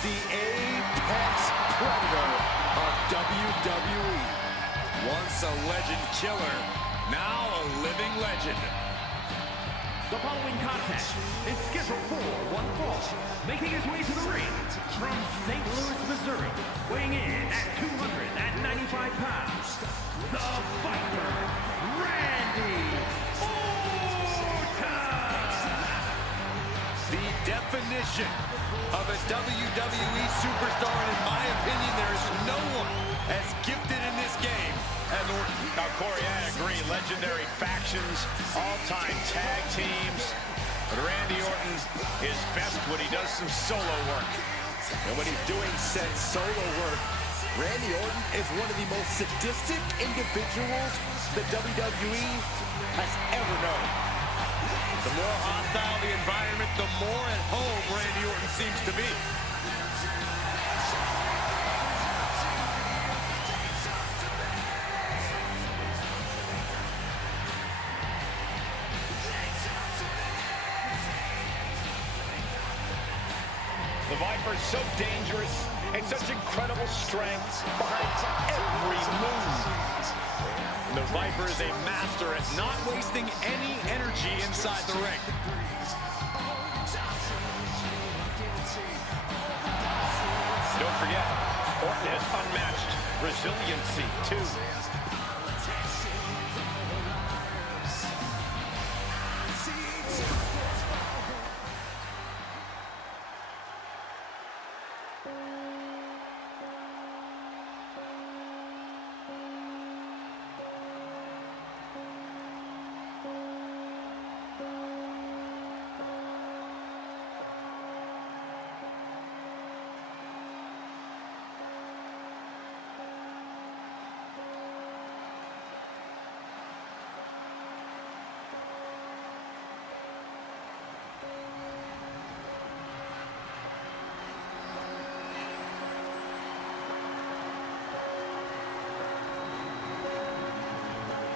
the apex predator of WWE. Once a legend killer, now a living legend. The following contest is scheduled for one fall. Making his way to the ring from St. Louis, Missouri, weighing in at 295 pounds, the Viper, Randy Orton! The definition of a WWE superstar, and in my opinion, there is no one as gifted in this game as Orton. Now, Corey, I agree. Legendary factions, all-time tag teams. But Randy Orton is best when he does some solo work. And when he's doing said solo work, Randy Orton is one of the most sadistic individuals the WWE has ever known. The more hostile the environment, the more at home Randy Orton seems to be. The Viper is so dangerous and such incredible strength behind every move. And the Viper is a master at not wasting any energy inside the ring. Don't forget, Orton has unmatched resiliency, too.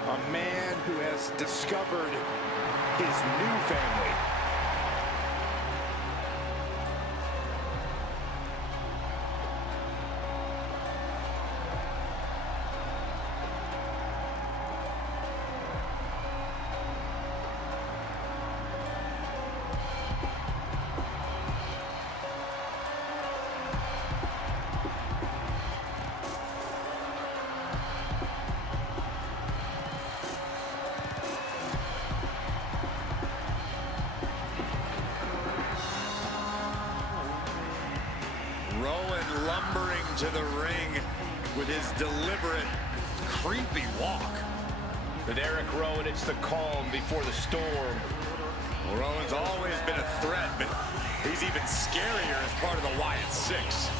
A man who has discovered his new family. Rowan lumbering to the ring with his deliberate, creepy walk. With Erick Rowan, it's the calm before the storm. Well, Rowan's always been a threat, but he's even scarier as part of the Wyatt Six.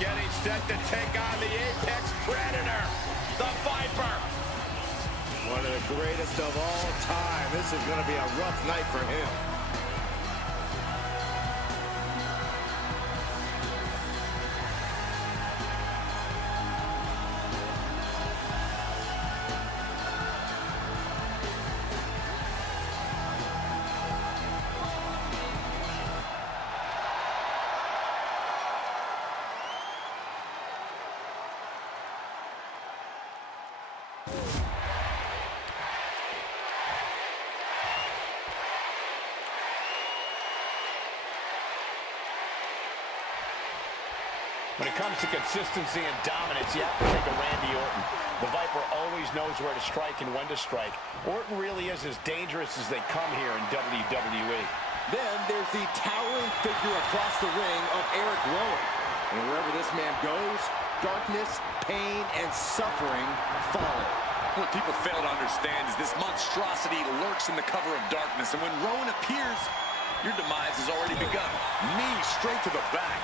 Getting set to take on the apex predator, the Viper. One of the greatest of all time. This is going to be a rough night for him. When it comes to consistency and dominance, you have to think of Randy Orton. The Viper always knows where to strike and when to strike. Orton really is as dangerous as they come here in WWE. Then there's the towering figure across the ring of Erick Rowan. And wherever this man goes, darkness, pain, and suffering follow. What people fail to understand is this monstrosity lurks in the cover of darkness. And when Rowan appears, your demise has already begun. Knee straight to the back.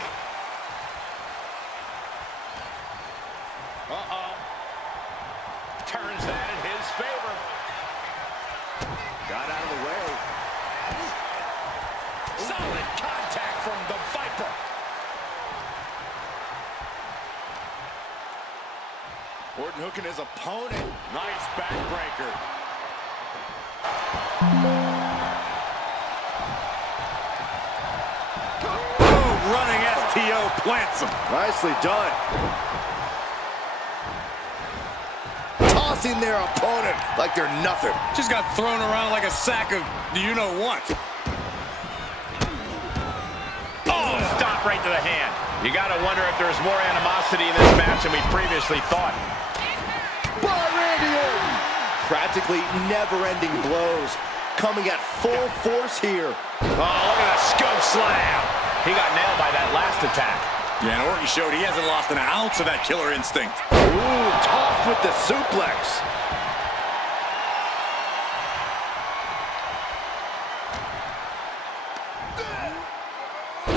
Turns that in his favor. Got out of the way. Solid contact from the Viper. Orton hooking his opponent. Nice backbreaker. Oh, running STO plants him. Nicely done. Tossing their opponent like they're nothing. Just got thrown around like a sack of you-know-what. Oh, stop right to the hand. You got to wonder if there's more animosity in this match than we previously thought. Practically never-ending blows coming at full force here. Oh, look at that scope slam. He got nailed by that last attack. Yeah, and Orton showed he hasn't lost an ounce of that killer instinct. Ooh, tossed with the suplex.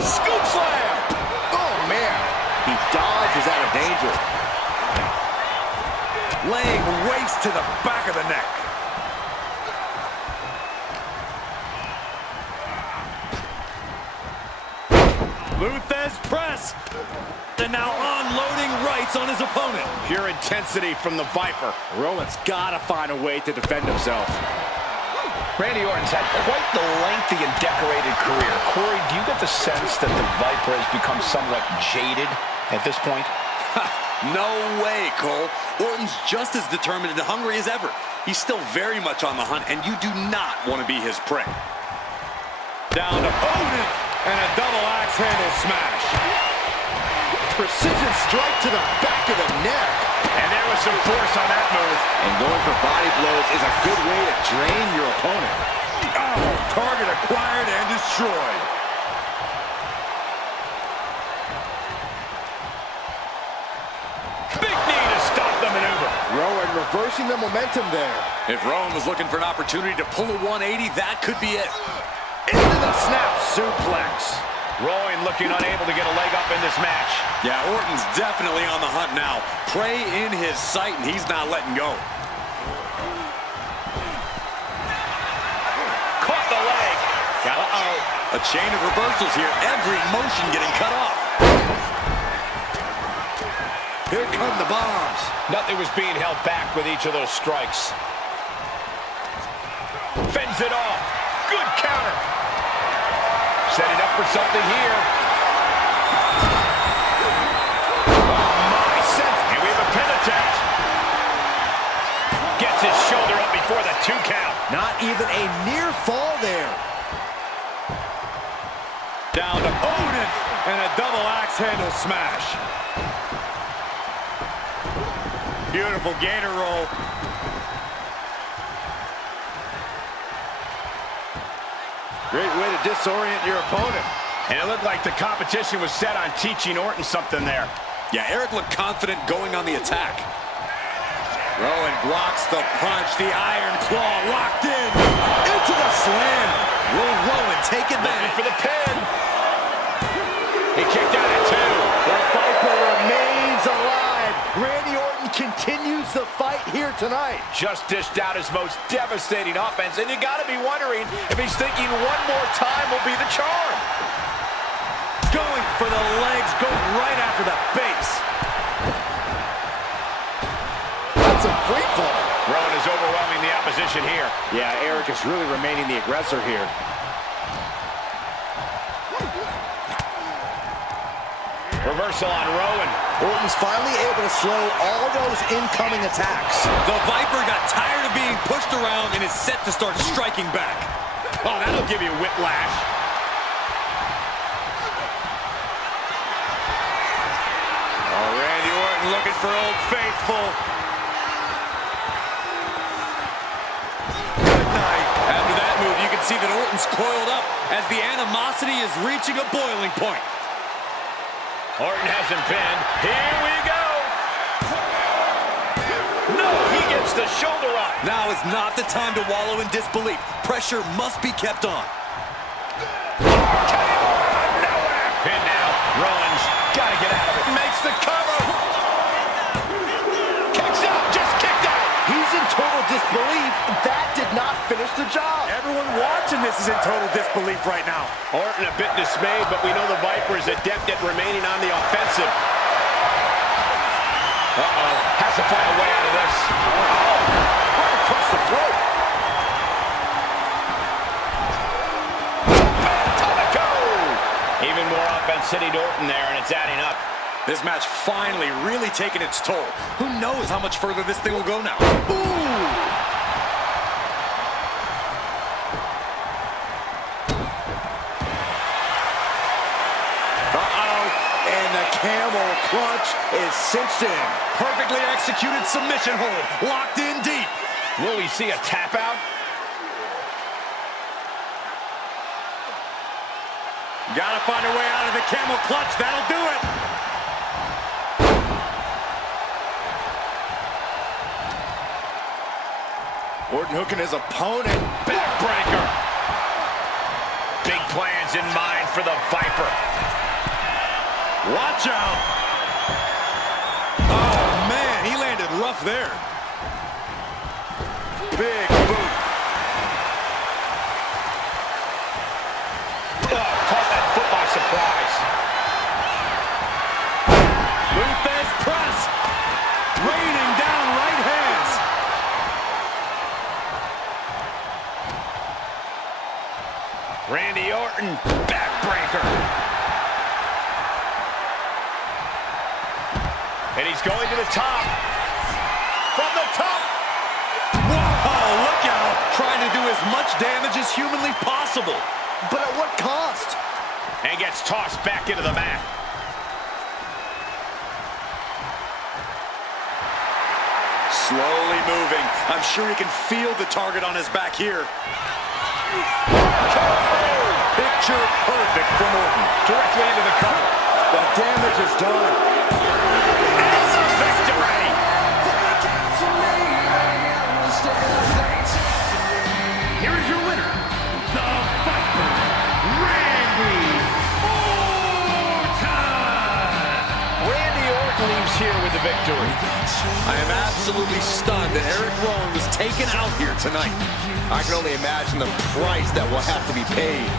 Scoop slam! Oh, man. He dodges out of danger. Laying waste to the back of the neck. Luthez press. And now unloading rights on his opponent. Pure intensity from the Viper. Rowan's got to find a way to defend himself. Randy Orton's had quite the lengthy and decorated career. Corey, do you get the sense that the Viper has become somewhat jaded at this point? No way, Cole. Orton's just as determined and hungry as ever. He's still very much on the hunt, and you do not want to be his prey. Down to Owen, and a double axe handle smash. Precision strike to the back of the neck. And there was some force on that move. And going for body blows is a good way to drain your opponent. Oh, target acquired and destroyed. Big knee to stop the maneuver. Rowan reversing the momentum there. If Rowan was looking for an opportunity to pull a 180, that could be it. Into the snap suplex. Rowan looking unable to get a leg up in this match. Yeah, Orton's definitely on the hunt now. Prey in his sight, and he's not letting go. Caught the leg. Uh-oh. A chain of reversals here. Every motion getting cut off. Here come the bombs. Nothing was being held back with each of those strikes. Fends it off. Good counter. Setting up for something here. Oh, my sense. And we have a pin attempt. Gets his shoulder up before the 2 count. Not even a near fall there. Down to Odin, and a double axe handle smash. Beautiful gator roll. Great way to disorient your opponent. And it looked like the competition was set on teaching Orton something there. Yeah, Erick looked confident going on the attack. Rowan blocks the punch. The iron claw locked in. Into the slam. Will Rowan take advantage? For the pin. He kicked out at 2. The Viper remains alive. Randy Orton continues the fight here tonight. Just dished out his most devastating offense, and you got to be wondering if he's thinking one more time will be the charm. Going for the legs, going right after the base. That's a free fall. Rowan is overwhelming the opposition here. Yeah, Erick is really remaining the aggressor here. Reversal on Rowan. Orton's finally able to slow all those incoming attacks. The Viper got tired of being pushed around and is set to start striking back. Oh, that'll give you whiplash. Oh, Randy Orton looking for Old Faithful. Good night. After that move, you can see that Orton's coiled up as the animosity is reaching a boiling point. Orton hasn't been. Here we go. No, he gets the shoulder up. Now is not the time to wallow in disbelief. Pressure must be kept on. Pin now. Rowan's got to get out of it. Makes the cover. Kicks out. Just kicked out. He's in total disbelief. That did not finish the job. Everyone watching this is in total disbelief right now. Orton a bit dismayed, but we know the Viper is adept at remaining on the offensive. Uh-oh. Has to find a way out of this. Right across the throat. bringing more offense to Orton there, and it's adding up. This match finally really taking its toll. Who knows how much further this thing will go now? Ooh! And the camel clutch is cinched in. Perfectly executed submission hold. Locked in deep. Will we see a tap out? Gotta find a way out of the camel clutch. That'll do it. Orton hooking his opponent. Backbreaker. Big plans in mind for the Viper. Watch out. Oh, man, he landed rough there. Big boot. Caught that foot by surprise. Luthez press. Raining down right hands. Randy Orton, backbreaker. And he's going to the top. From the top. Whoa, look out. Trying to do as much damage as humanly possible. But at what cost? And gets tossed back into the mat. Slowly moving. I'm sure he can feel the target on his back here. Picture perfect from Orton. Directly into the cover. The damage is done. It's a victory! Here is your winner, the Viper, Randy Orton! Randy Orton leaves here with the victory. I am absolutely stunned that Erick Rowan was taken out here tonight. I can only imagine the price that will have to be paid.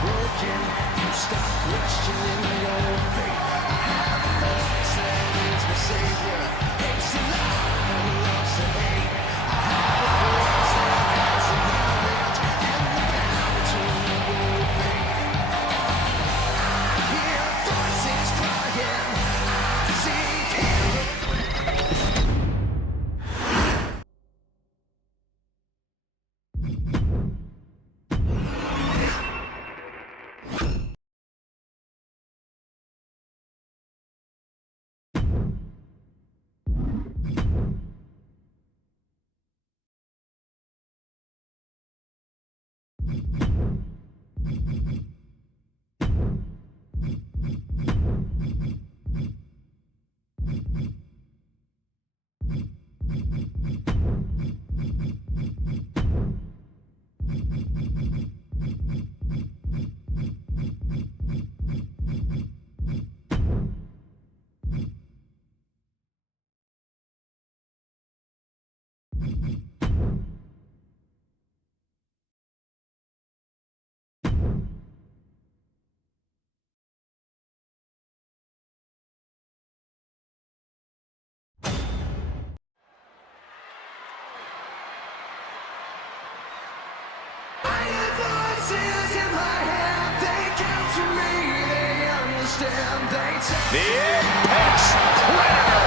The Apex Predator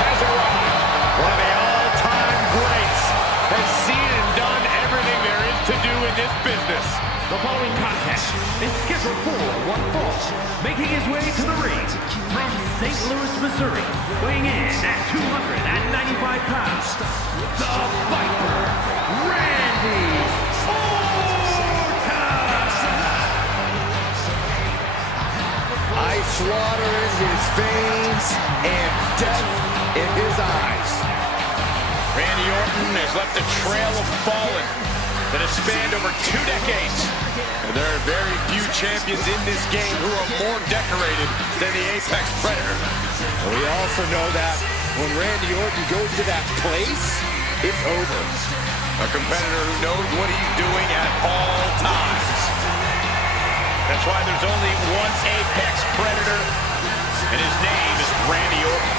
has arrived. One of the all-time greats has seen and done everything there is to do in this business. The following contest is scheduled for one fall. Making his way to the ring from St. Louis, Missouri, weighing in at 295 pounds, the Viper, Randy Orton! Ice water in his veins and death in his eyes. Randy Orton has left a trail of fallen that has spanned over 2 decades. And there are very few champions in this game who are more decorated than the Apex Predator. And we also know that when Randy Orton goes to that place, it's over. A competitor who knows what he's doing at all times. That's why there's only one Apex Predator, and his name is Randy Orton.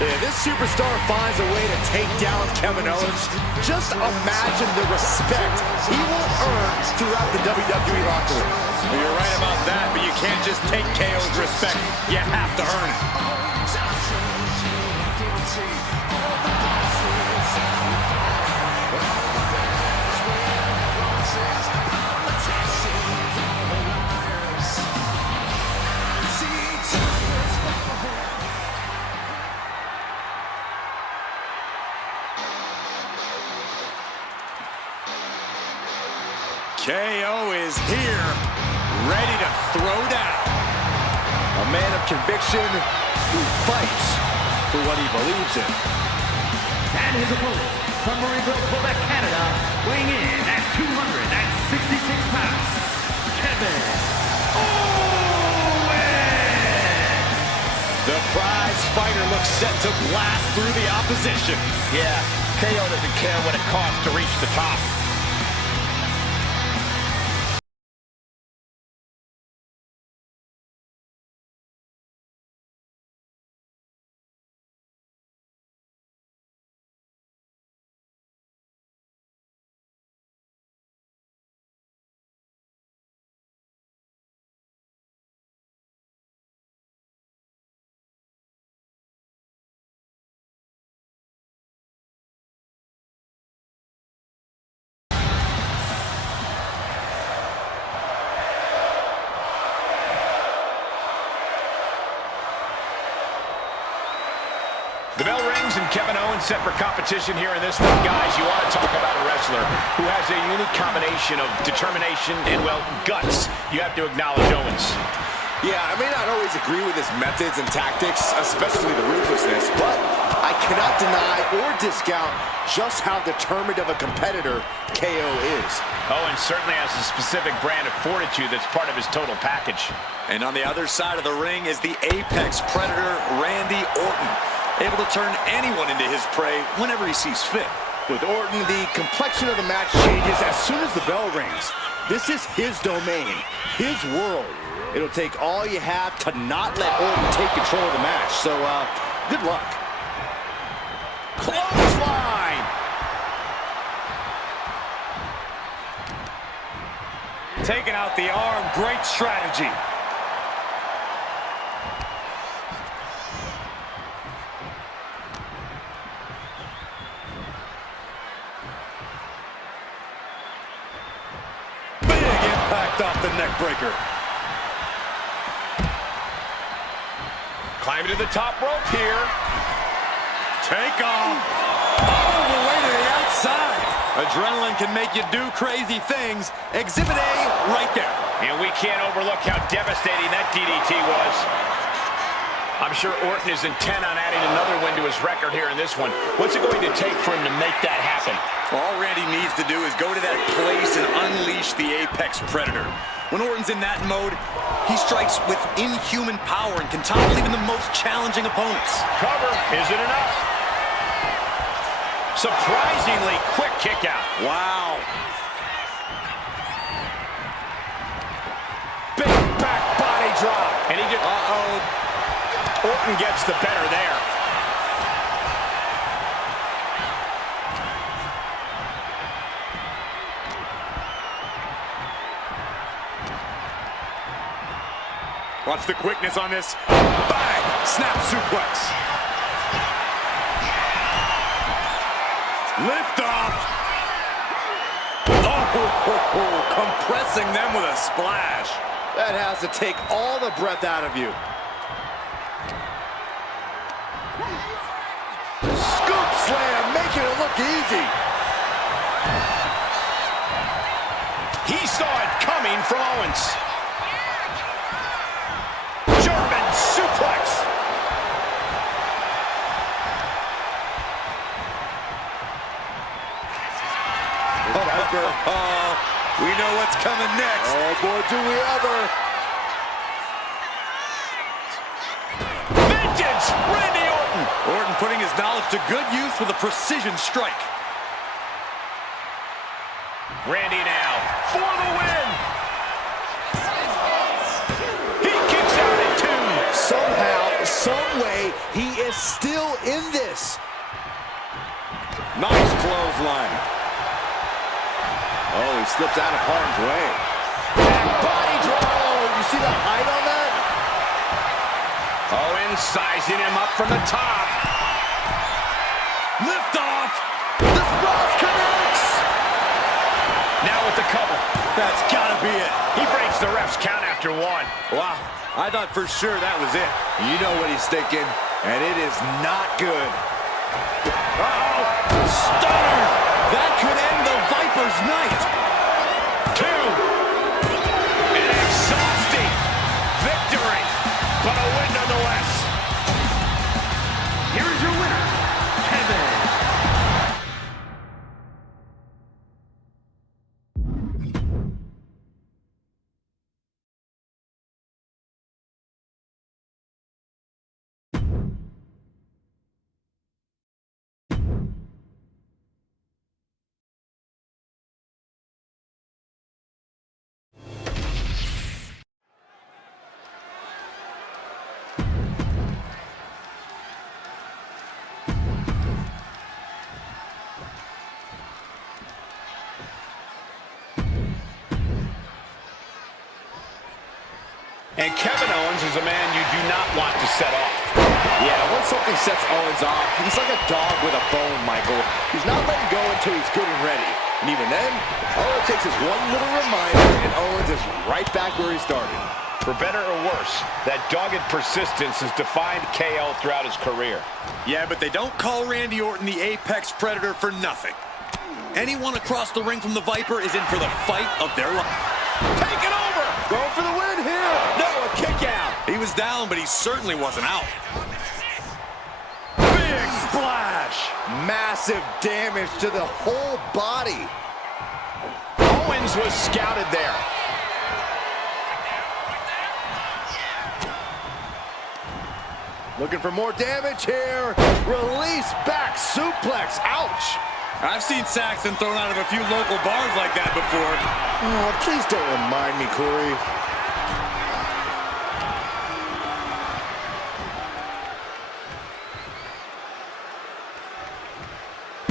Yeah, this superstar finds a way to take down Kevin Owens, just imagine the respect he will earn throughout the WWE locker room. Well, you're right about that, but you can't just take KO's respect. You have to earn it. KO is here, ready to throw down. A man of conviction who fights for what he believes in. And his opponent, from Marieville, Quebec, Canada, weighing in at 266 pounds, Kevin Owens! The prize fighter looks set to blast through the opposition. Yeah, KO doesn't care what it costs to reach the top. The bell rings and Kevin Owens set for competition here in this one. Guys, you want to talk about a wrestler who has a unique combination of determination and, well, guts. You have to acknowledge Owens. Yeah, I may not always agree with his methods and tactics, especially the ruthlessness, but I cannot deny or discount just how determined of a competitor KO is. Owens certainly has a specific brand of fortitude that's part of his total package. And on the other side of the ring is the apex predator, Randy Orton, able to turn anyone into his prey whenever he sees fit. With Orton, the complexion of the match changes as soon as the bell rings. This is his domain, his world. It'll take all you have to not let Orton take control of the match. So, good luck. Clothesline! Taking out the arm, great strategy. Big impact off the neck breaker. Climbing to the top rope here. Take off. All the way to the outside. Adrenaline can make you do crazy things. Exhibit A right there. And we can't overlook how devastating that DDT was. I'm sure Orton is intent on adding another win to his record here in this one. What's it going to take for him to make that happen? All Randy needs to do is go to that place and unleash the apex predator. When Orton's in that mode, he strikes with inhuman power and can topple even the most challenging opponents. Cover, is it enough? Surprisingly quick kick out. Wow. Big back body drop. And he just... Orton gets the better there. Watch the quickness on this. Bang! Snap suplex. Lift off. Oh, compressing them with a splash. That has to take all the breath out of you. Scoop slam, making it look easy. He saw it coming from Owens. German suplex. We know what's coming next. Oh boy, do we ever. Vintage Randy Orton. Orton putting his knowledge to good use with a precision strike. Randy now for the win. He kicks out at 2. Somehow, some way, he is still in this. Nice clothesline. Oh, he slips out of harm's way. Body drop. Oh, you see the height on that? Owens sizing him up from the top. Lift off. The cross connects. Now with the cover. That's gotta be it. He breaks the ref's count after one. Wow, I thought for sure that was it. You know what he's thinking, and it is not good. Uh-oh, stunner. That could end the Viper's night. 2. An exhausting victory, but a win nonetheless. Here is your winner, Kevin. And Kevin Owens is a man you do not want to set off. Yeah, once something sets Owens off, he's like a dog with a bone, Michael. He's not letting go until he's good and ready. And even then, all it takes is one little reminder, and Owens is right back where he started. For better or worse, that dogged persistence has defined KO throughout his career. Yeah, but they don't call Randy Orton the Apex Predator for nothing. Anyone across the ring from the Viper is in for the fight of their life. Take it over! Going for the win here. No, a kick out. He was down, but he certainly wasn't out. Big splash. Massive damage to the whole body. Owens was scouted there. Looking for more damage here. Release back suplex. Ouch. I've seen Saxon thrown out of a few local bars like that before. Oh, please don't remind me, Corey.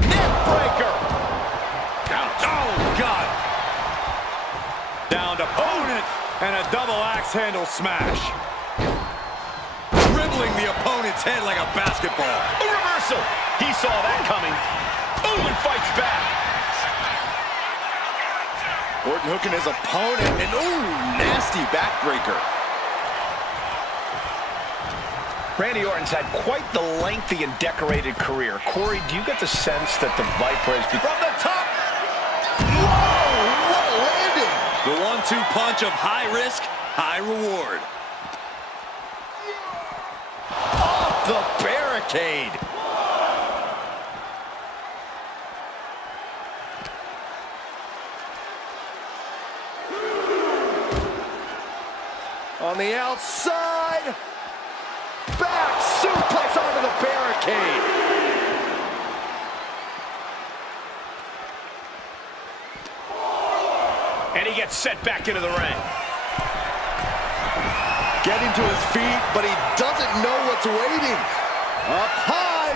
Neckbreaker. Oh, God. Down to opponent and a double axe handle smash. Dribbling the opponent's head like a basketball. A reversal. He saw that coming. Owen fights back. Orton hooking his opponent, and ooh, nasty backbreaker. Randy Orton's had quite the lengthy and decorated career. Corey, do you get the sense that the Viper has become... From the top. Whoa, what a landing. The 1-2 punch of high risk, high reward. Off the barricade. On the outside, back suplex onto the barricade. And he gets set back into the ring. Getting to his feet, but he doesn't know what's waiting. Up high.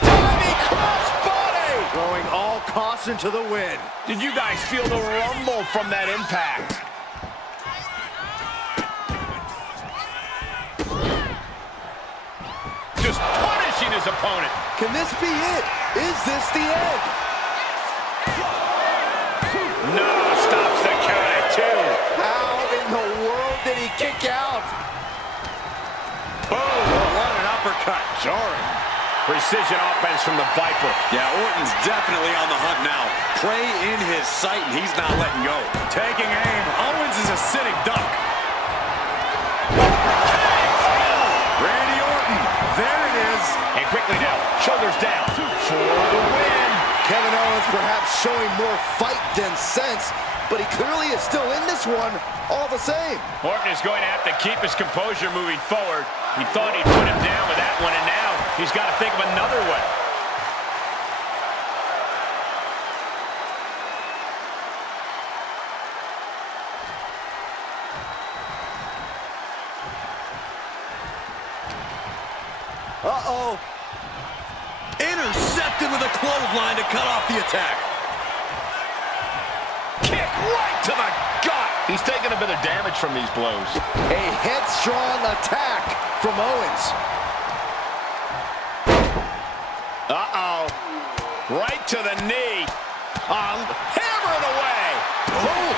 Diving crossbody. Throwing all caution to the wind. Did you guys feel the rumble from that impact? Just punishing his opponent. Can this be it? Is this the end? No, stops the count at 2. How in the world did he kick out? Boom, what an uppercut, jarring. Precision offense from the Viper. Yeah, Orton's definitely on the hunt now. Prey in his sight, and he's not letting go. Taking aim, Owens is a sitting duck. Randy Orton, there it is. And quickly now, shoulders down for the win. Kevin Owens perhaps showing more fight than sense, but he clearly is still in this one all the same. Orton is going to have to keep his composure moving forward. He thought he'd put him down with that one, and now he's got to think of another one. clothesline to cut off the attack. Kick right to the gut. He's taking a bit of damage from these blows. A headstrong attack from Owens. Uh-oh. Right to the knee. Hammer it away. Boom.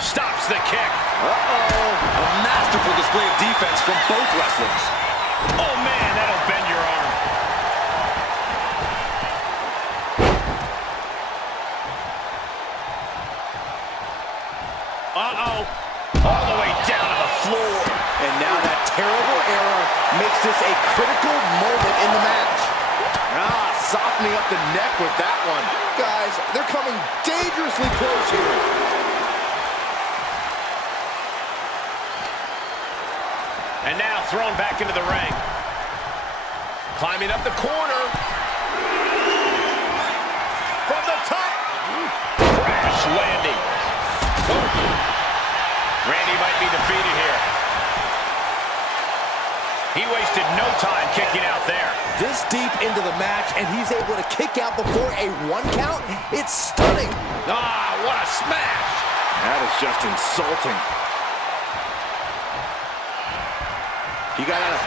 Stops the kick. Uh-oh. A masterful display of defense from both wrestlers. Oh, man, that'll bend your arm. Uh-oh. All the way down to the floor. And now that terrible error makes this a critical moment in the match. Softening up the neck with that one. Guys, they're coming dangerously close here. And now thrown back into the ring. Climbing up the corner. From the top. Crash landing. Oh. Randy might be defeated here. He wasted no time kicking out there. This deep into the match, and he's able to kick out before a 1 count? It's stunning. What a smash. That is just insulting. He got out of...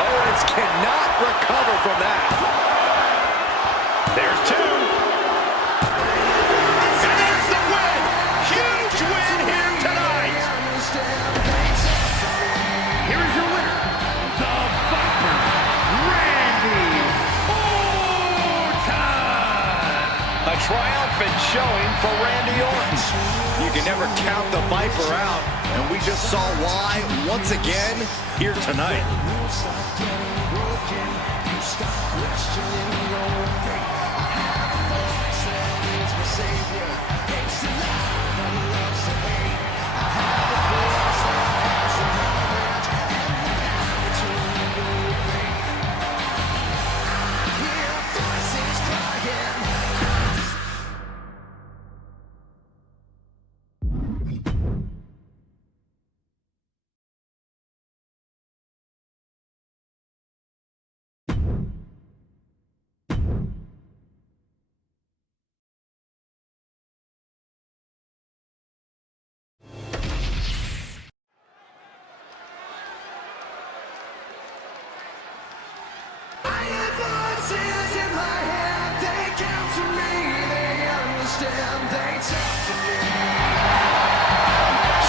Owens cannot recover from that. There's 2. And there's the win. Huge win here tonight. Here is your winner, the Viper, Randy Orton. A triumphant showing for Randy Orton. You can never count the Viper out, and we just saw why once again here tonight.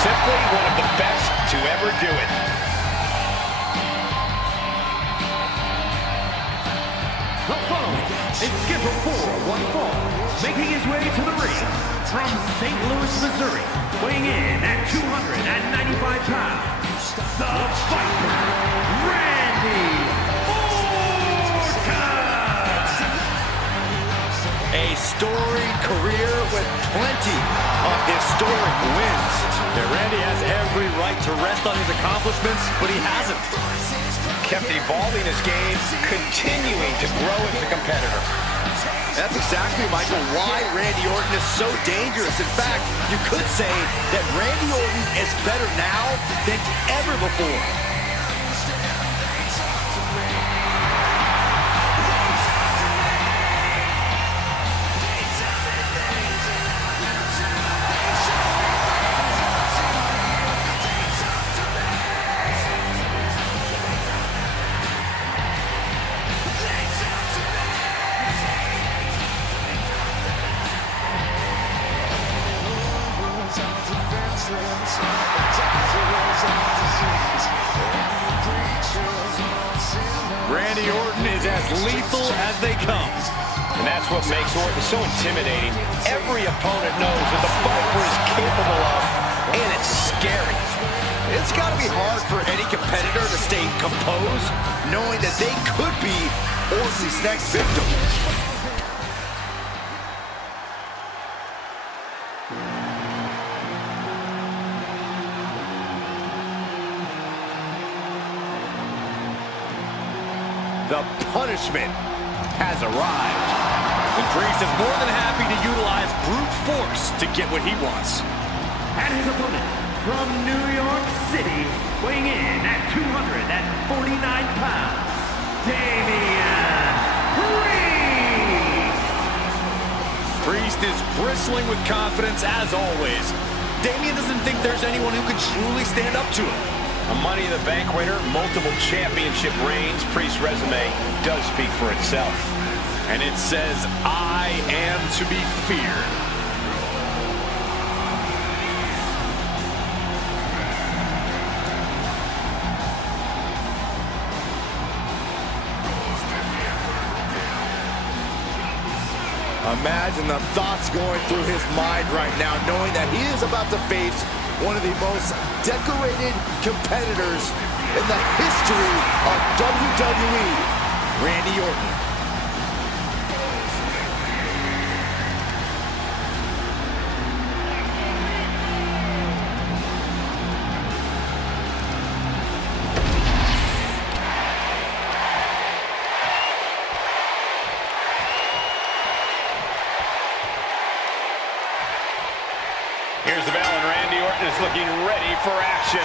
Simply one of the best to ever do it. The following is scheduled for one fall, making his way to the ring from St. Louis, Missouri, weighing in at 295 pounds, the Viper, Randy Orton. A storied career with plenty of historic wins. Yeah, Randy has every right to rest on his accomplishments, but he hasn't. Kept evolving his game, continuing to grow as a competitor. That's exactly, Michael, why Randy Orton is so dangerous. In fact, you could say that Randy Orton is better now than ever before. Randy Orton is as lethal as they come. And that's what makes Orton so intimidating. Every opponent knows what the Viper is capable of, and it's scary. It's got to be hard for any competitor to stay composed, knowing that they could be Orton's next victim. The punishment has arrived. The Priest is more than happy to utilize brute force to get what he wants. And his opponent from New York City, weighing in at 249 pounds, Damian Priest. Priest is bristling with confidence as always. Damian doesn't think there's anyone who can truly stand up to him. A Money in the Bank winner, multiple championship reigns. Priest's resume does speak for itself. And it says, I am to be feared. Imagine the thoughts going through his mind right now, knowing that he is about to face one of the most decorated competitors in the history of WWE, Randy Orton. Here's the bell, and Randy Orton is looking ready for action.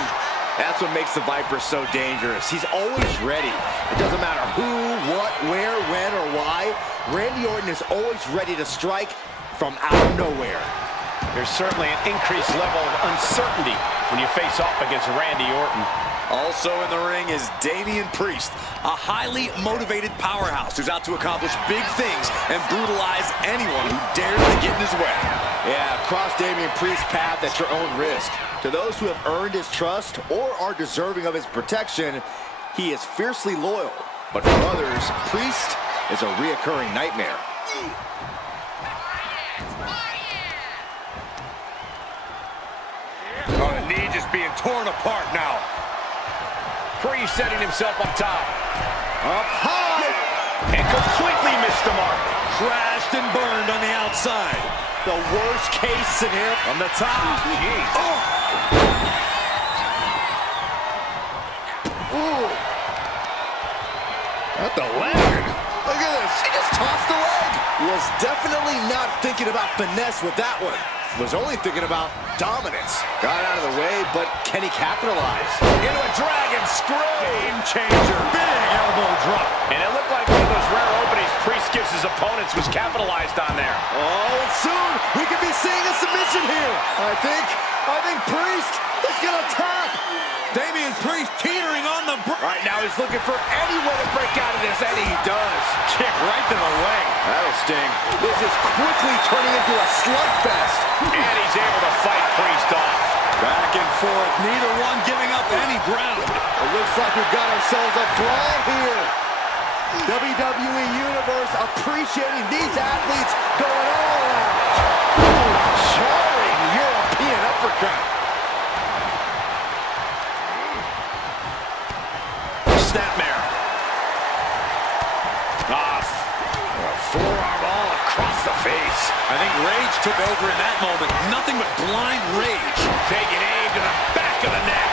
That's what makes the Viper so dangerous. He's always ready. It doesn't matter who, what, where, when, or why. Randy Orton is always ready to strike from out of nowhere. There's certainly an increased level of uncertainty when you face off against Randy Orton. Also in the ring is Damian Priest, a highly motivated powerhouse who's out to accomplish big things and brutalize anyone who dares to get in his way. Yeah, cross Damian Priest's path at your own risk. To those who have earned his trust or are deserving of his protection, he is fiercely loyal. But for others, Priest is a reoccurring nightmare. Oh, the knee just being torn apart now. Priest setting himself up top. Up high! And completely missed the mark. Crashed and burned on the outside. The worst case scenario on the top. Jeez. Oh! Ooh. At the leg. Look at this. He just tossed the leg. Was definitely not thinking about finesse with that one. Was only thinking about dominance. Got out of the way, but can he capitalize? Into a dragon screw. Game changer. Big elbow drop. And it looked like one of those rare openings Priest gives his opponents was capitalized on there. Oh, and soon we could be seeing a submission here. I think Priest is gonna tap. Damian Priest teetering on the right now. He's looking for any way to break out of this, and he does. Kick right to the leg. That'll sting. This is quickly turning into a slugfest. And he's able to fight Priest off. Back and forth, neither one giving up any ground. It looks like we've got ourselves a brawl here. WWE Universe appreciating these athletes going all out. Ooh, jarring European uppercut. Snapmare. Forearm all across the face. I think rage took over in that moment. Nothing but blind rage. Taking aim to the back of the neck.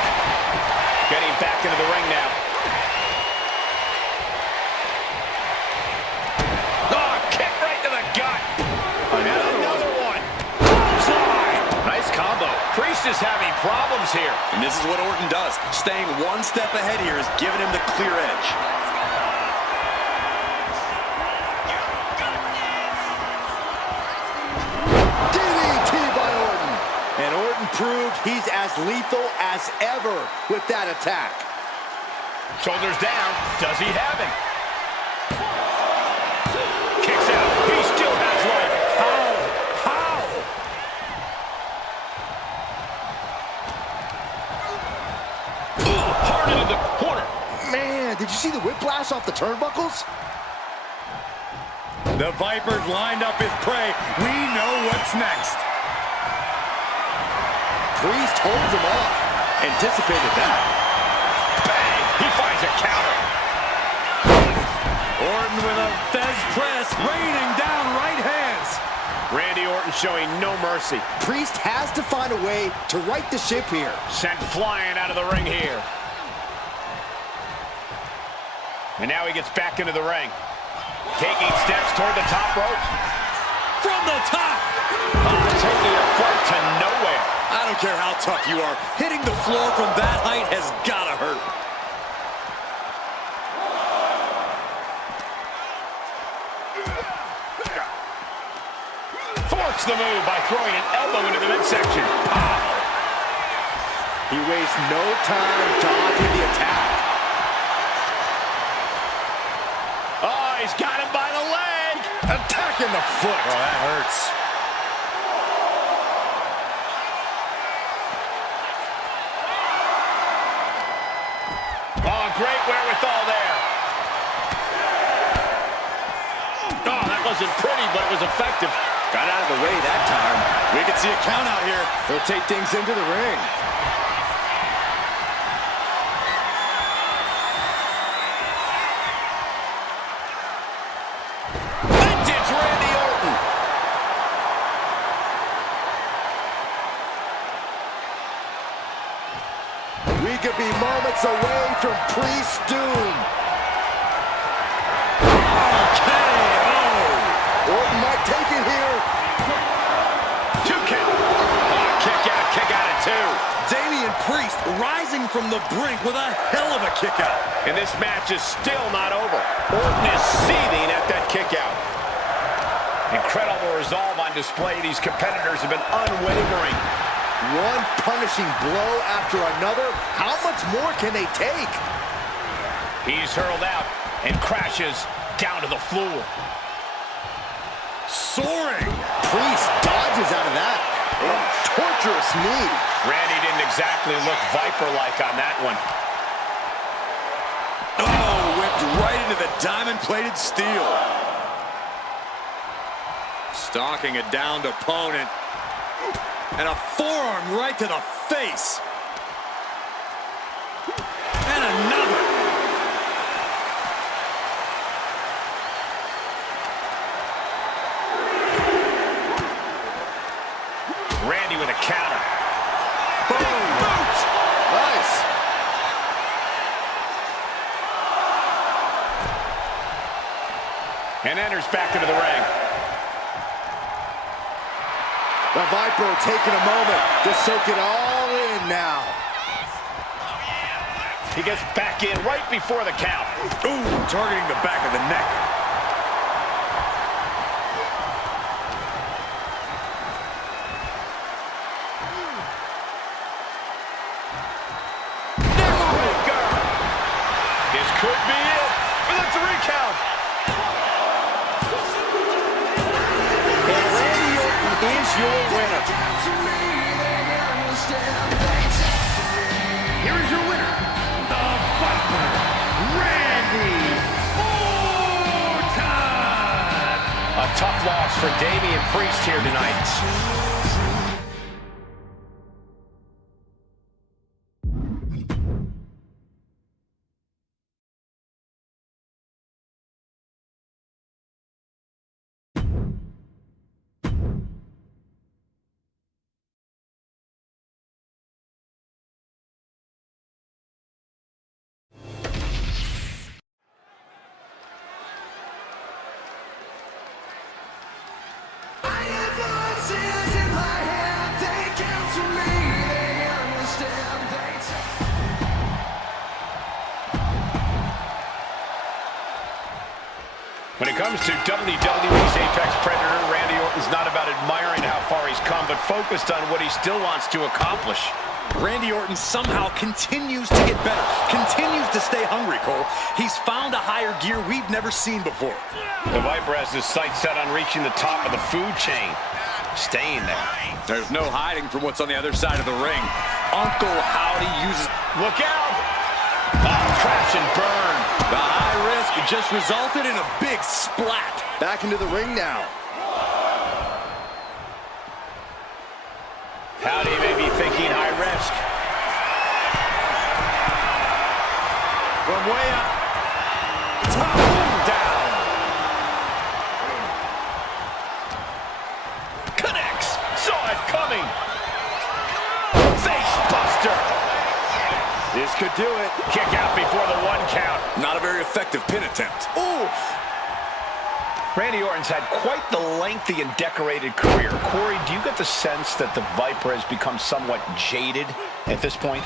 Getting back into the ring now. Oh, kick right to the gut. Another one. Nice combo. Priest is having problems here. And this is what Orton does. Staying one step ahead here is giving him the clear edge. DDT by Orton. And Orton proved he's as lethal as ever with that attack. Shoulders down. Does he have him? Kicks out. He still has life. How? Hard into the corner. Man, did you see the whiplash off the turnbuckles? The Viper's lined up his prey. We know what's next. Priest holds him off. Anticipated that. Bang! He finds a counter. Orton with a Fez press, raining down right hands. Randy Orton showing no mercy. Priest has to find a way to right the ship here. Sent flying out of the ring here. And now he gets back into the ring. Taking steps toward the top rope. From the top. On don't care how tough you are. Hitting the floor from that height has gotta hurt. Thwarts the move by throwing an elbow into the midsection. Pow! He wastes no time dodging the attack. Oh, he's got him by the leg. Attacking the foot. Oh, that hurts. Oh, great wherewithal there. Oh, that wasn't pretty, but it was effective. Got out of the way that time. We can see a count out here. He'll take things into the ring. Vintage Randy Orton. We could be moments away from Priest's doom. Orton might take it here. 2 count. Oh, kick out at 2. Damian Priest rising from the brink with a hell of a kick out. And this match is still not over. Orton is seething at that kick out. Incredible resolve on display. These competitors have been unwavering. One punishing blow after another. How much more can they take? He's hurled out and crashes down to the floor. Soaring. Priest dodges out of that. Oh, torturous knee. Randy didn't exactly look Viper-like on that one. Oh, whipped right into the diamond-plated steel. Stalking a downed opponent. And a forearm right to the face. And another. Randy with a counter. Boom. Boot. Nice. And enters back into the ring. The Viper taking a moment to soak it all in now. He gets back in right before the count. Ooh, targeting the back of the neck. This could be it for the 3 count. And Randy Orton is your winner. Here is your winner, the Viper, Randy Orton. A tough loss for Damian Priest here tonight. When it comes to WWE's Apex Predator, Randy Orton's not about admiring how far he's come, but focused on what he still wants to accomplish. Randy Orton somehow continues to get better, continues to stay hungry, Cole. He's found a higher gear we've never seen before. The Viper has his sights set on reaching the top of the food chain, staying there. There's no hiding from what's on the other side of the ring. Uncle Howdy uses... Look out! Oh, crash and burn. The high risk just resulted in a big splat. Back into the ring now. Howdy may be thinking high risk. From way up. Top down. Connects. Saw it coming. Face buster. This could do it. Kick out before the 1 count. Not a very effective pin attempt. Oof. Randy Orton's had quite the lengthy and decorated career. Corey, do you get get the sense that the Viper has become somewhat jaded at this point?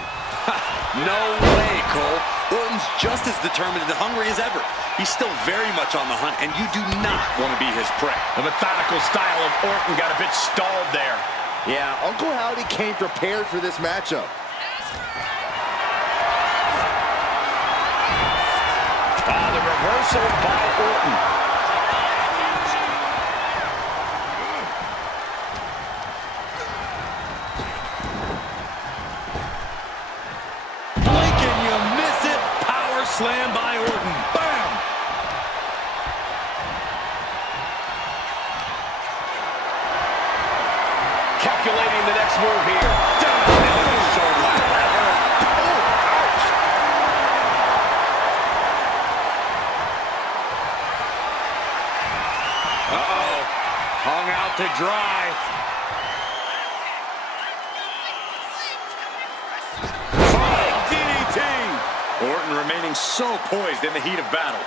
No way, Cole. Orton's just as determined and hungry as ever. He's still very much on the hunt, and you do not want to be his prey. The methodical style of Orton got a bit stalled there. Yeah, Uncle Howdy came prepared for this matchup. The reversal by Orton. Blink and you miss it. Power slam by Orton. Bam! Calculating the next move here. Down into the shoulder. Oh, ouch! Uh-oh. Hung out to dry. Flying DDT. Orton remaining so poised in the heat of battle.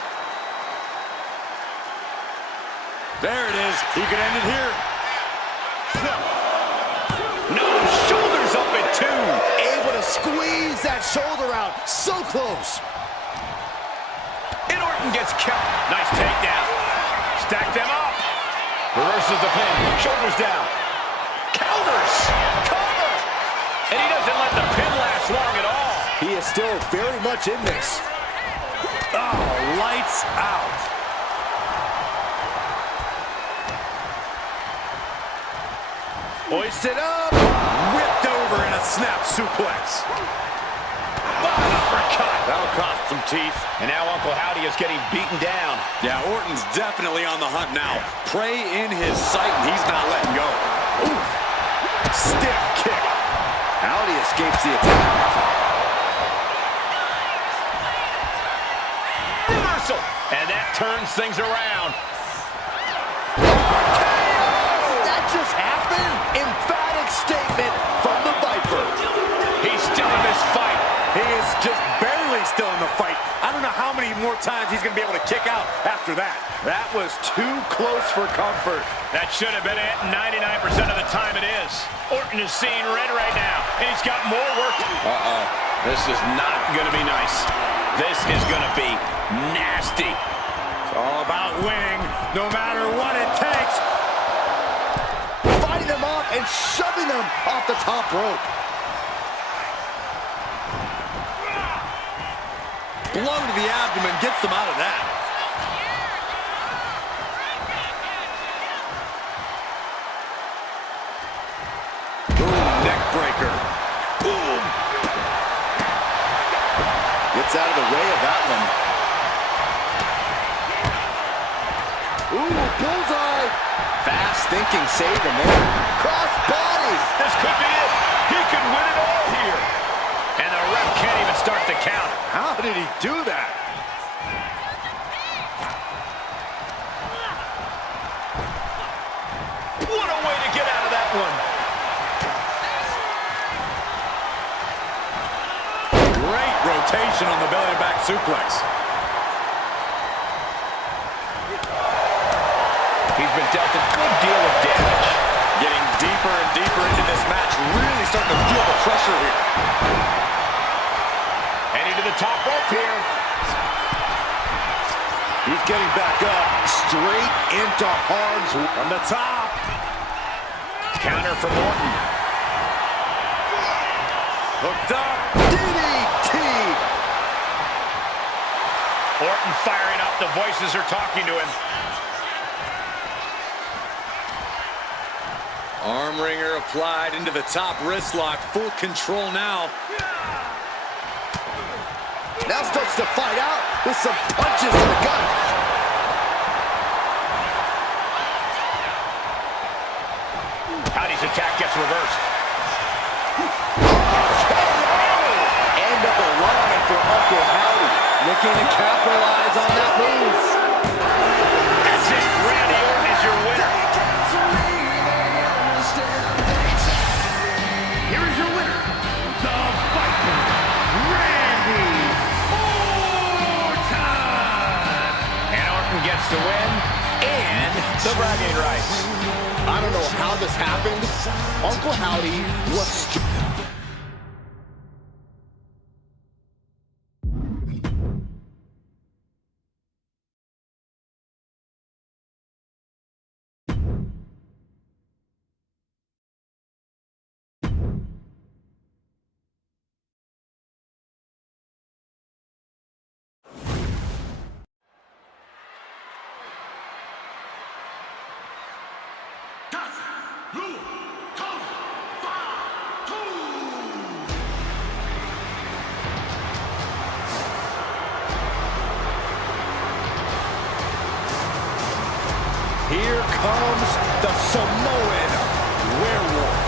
There it is. He could end it here. No, shoulders up at 2. Able to squeeze that shoulder out. So close. And Orton gets kept. Nice takedown. Stack them up. Reverses the pin. Shoulders down. Counters. Cover. And he doesn't let the pin last long at all. He is still very much in this. Oh, lights out. Hoisted up. Whipped over in a snap suplex. Uppercut. That'll cost some teeth. And now Uncle Howdy is getting beaten down. Yeah, Orton's definitely on the hunt now. Prey in his sight, and he's not letting go. Oof. Stiff kick. Howdy escapes the attack. Reversal. And that turns things around. That just happened? Emphatic statement from the Viper. He's still in this fight. He is just barely still in the fight. I don't know how many more times he's going to be able to kick out after that. That was too close for comfort. That should have been it. 99% of the time it is. Orton is seeing red right now, and he's got more work. Uh-oh. This is not going to be nice. This is going to be nasty. It's all about winning, no matter what it takes. Fighting them off and shoving them off the top rope. Blow to the abdomen gets them out of that. Boom, neck breaker. Boom. Gets out of the way of that one. Ooh, bullseye. Fast thinking saved him there. Cross body. This could be it. He could win it all here. And the ref can't even start the count. How did he do that? What a way to get out of that one. Great rotation on the belly-to-back suplex. He's been dealt a good deal of damage. Getting deeper and deeper into this match. Really starting to feel the pressure here. Heading to the top rope here. He's getting back up. Straight into arms from the top. Counter from Orton. Hooked up. DDT. Orton firing up. The voices are talking to him. Arm wringer applied into the top wrist lock. Full control now. Now starts to fight out with some punches to the gut. Howdy's attack gets reversed. End of the line for Uncle Howdy. Looking to capitalize on that move. That's it. Randy Orton is your winner. Here is your winner, the Viper, Randy Orton. And Orton gets the win and the bragging rights. I don't know how this happened. Uncle Howdy was... Here comes the Samoan Werewolf.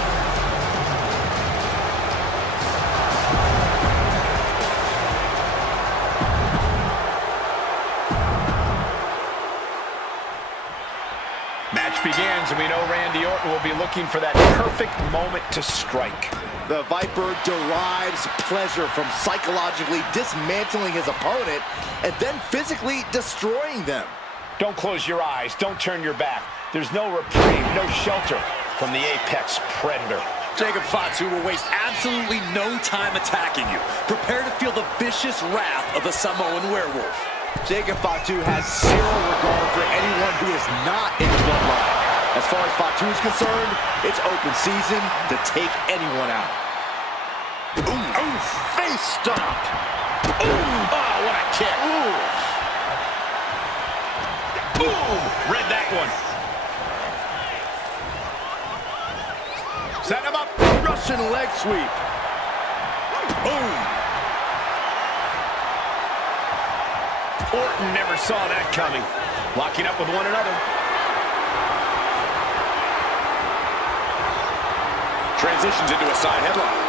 Match begins, and we know Randy Orton will be looking for that perfect moment to strike. The Viper derives pleasure from psychologically dismantling his opponent and then physically destroying them. Don't close your eyes. Don't turn your back. There's no reprieve, no shelter from the apex predator. Jacob Fatu will waste absolutely no time attacking you. Prepare to feel the vicious wrath of the Samoan Werewolf. Jacob Fatu has zero regard for anyone who is not in the bloodline. As far as Fatu is concerned, it's open season to take anyone out. Ooh, face stop. Ooh, oh, what a kick. Ooh. Boom! Read that one. Set him up. Russian leg sweep. Boom. Orton never saw that coming. Locking up with one another. Transitions into a side headlock.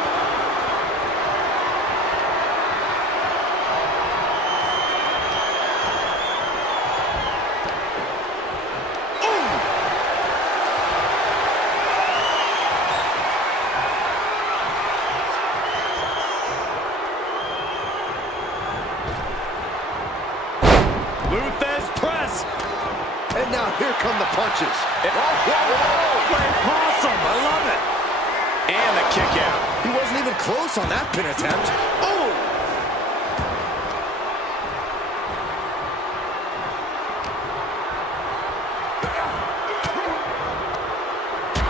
And now here come the punches. Like possum, I love it. And the kick out. He wasn't even close on that pin attempt. Oh!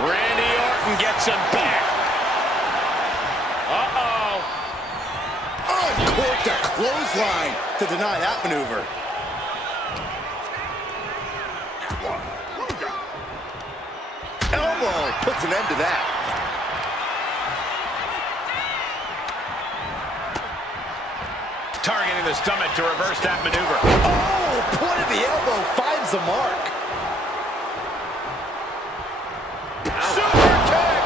Randy Orton gets him back. Uh-oh. Uncorked a clothesline to deny that maneuver. Elbow puts an end to that. Targeting the stomach to reverse that maneuver. Oh, point of the elbow finds the mark. Super kick!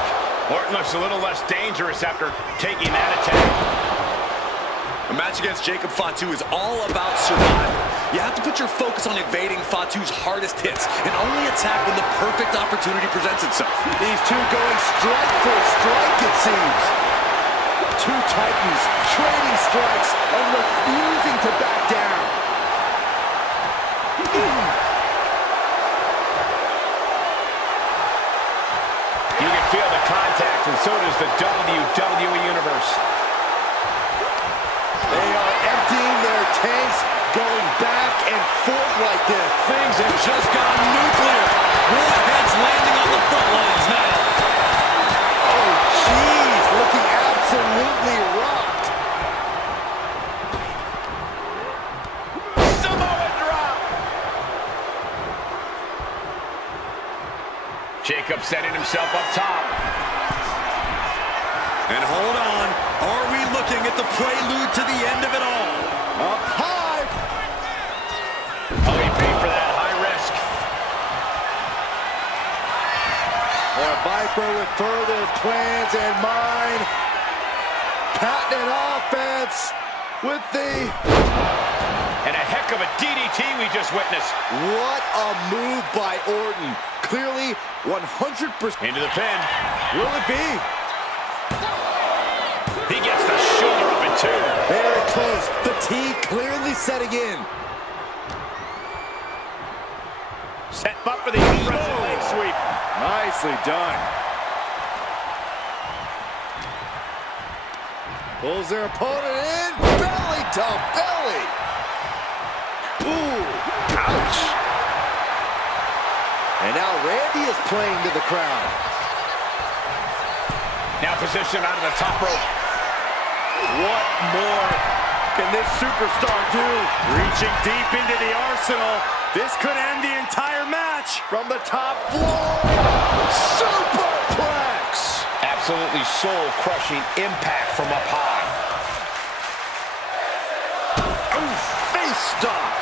Orton looks a little less dangerous after taking that attack. A match against Jacob Fatu is all about survival. You have to put your focus on evading Fatu's hardest hits and only attack when the perfect opportunity presents itself. These two going strike for strike, it seems. Two titans trading strikes and refusing to back down. You can feel the contact, and so does the WWE Universe. They are emptying their tanks, going back and forth like this. Things have just gone nuclear. Warheads landing on the front lines now. Oh, jeez, looking absolutely rocked. Samoa drop. Jacob setting himself up top. And hold on, are we looking at the prelude to the end of it all? Up high. Oh, he paid for that high risk. Or Viper with further plans in mind. Patented offense with the... And a heck of a DDT we just witnessed. What a move by Orton. Clearly 100%. Into the pin. Will it be? He gets the shoulder up in two. Very close. Fatigue clearly setting in. Set up for the Russian leg sweep. Nicely done. Pulls their opponent in. Belly to belly. Ooh, ouch. And now Randy is playing to the crowd. Now positioned out of the top rope. What more can this superstar do? Reaching deep into the arsenal. This could end the entire match. From the top floor. Superplex. Absolutely soul-crushing impact from up high. Oh, face stop.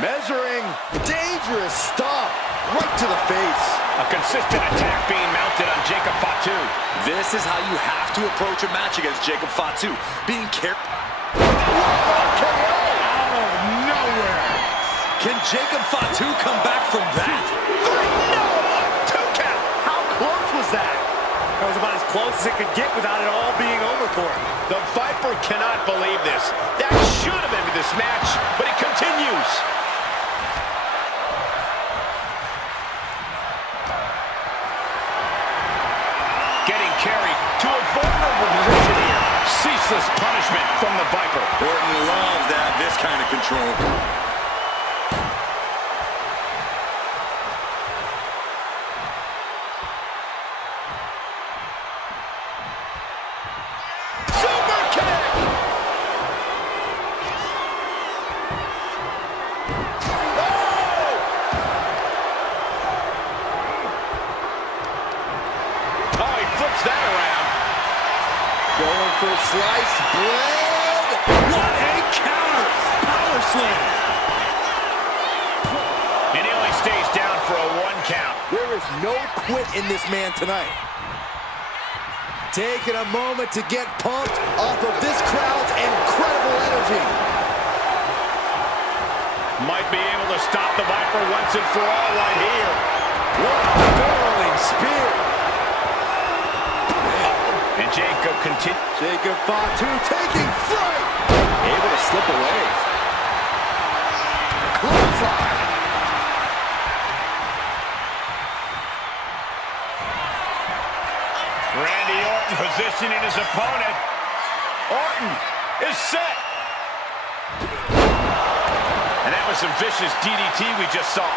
Measuring. Dangerous stop. Right to the face. A consistent attack being mounted on Jacob Fatu. This is how you have to approach a match against Jacob Fatu. Being careful. Out of nowhere. Can Jacob Fatu come back from that? No! 2 count. How close was that? That was about as close as it could get without it all being over for him. The Viper cannot believe this. That should have ended this match, but it continues. Getting carried to a vulnerable position here. Ceaseless punishment from the Viper. Orton loves that, this kind of control. Super kick! Oh, he flips that around. Going for sliced bread. What a counter! Power slam. And he only stays down for a 1 count. There is no quit in this man tonight. Taking a moment to get pumped off of this crowd's incredible energy. Might be able to stop the Viper once and for all right here. What a barreling spear. And Jacob continues. Jacob Fatu taking flight. Able to slip away. Clothesline. Randy Orton positioning his opponent. Orton is set. And that was some vicious DDT we just saw.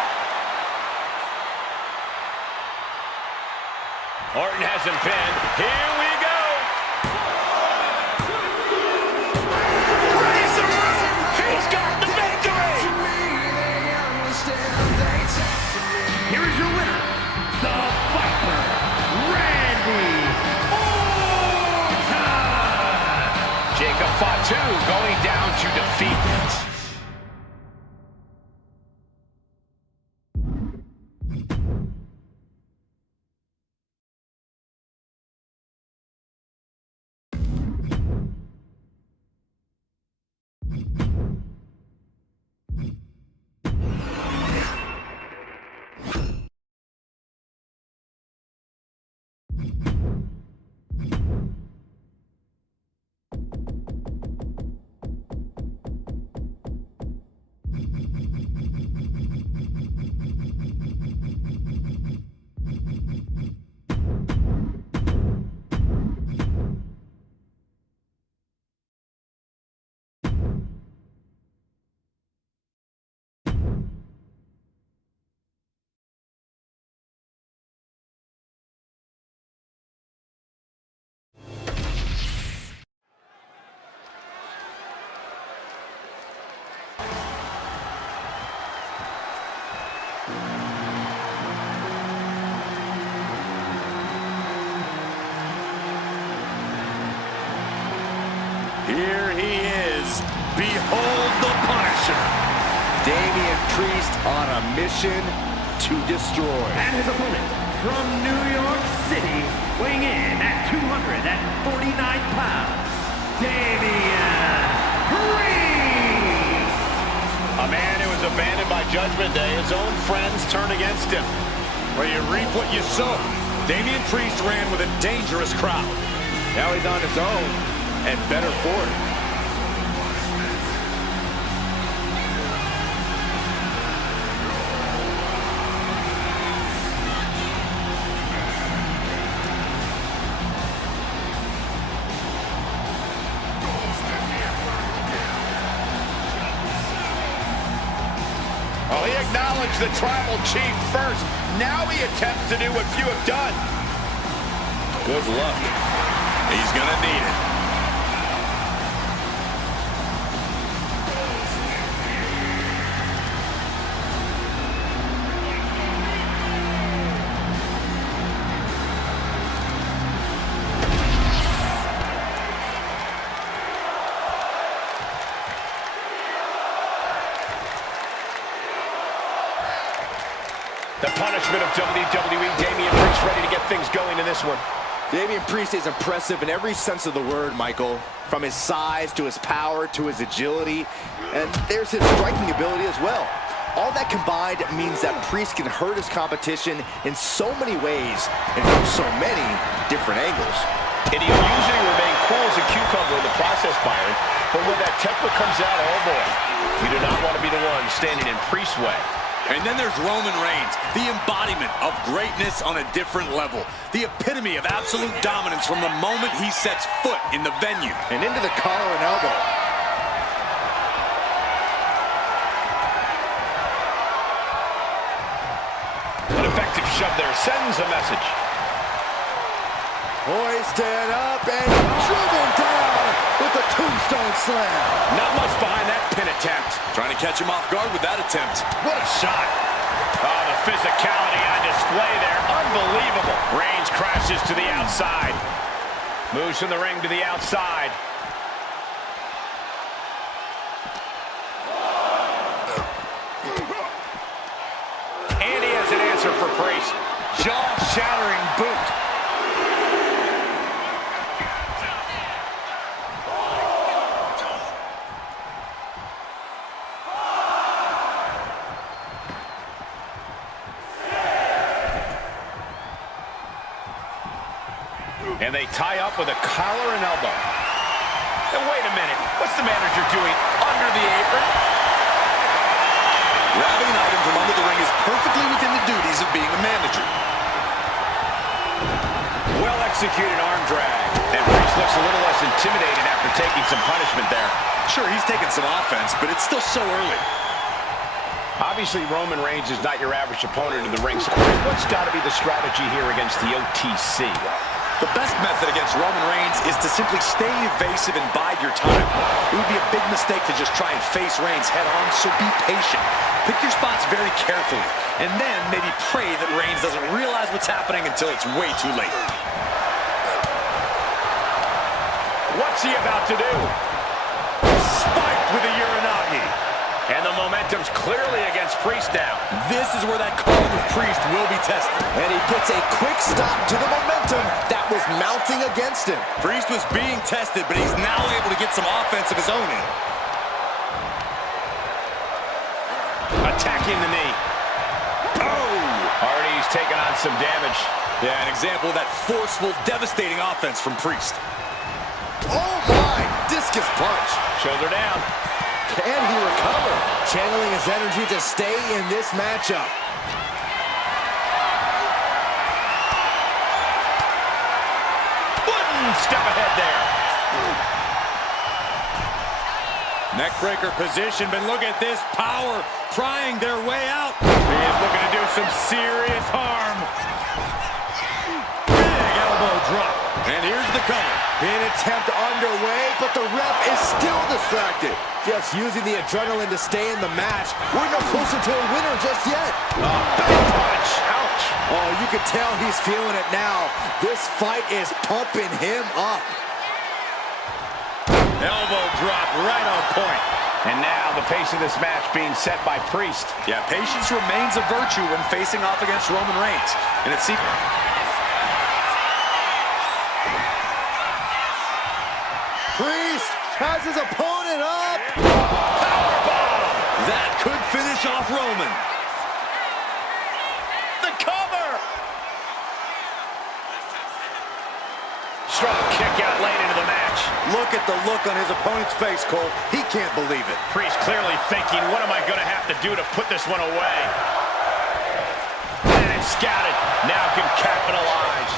Orton has him pinned. Here we go. He's got the victory. Here is your winner, the Viper, Randy Orton! Jacob Fatu going down to defeat. Here he is. Behold the Punisher. Damian Priest on a mission to destroy. And his opponent from New York City, weighing in at 249 pounds, Damian Priest! A man who was abandoned by Judgment Day. His own friends turned against him. Where you reap what you sow. Damian Priest ran with a dangerous crowd. Now he's on his own, and better for it. the tribal chief first. Now he attempts to do what few have done. Good luck. He's gonna need it. The punishment of WWE, Damian Priest ready to get things going in this one. Damian Priest is impressive in every sense of the word, Michael. From his size, to his power, to his agility, and there's his striking ability as well. All that combined means that Priest can hurt his competition in so many ways and from so many different angles. And he'll usually remain cool as a cucumber in the process, Byron. But when that temper comes out, oh boy, we do not want to be the one standing in Priest's way. And then there's Roman Reigns, the embodiment of greatness on a different level. The epitome of absolute dominance from the moment he sets foot in the venue. And into the collar and elbow. An effective shove there sends a message. Hoisted up and driven down with the tombstone slam. Not much behind that pin attempt. Trying to catch him off guard with that attempt. What a shot. Oh, the physicality on display there. Unbelievable. Reigns crashes to the outside. Moves from the ring to the outside. And he has an answer for Priest. Jaw-shattering boot. And they tie up with a collar and elbow. And wait a minute, what's the manager doing under the apron? Grabbing an item from under the ring is perfectly within the duties of being a manager. Well-executed arm drag. And Priest looks a little less intimidated after taking some punishment there. Sure, he's taking some offense, but it's still so early. Obviously, Roman Reigns is not your average opponent in the ring. So what's got to be the strategy here against the OTC? The best method against Roman Reigns is to simply stay evasive and bide your time. It would be a big mistake to just try and face Reigns head on, so be patient. Pick your spots very carefully, and then maybe pray that Reigns doesn't realize what's happening until it's way too late. What's he about to do? Spiked with a Uranagi. And the momentum's clearly against Priest now. This is where that call with Priest will be tested. And he gets a quick stop to the momentum that was mounting against him. Priest was being tested, but he's now able to get some offense of his own in. Attacking the knee. Oh! Hardy's taking on some damage. Yeah, an example of that forceful, devastating offense from Priest. Oh my! Discus punch. Shoulder down. Can he recover? Channeling his energy to stay in this matchup. One step ahead there. Neckbreaker position, but look at this power prying their way out. He is looking to do some serious harm. Big elbow drop. And here's the cover. Pin attempt underway, but the ref is still distracted. Just using the adrenaline to stay in the match. We're no closer to a winner just yet. Big punch. Ouch. Oh, you can tell he's feeling it now. This fight is pumping him up. Elbow drop right on point. And now the pace of this match being set by Priest. Yeah, patience remains a virtue when facing off against Roman Reigns. And it seems... Priest has his opponent up. Powerbomb! That could finish off Roman. The cover! Strong kick out late into the match. Look at the look on his opponent's face, Cole. He can't believe it. Priest clearly thinking, what am I going to have to do to put this one away? And it's scouted. Now can capitalize.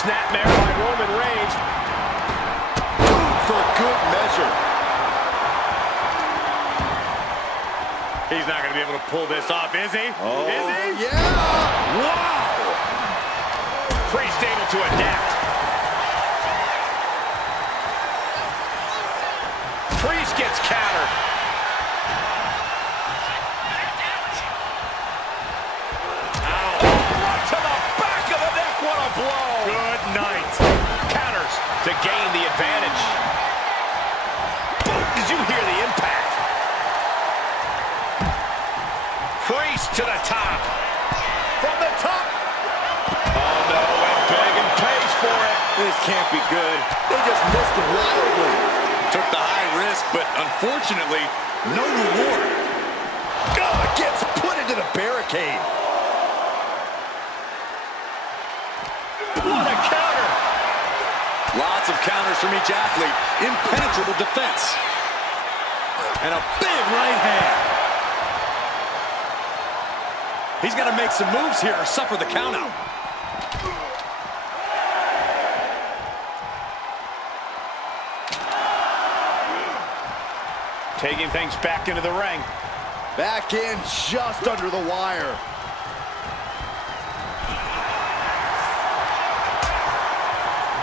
Snapmare by Roman Reigns. For good measure. He's not going to be able to pull this off, is he? Oh, is he? yeah! Wow! Priest able to adapt. Priest gets countered. Ow. Oh, right to the back of the neck. What a blow. Good night. Counters to gain the advantage. Boom. Did you hear the impact? Priest to the top. From the top. Oh, no, went big and pays for it. This can't be good. They just missed it wildly. Took the high risk, but unfortunately, no reward. God, gets put into the barricade. What a counter. Lots of counters from each athlete. Impenetrable defense. And a big right hand. He's got to make some moves here or suffer the countout. Taking things back into the ring. Back in just under the wire.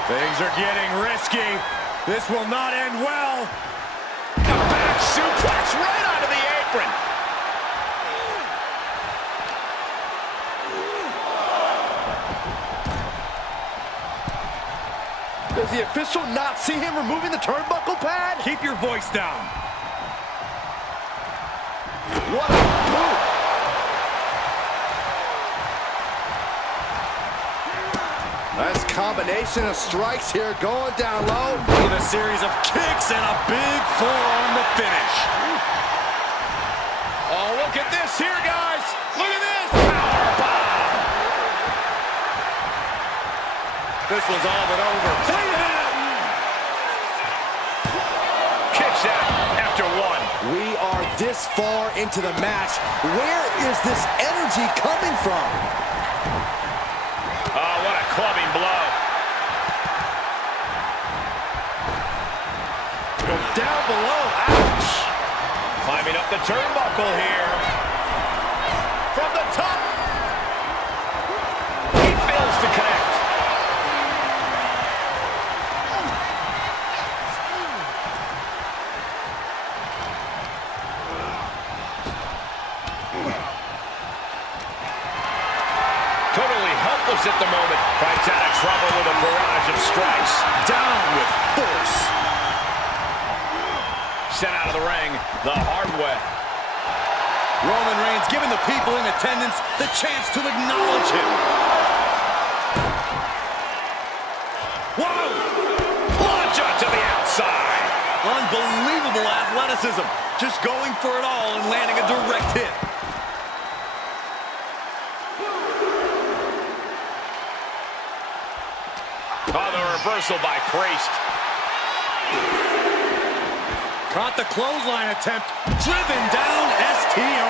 Things are getting risky. This will not end well. A back suplex right onto the apron. Does the official not see him removing the turnbuckle pad? Keep your voice down. What a boot! Nice combination of strikes here, going down low. With a series of kicks and a big forearm to finish. Oh, look at this here, guys. Look at this. Power bomb. This one's all but over. Kicks out after one. We are this far into the match. Where is this energy coming from? Oh, what a clubbing blow. Goes down below. Ouch! Climbing up the turnbuckle here. From the top. He fails to connect. Totally helpless at the moment. Fights out of trouble with a barrage of strikes. Down with force. Sent out of the ring the hard way. Roman Reigns giving the people in attendance the chance to acknowledge him. Whoa! Launch out to the outside. Unbelievable athleticism. Just going for it all and landing a direct hit. Oh, the reversal by Priest. Caught the clothesline attempt. Driven down STO.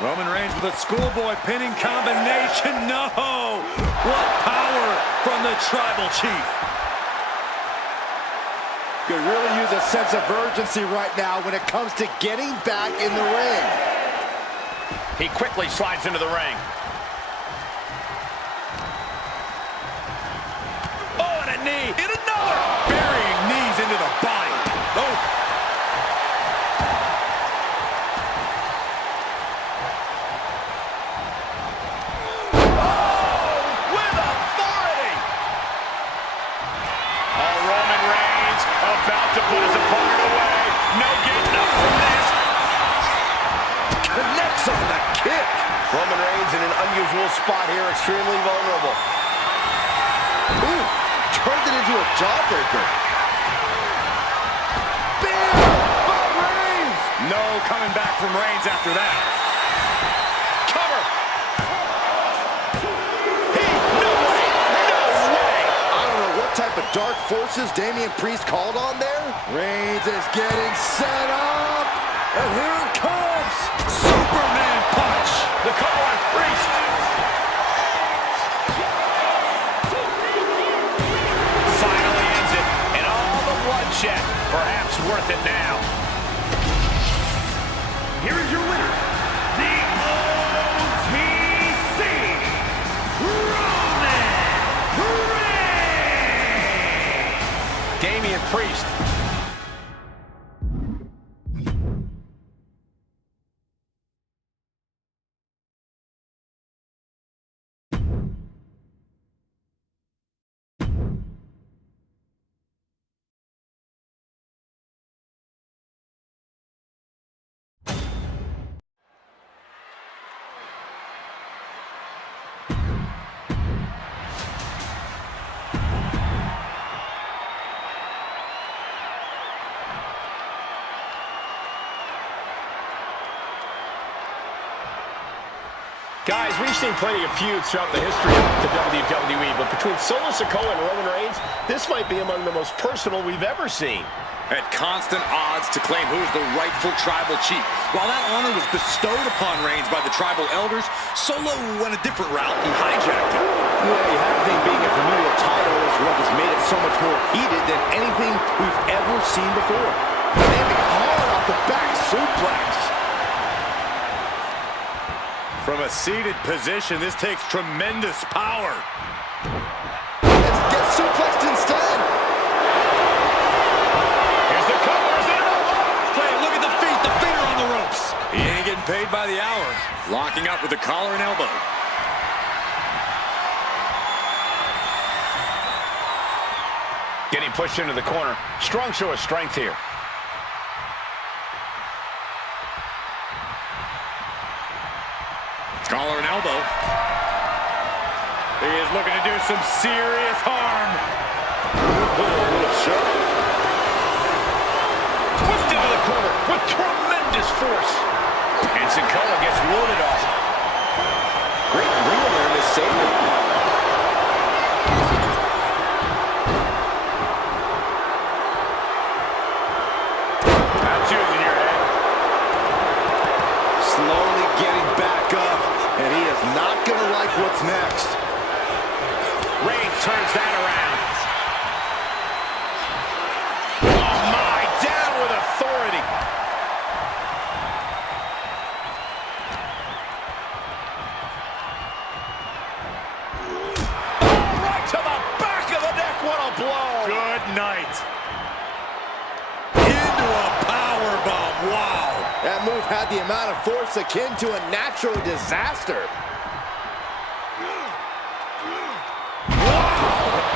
Roman Reigns with a schoolboy pinning combination. No! What power from the Tribal Chief. Could really use a sense of urgency right now when it comes to getting back in the ring. He quickly slides into the ring. Oh, and a knee. And another. Burying knees into the body. Oh. With authority. Oh, Roman Reigns about to put his opponent away. No getting up from this. Connects on the kick. Roman Reigns in an unusual spot here, extremely vulnerable. Ooh, turned it into a jawbreaker. Bam! By Reigns! No coming back from Reigns after that. Cover. No way. No way. I don't know what type of dark forces Damian Priest called on there. Reigns is getting set up. And here it comes. Superman punch. The cover on Priest. Finally ends it. And all the bloodshed. Perhaps worth it now. Here is your winner, the OTC, Roman Reigns! Damian Priest. Guys, we've seen plenty of feuds throughout the history of the WWE, but between Solo Sikoa and Roman Reigns, this might be among the most personal we've ever seen. At constant odds to claim who is the rightful tribal chief. While that honor was bestowed upon Reigns by the tribal elders, Solo went a different route and hijacked it. Yeah, you have to think being a familial title is what has made it so much more heated than anything we've ever seen before. Landing hard off the back suplex. From a seated position, this takes tremendous power. Let's get suplexed instead. Here's the cover. Hey, look at the feet. The feet are on the ropes. He ain't getting paid by the hour. Locking up with the collar and elbow. Getting pushed into the corner. Strong show of strength here. Collar and elbow. He is looking to do some serious harm. Whipped into the corner with tremendous force. And Sikoa gets warded off. Great ring awareness saved him. That's using your head. Slowly getting back up, and he is not going to like what's next. Reigns turns that around. Oh my, down with authority. Oh, right to the back of the neck, what a blow. Good night. Into a powerbomb. Wow. That move had the amount of force akin to a natural disaster.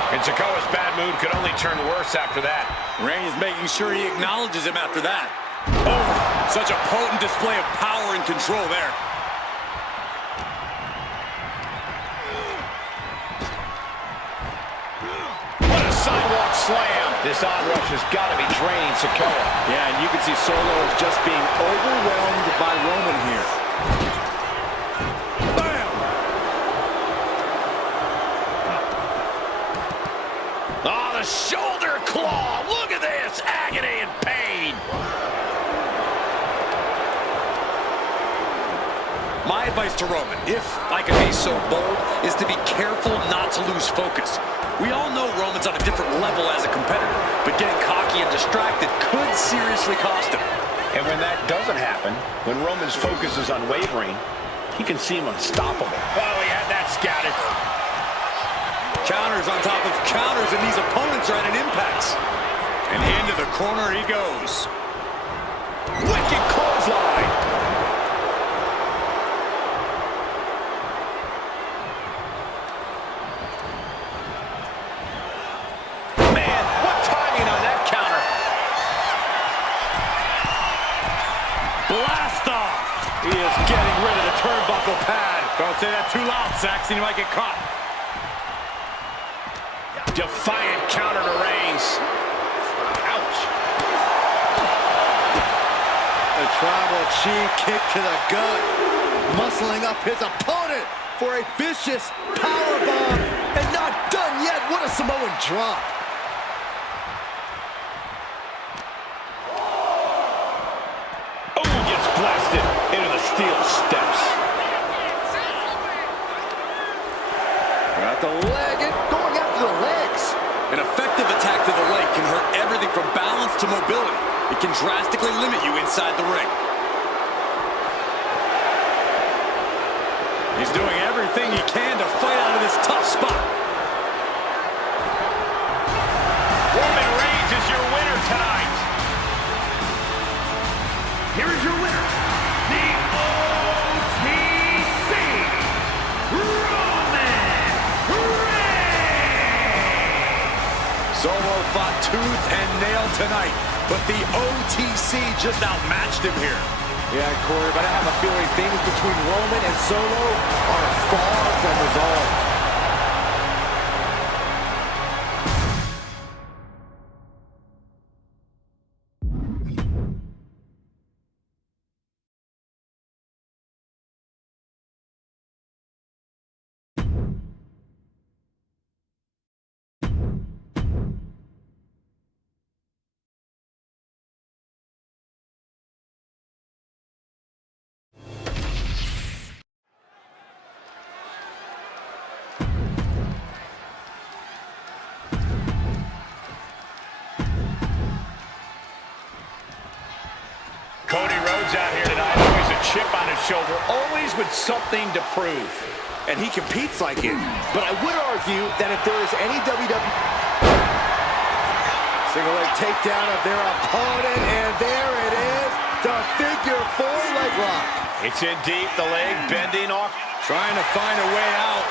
And Sikoa's bad mood could only turn worse after that. Reigns making sure he acknowledges him after that. Oh, such a potent display of power and control there. What a sidewalk slam. This onrush has got to be draining Sikoa. Yeah, and you can see Solo is just being overwhelmed by Roman here. Bam! Oh, the shoulder claw. Look at this. Agony and pain. My advice to Roman, if I can be so bold, is to be careful not to lose focus. We all know Roman's on a different level as a competitor, but getting cocky and distracted could seriously cost him. And when that doesn't happen, when Roman's focus is unwavering, he can seem unstoppable. Oh, he had that scouted. Counters on top of counters, and these opponents are at an impasse. And into the corner he goes. Wicked clothesline. Man, what timing on that counter. Blast off! He is getting rid of the turnbuckle pad. Don't say that too loud, Saxon. You might get caught. Defiant counter to Reigns. Ouch. The tribal chief kick to the gut, muscling up his opponent for a vicious powerbomb, and not done yet. What a Samoan drop. Oh, gets blasted into the steel steps. Got the leg and going after the legs. An effective attack to the leg can hurt everything from balance to mobility. It can drastically limit you inside the ring. He's doing everything he can to fight out of this tough spot. Roman Reigns is your winner tonight. Here is your winner, the OTC, Roman Reigns. Solo fought tooth and nail tonight, but the OTC just outmatched him here. Yeah, Corey, but I have a feeling things between Roman and Solo are far from resolved. Cody Rhodes out here tonight, always a chip on his shoulder, always with something to prove. And he competes like it. But I would argue that if there is any WWE... Single leg takedown of their opponent, and there it is, the figure four leg lock. It's in deep, the leg bending off. Trying to find a way out.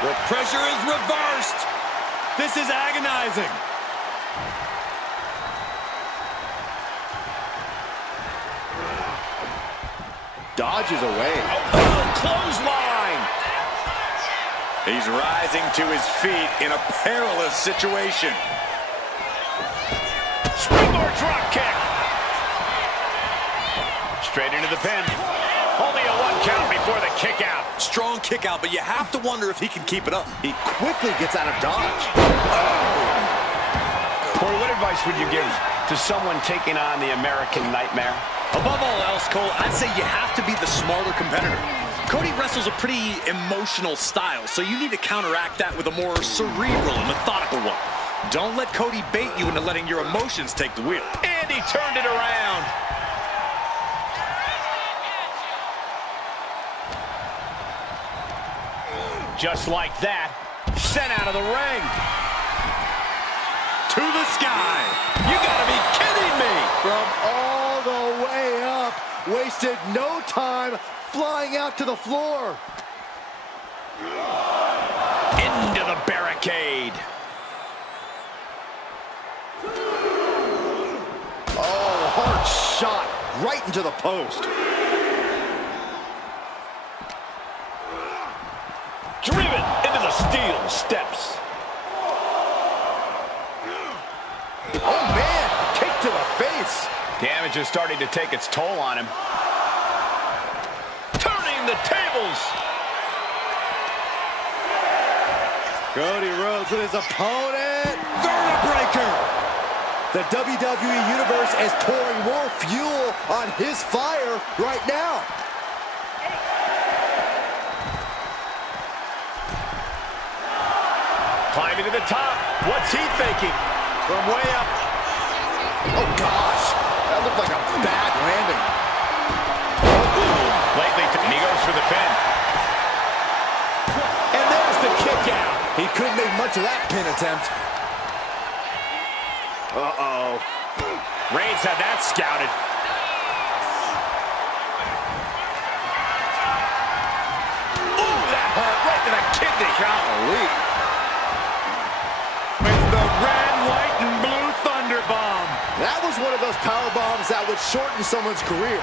The pressure is reversed. This is agonizing. Dodges away. Oh, clothesline! He's rising to his feet in a perilous situation. Springboard drop kick. Straight into the pin. Only a 1 count before the kick out. Strong kick out, but you have to wonder if he can keep it up. He quickly gets out of dodge. Corey, what advice would you give to someone taking on the American Nightmare? Above all else, Cole, I'd say you have to be the smarter competitor. Cody wrestles a pretty emotional style, so you need to counteract that with a more cerebral and methodical one. Don't let Cody bait you into letting your emotions take the wheel. And he turned it around. Just like that, sent out of the ring. To the sky. You gotta be kidding me. From all the way up, wasted no time flying out to the floor. Into the barricade. Oh, hard shot right into the post. Driven into the steel steps. Oh, man, kick to the face. Damage is starting to take its toll on him. Turning the tables. Cody Rhodes with his opponent. Vertebreaker. The WWE Universe is pouring more fuel on his fire right now. Climbing to the top. What's he thinking? From way up. Oh, gosh. That looked like a bad landing. Lately, he goes for the pin. And there's the kick out. He couldn't make much of that pin attempt. Uh-oh. Reigns had that scouted. Ooh, that hurt right to the kidney. Golly. With the red, white, and blue thunder bomb. That was one of those power bombs that would shorten someone's career.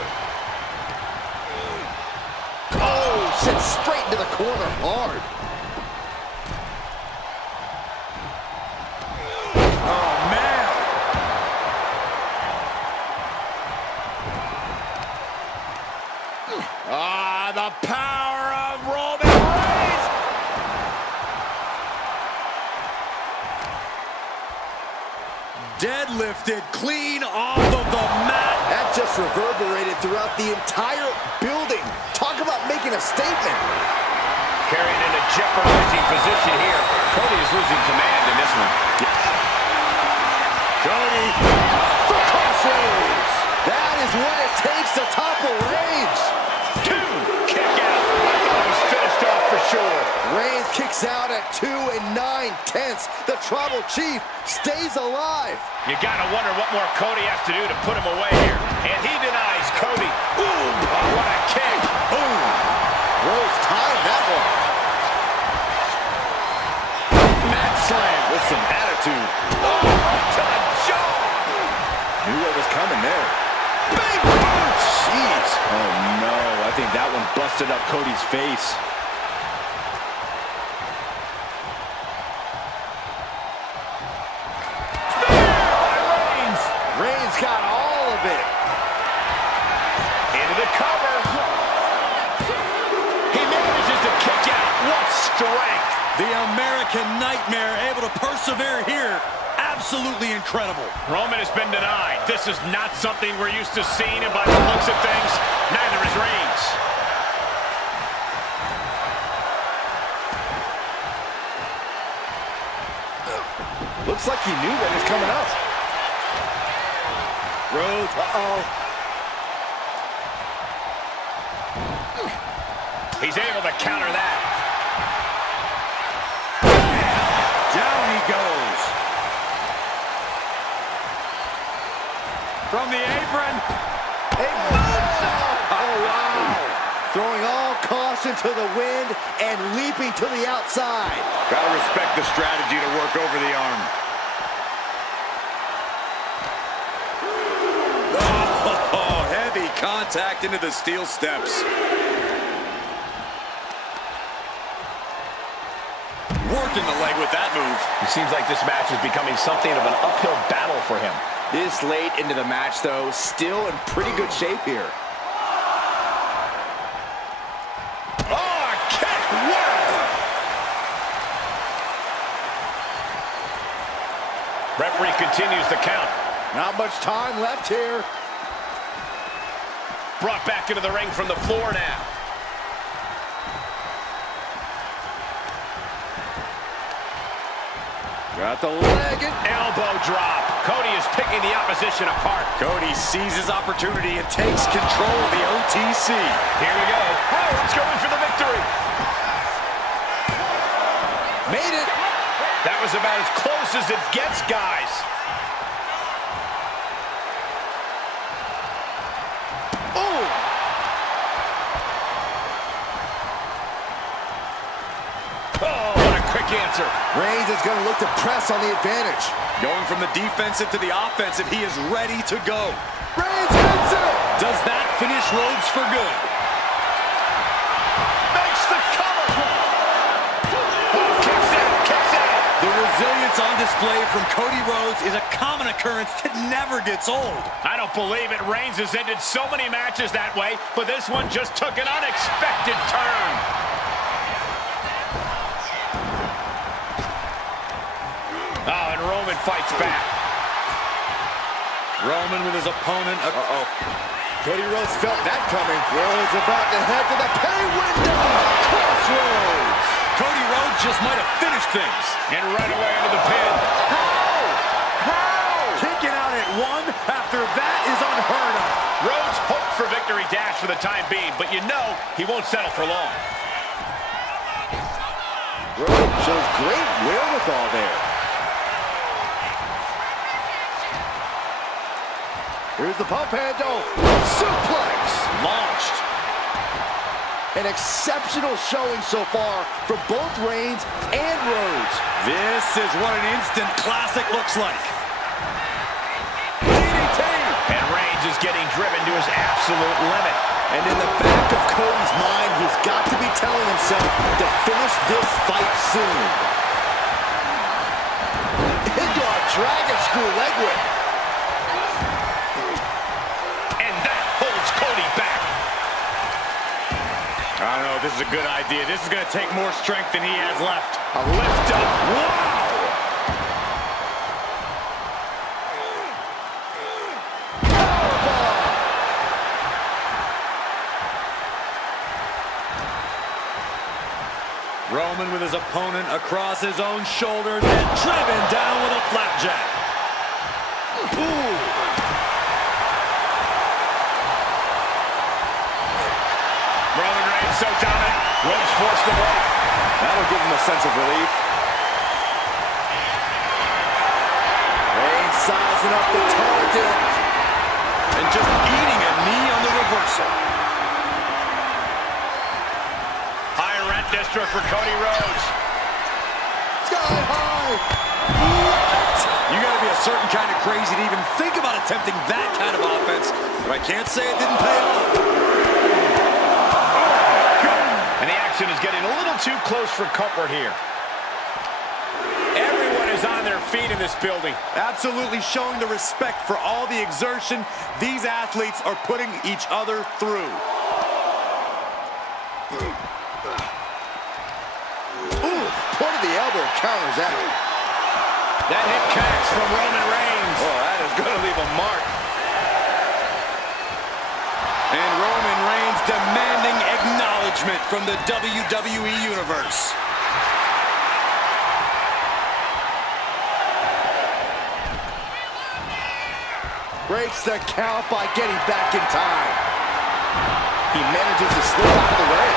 Oh, sent straight into the corner hard. Oh, man. Ah, the power of Roman Reigns. Deadlifted clean off of the mat. That just reverberated throughout the entire building. Talk about making a statement. carried in a jeopardizing position here. Cody is losing command in this one. Yes. Cody, the crossroads. That is what it takes to topple Reigns. 2, kick out. I thought it was finished off for sure. Reigns kicks out at 2 9/10. The Tribal Chief stays alive. You gotta wonder what more Cody has to do to put him away here. And he denies Cody. Ooh, what a kick. Boom. Rhodes timed that one. Mat slam with some attitude. Oh, to the jaw. Knew what was coming there. Big boot. Jeez. Oh, no. I think that one busted up Cody's face. Reigns got all of it. Into the cover. He manages to kick out. What strength. The American Nightmare able to persevere here. Absolutely incredible. Roman has been denied. This is not something we're used to seeing, and by the looks of things, neither is Reigns. Looks like he knew what was coming up. Rhodes, He's able to counter that. Down he goes. From the apron. oh, wow. Throwing all caution to the wind and leaping to the outside. Gotta respect the strategy to work over the arm. Oh, heavy contact into the steel steps. Working the leg with that move. It seems like this match is becoming something of an uphill battle for him. This late into the match, though, still in pretty good shape here. Oh, a kick! Wow! Referee continues the count. Not much time left here. Brought back into the ring from the floor now. Got the leg and Elbow drop. Cody is picking the opposition apart. Cody sees his opportunity and takes control of the OTC. Here we go. Owens going for the victory. made it. That was about as close as it gets, guys. Oh! Oh, what a quick answer. Reigns is going to look to press on the advantage. Going from the defensive to the offensive, he is ready to go. Reigns hits it! Does that finish Rhodes for good? Makes the cover. Oh, kicks out. The resilience on display from Cody Rhodes is a common occurrence that never gets old. I don't believe it. Reigns has ended so many matches that way, but this one just took an unexpected turn. Oh, and Roman fights back. Roman with his opponent. Cody Rhodes felt that coming. Rhodes about to head to the pay window. Crossroads. Cody Rhodes just might have finished things. And right away into the pin. How? Kicking out at one after that is unheard of. Rhodes hoped for victory dash for the time being, but you know he won't settle for long. Rhodes shows great wherewithal there. Here's the pump handle. Suplex. Launched. An exceptional showing so far from both Reigns and Rhodes. This is what an instant classic looks like. DDT. And Reigns is getting driven to his absolute limit. And in the back of Cody's mind, he's got to be telling himself to finish this fight soon. Into a dragon screw leg whip. And that holds Cody back. I don't know if this is a good idea. This is going to take more strength than he has left. A lift up. Wow! across his own shoulders and driven down with a flapjack. Ooh. Roman Reigns so dominant. Rhodes forced the break. That'll give him a sense of relief. Reigns sizing up the target. And just eating a knee on the reversal. High rent district for Cody Rhodes. Sky high. What? You gotta be a certain kind of crazy to even think about attempting that kind of offense. But I can't say it didn't pay off. And the action is getting a little too close for comfort here. Everyone is on their feet in this building. Absolutely showing the respect for all the exertion these athletes are putting each other through. Ooh, point of the elbow counters that. That hip connects from Roman Reigns. Oh, that is going to leave a mark. And Roman Reigns demanding acknowledgement from the WWE Universe. Breaks the count by getting back in time. He manages to slip out of the way.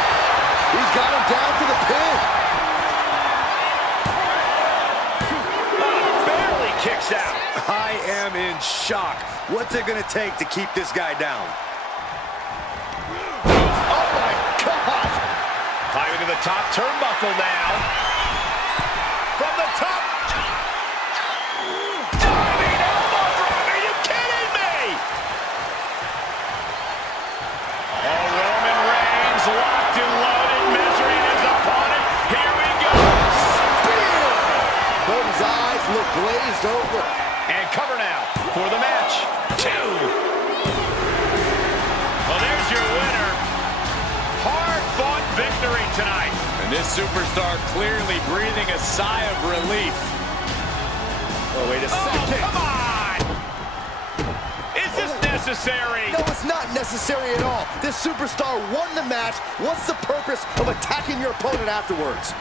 He's got him down to the pin. Barely kicks out. I am in shock. What's it going to take to keep this guy down? Oh my God! Climbing to the top turnbuckle now. From the top. Diving elbow drop. Are you kidding me? Oh, Roman Reigns locked and loaded, measuring his opponent. Here we go. Spear! Cody's eyes look glazed over. And cover now for the match. 2. Well, there's your winner. Hard-fought victory tonight. And this superstar clearly breathing a sigh of relief. Oh, wait a Oh, second. come on! Is this necessary? No, it's not necessary at all. This superstar won the match. What's the purpose of attacking your opponent afterwards?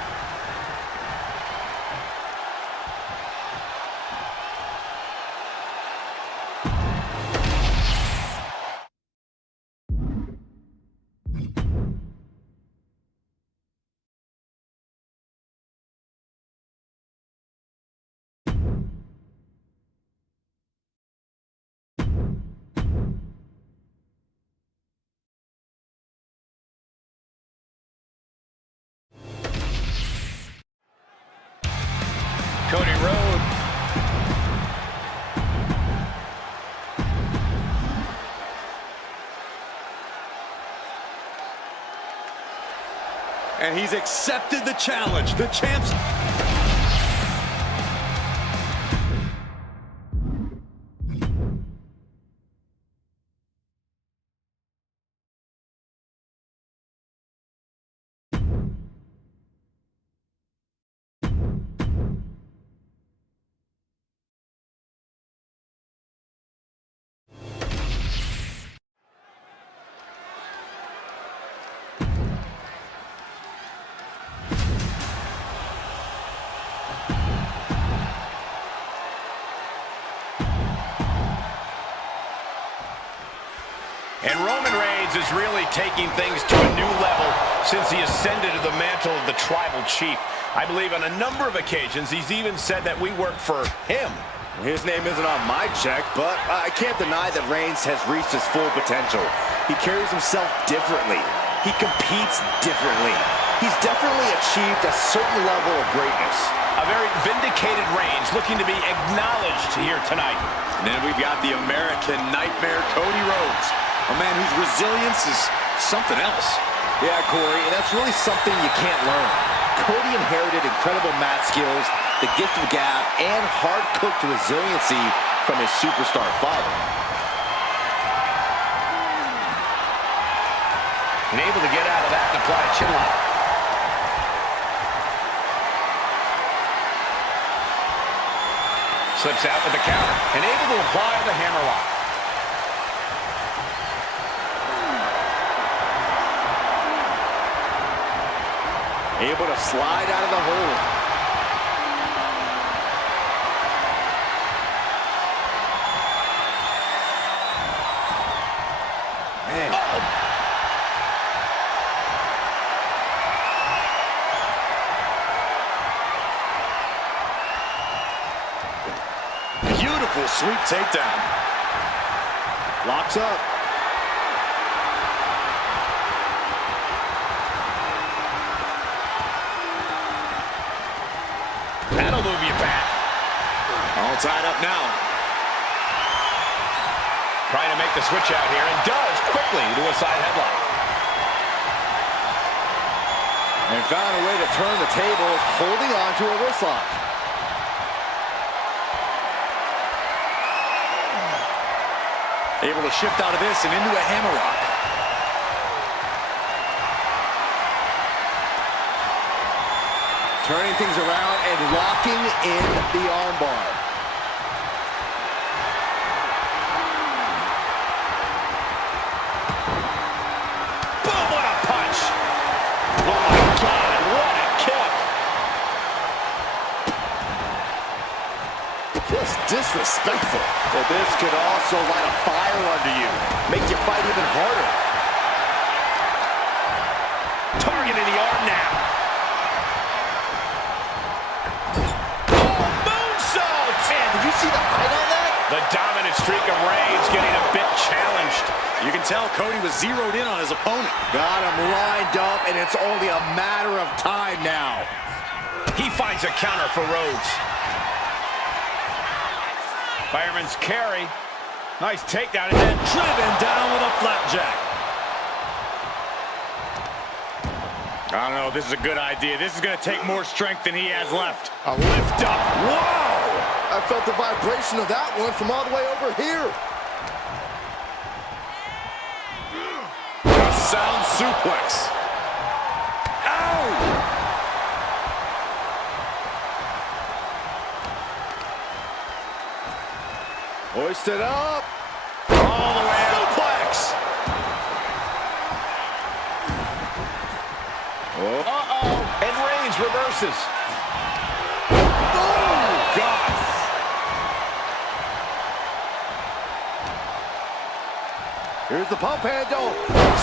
Cody Rhodes. And he's accepted the challenge. The champ's... And Roman Reigns is really taking things to a new level since he ascended to the mantle of the tribal chief. I believe on a number of occasions he's even said that we work for him. His name isn't on my check, but I can't deny that Reigns has reached his full potential. He carries himself differently. He competes differently. He's definitely achieved a certain level of greatness. A very vindicated Reigns looking to be acknowledged here tonight. And then we've got the American Nightmare, Cody Rhodes. A man whose resilience is something else. Yeah, Corey, and that's really something you can't learn. Cody inherited incredible mat skills, the gift of gab, and hard-cooked resiliency from his superstar father. And able to get out of that and apply a chin lock. Slips out with the counter and able to apply the hammerlock. Able to slide out of the hold. Beautiful sweep takedown. Locks up. That'll move you back. All tied up now. Trying to make the switch out here, and does quickly to a side headlock. And found a way to turn the tables, holding on to a wrist lock. Able to shift out of this and into a hammerlock. Turning things around and locking in the armbar. Boom, what a punch. Oh my God, what a kick. Just disrespectful. Well, this could also light a fire under you. Make you fight even harder. Targeting the arm now. Did you see the height on that? The dominant streak of Reigns getting a bit challenged. You can tell Cody was zeroed in on his opponent. Got him lined up, and it's only a matter of time now. He finds a counter for Rhodes. Fireman's carry. Nice takedown, and then driven down with a flapjack. I don't know if this is a good idea. This is going to take more strength than he has left. A lift up. Whoa! I felt the vibration of that one from all the way over here. A sound suplex. Ow! Hoisted up. All the way out. Suplex. Uh-oh. And Reigns reverses. Oh, God. Here's the pump handle.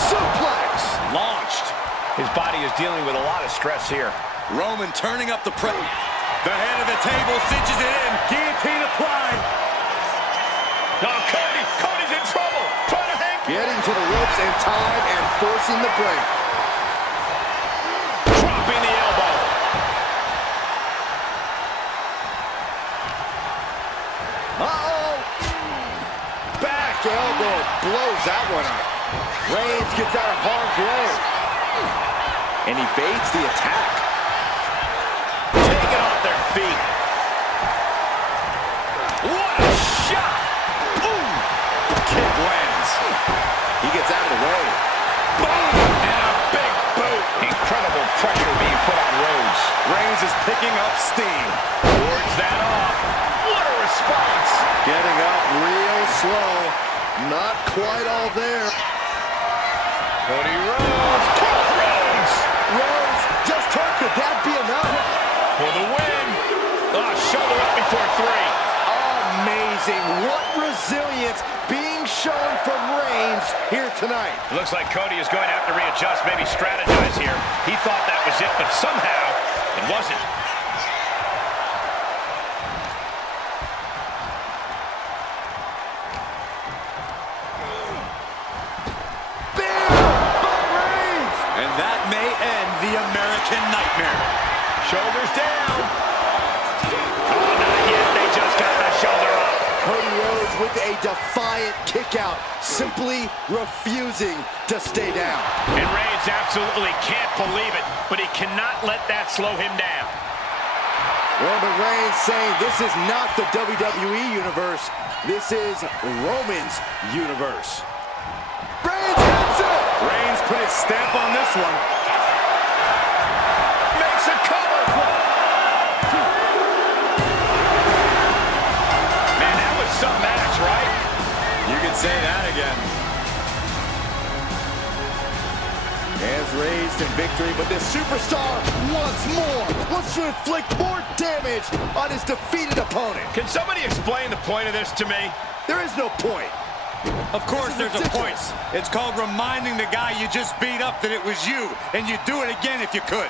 Suplex. Launched. His body is dealing with a lot of stress here. Roman turning up the pressure. The head of the table cinches it in. Guillotine applied. Now Cody's in trouble. Trying to hang. Getting to the ropes in time and forcing the break. Dropping the elbow. Uh-oh. Back elbow blows that one up. Reigns gets out of harm's way. And evades the attack. Taken off their feet. What a shot. Boom. Kick lands. He gets out of the way. Boom. And a big boot. Incredible pressure being put on Rhodes. Reigns is picking up steam. Wards that off. What a response. Getting up real slow. Not quite all there. Cody Rhodes. Kills Rhodes. Rhodes just hurt. Could that be enough? For the win. Shoulder up before three. Amazing. What resilience being shown from Reigns here tonight. Looks like Cody is going to have to readjust, maybe strategize here. He thought that was it, but somehow it wasn't. And that may end the American Nightmare. Shoulders down. Oh, not yet. They just got the shoulder up. Cody Rhodes with a defiant kick out, simply refusing to stay down. And Reigns absolutely can't believe it, but he cannot let that slow him down. Roman Reigns saying this is not the WWE universe. This is Roman's universe. Reigns hits it! Reigns put his stamp on this one. Makes a cover. Man, that was some match, right? You can say that again. Hands raised in victory, but this superstar wants more. Wants to inflict more damage on his defeated opponent. Can somebody explain the point of this to me? There is no point. Of course there's a point. ridiculous. It's called reminding the guy you just beat up that it was you, and you'd do it again if you could.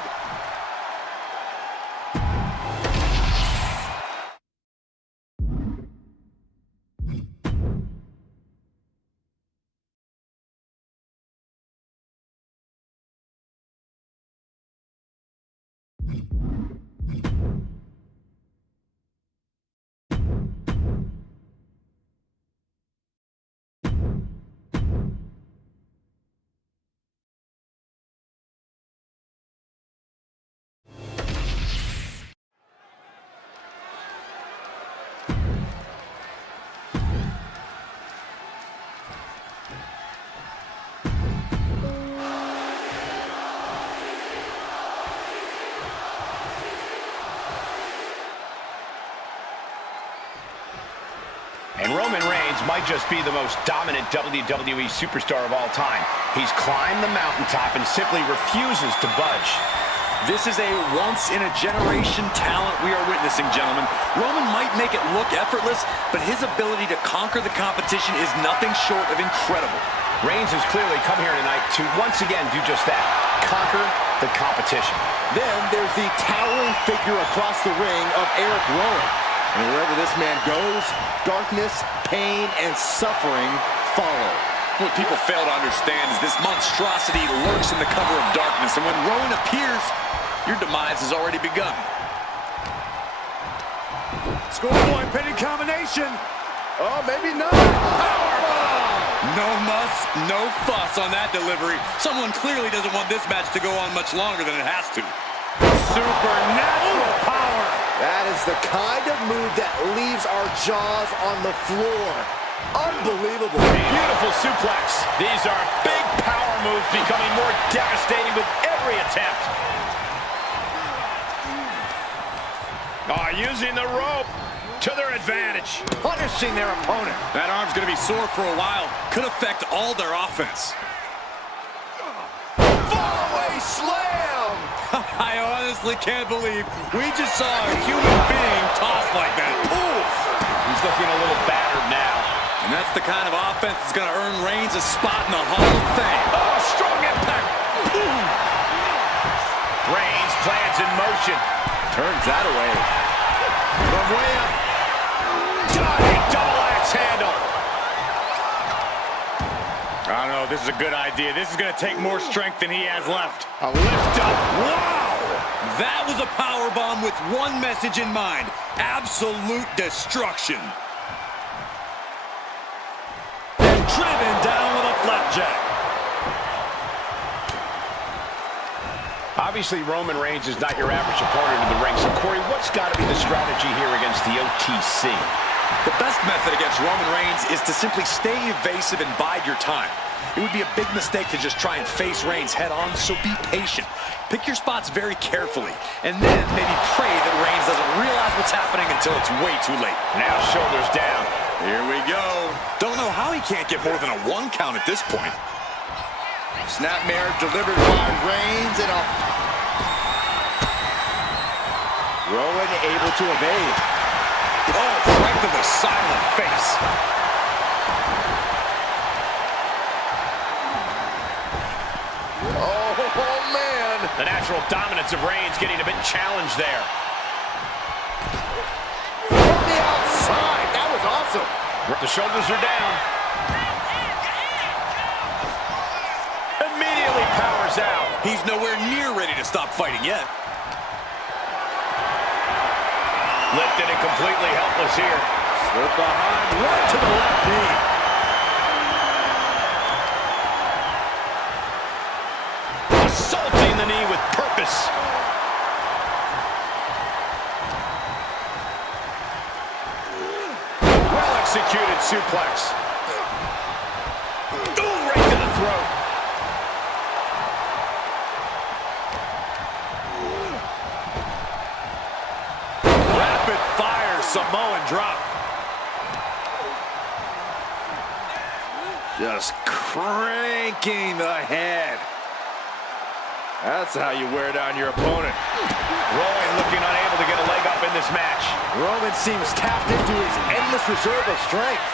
And Roman Reigns might just be the most dominant WWE superstar of all time. He's climbed the mountaintop and simply refuses to budge. This is a once-in-a-generation talent we are witnessing, gentlemen. Roman might make it look effortless, but his ability to conquer the competition is nothing short of incredible. Reigns has clearly come here tonight to once again do just that, conquer the competition. Then there's the towering figure across the ring of Erick Rowan. And wherever this man goes, darkness, pain, and suffering follow. What people fail to understand is this monstrosity lurks in the cover of darkness, and when Rowan appears, your demise has already begun. Scoreboard pinning combination. Oh, maybe not. Powerbomb. No muss, no fuss on that delivery. Someone clearly doesn't want this match to go on much longer than it has to. Supernatural power. That is the kind of move that leaves our jaws on the floor. Unbelievable. Beautiful suplex. These are big power moves becoming more devastating with every attempt. Using the rope to their advantage. Punishing their opponent. That arm's going to be sore for a while. Could affect all their offense. Fallaway slam. I honestly can't believe we just saw a human being tossed like that. Oof. He's looking a little battered now. And that's the kind of offense that's going to earn Reigns a spot in the Hall of Fame. Oh, strong impact. Boom. Reigns plans in motion. Turns that away. From way up. Diving double axe handle. I don't know, this is a good idea. This is going to take more strength than he has left. A lift up. Wow! That was a powerbomb with one message in mind. Absolute destruction. And driven down with a flapjack. Obviously, Roman Reigns is not your average opponent in the ring. So, Corey, what's got to be the strategy here against the OTC? The best method against Roman Reigns is to simply stay evasive and bide your time. It would be a big mistake to just try and face Reigns head on, so be patient. Pick your spots very carefully, and then maybe pray that Reigns doesn't realize what's happening until it's way too late. Now shoulders down. Here we go. Don't know how he can't get more than a 1 count at this point. Snapmare delivered by Reigns and a... Rowan able to evade. Oh, right to the silent face. Oh, man. The natural dominance of Reigns getting a bit challenged there. From the outside. That was awesome. The shoulders are down. Immediately powers out. He's nowhere near ready to stop fighting yet. Lifted and completely helpless here. Slip behind, right to the left knee. Assaulting the knee with purpose. Well-executed suplex. Ooh, right to the throat. Rapid-fire Samoan drop. Just cranking the head. That's how you wear down your opponent. Rowan looking unable to get a leg up in this match. Roman seems tapped into his endless reserve of strength.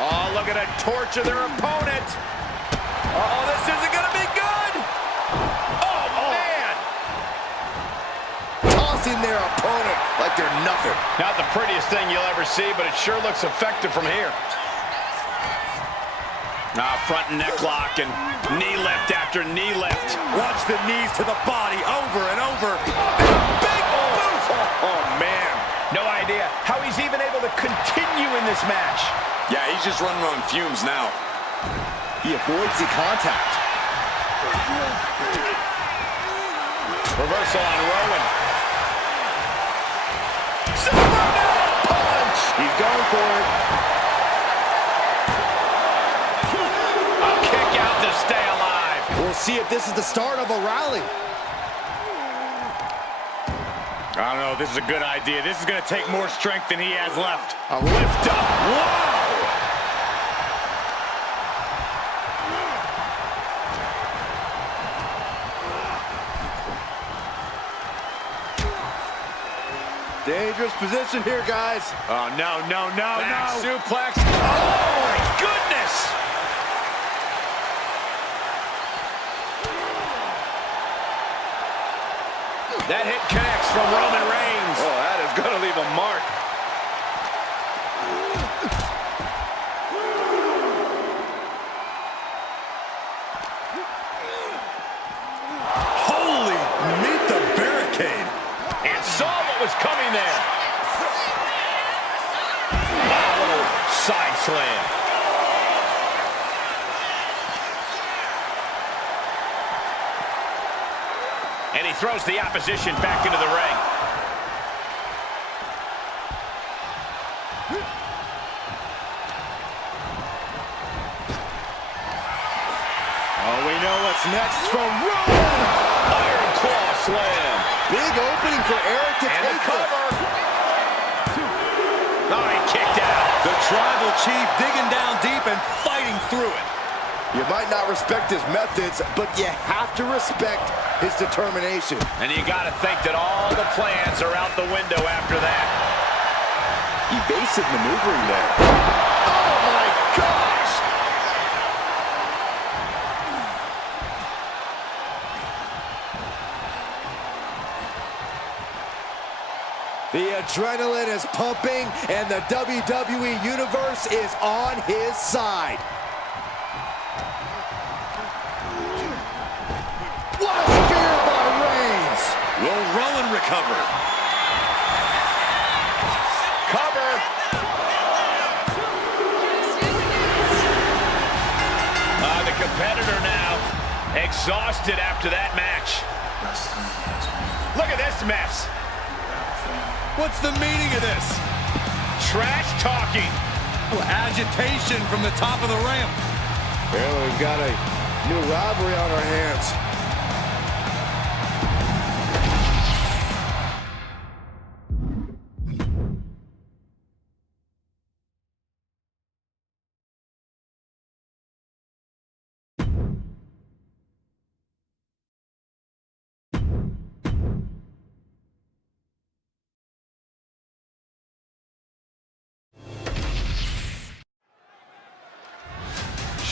Oh, look at it torture their opponent. Oh, this isn't going to be good. Oh, man. Tossing their opponent like they're nothing. Not the prettiest thing you'll ever see, but it sure looks effective from here. Front neck lock and knee lift after knee lift. Watch the knees to the body over and over. Big boot! Oh, man. No idea how he's even able to continue in this match. Yeah, he's just running on fumes now. He avoids the contact. Reversal on Rowan. Superman punch! He's going for it. A kick out to stay alive. We'll see if this is the start of a rally. I don't know if this is a good idea. This is going to take more strength than he has left. A lift up. Wow! Dangerous position here, guys. Oh, no. Back suplex. Oh, my goodness! That hit connects from Roman Reigns. Oh, that is going to leave a mark. Holy, meet the barricade. And saw what was coming there. Wow, little side slam. And he throws the opposition back into the ring. Oh, we know what's next from Rowan. Iron claw slam. Big opening for Erick to And the take cover. Oh, he kicked out. The tribal chief digging down deep and fighting through it. You might not respect his methods, but you have to respect his determination. And you got to think that all the plans are out the window after that. Evasive maneuvering there. Oh, my gosh! The adrenaline is pumping, and the WWE Universe is on his side. What a spear by Reigns! Will Rowan recover? Cover. The competitor now exhausted after that match. Look at this mess. What's the meaning of this? Trash talking. Agitation from the top of the ramp. Well, we've got a new rivalry on our hands.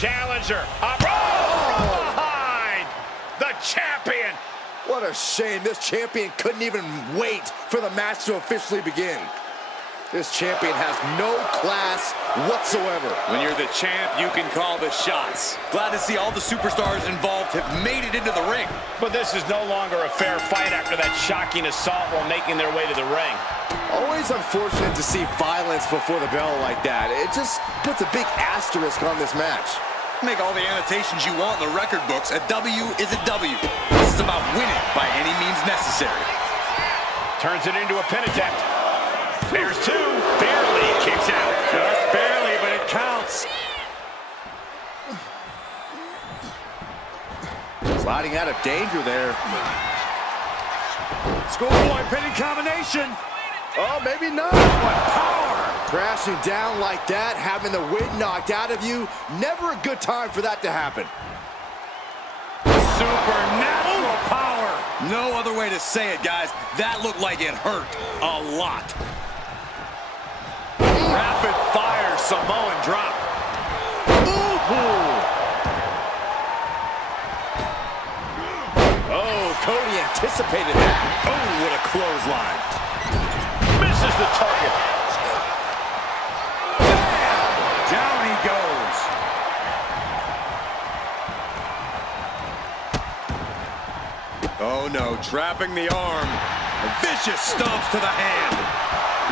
Challenger up from behind. The champion. What a shame. This champion couldn't even wait for the match to officially begin. This champion has no class whatsoever. When you're the champ, you can call the shots. Glad to see all the superstars involved have made it into the ring. But this is no longer a fair fight after that shocking assault while making their way to the ring. Always unfortunate to see violence before the bell like that. It just puts a big asterisk on this match. Make all the annotations you want in the record books. A W is a W. This is about winning by any means necessary. Turns it into a pin attempt. There's two. Barely kicks out. Just barely, but it counts. Sliding out of danger there. Schoolboy pinning combination. Oh, maybe not. What power! Crashing down like that, having the wind knocked out of you, never a good time for that to happen. Supernatural power. No other way to say it, guys. That looked like it hurt a lot. Rapid fire Samoan drop. Oh, Cody anticipated that. Oh, what a clothesline. Misses the target. Down he goes. Oh no, trapping the arm. Vicious stomps to the hand.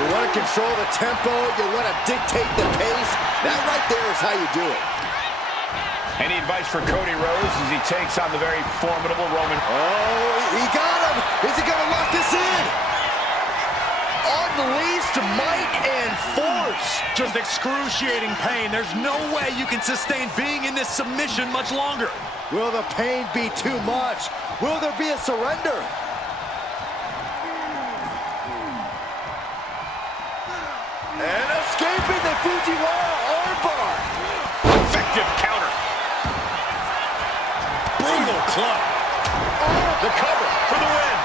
You want to control the tempo, you want to dictate the pace. That right there is how you do it. Any advice for Cody Rhodes as he takes on the very formidable Roman? Oh, he got him. Is he going to lock this in? Unleashed might and force. Just excruciating pain. There's no way you can sustain being in this submission much longer. Will the pain be too much? Will there be a surrender? And escaping the Fujiwara armbar. Effective counter. Brutal club. The cover for the win.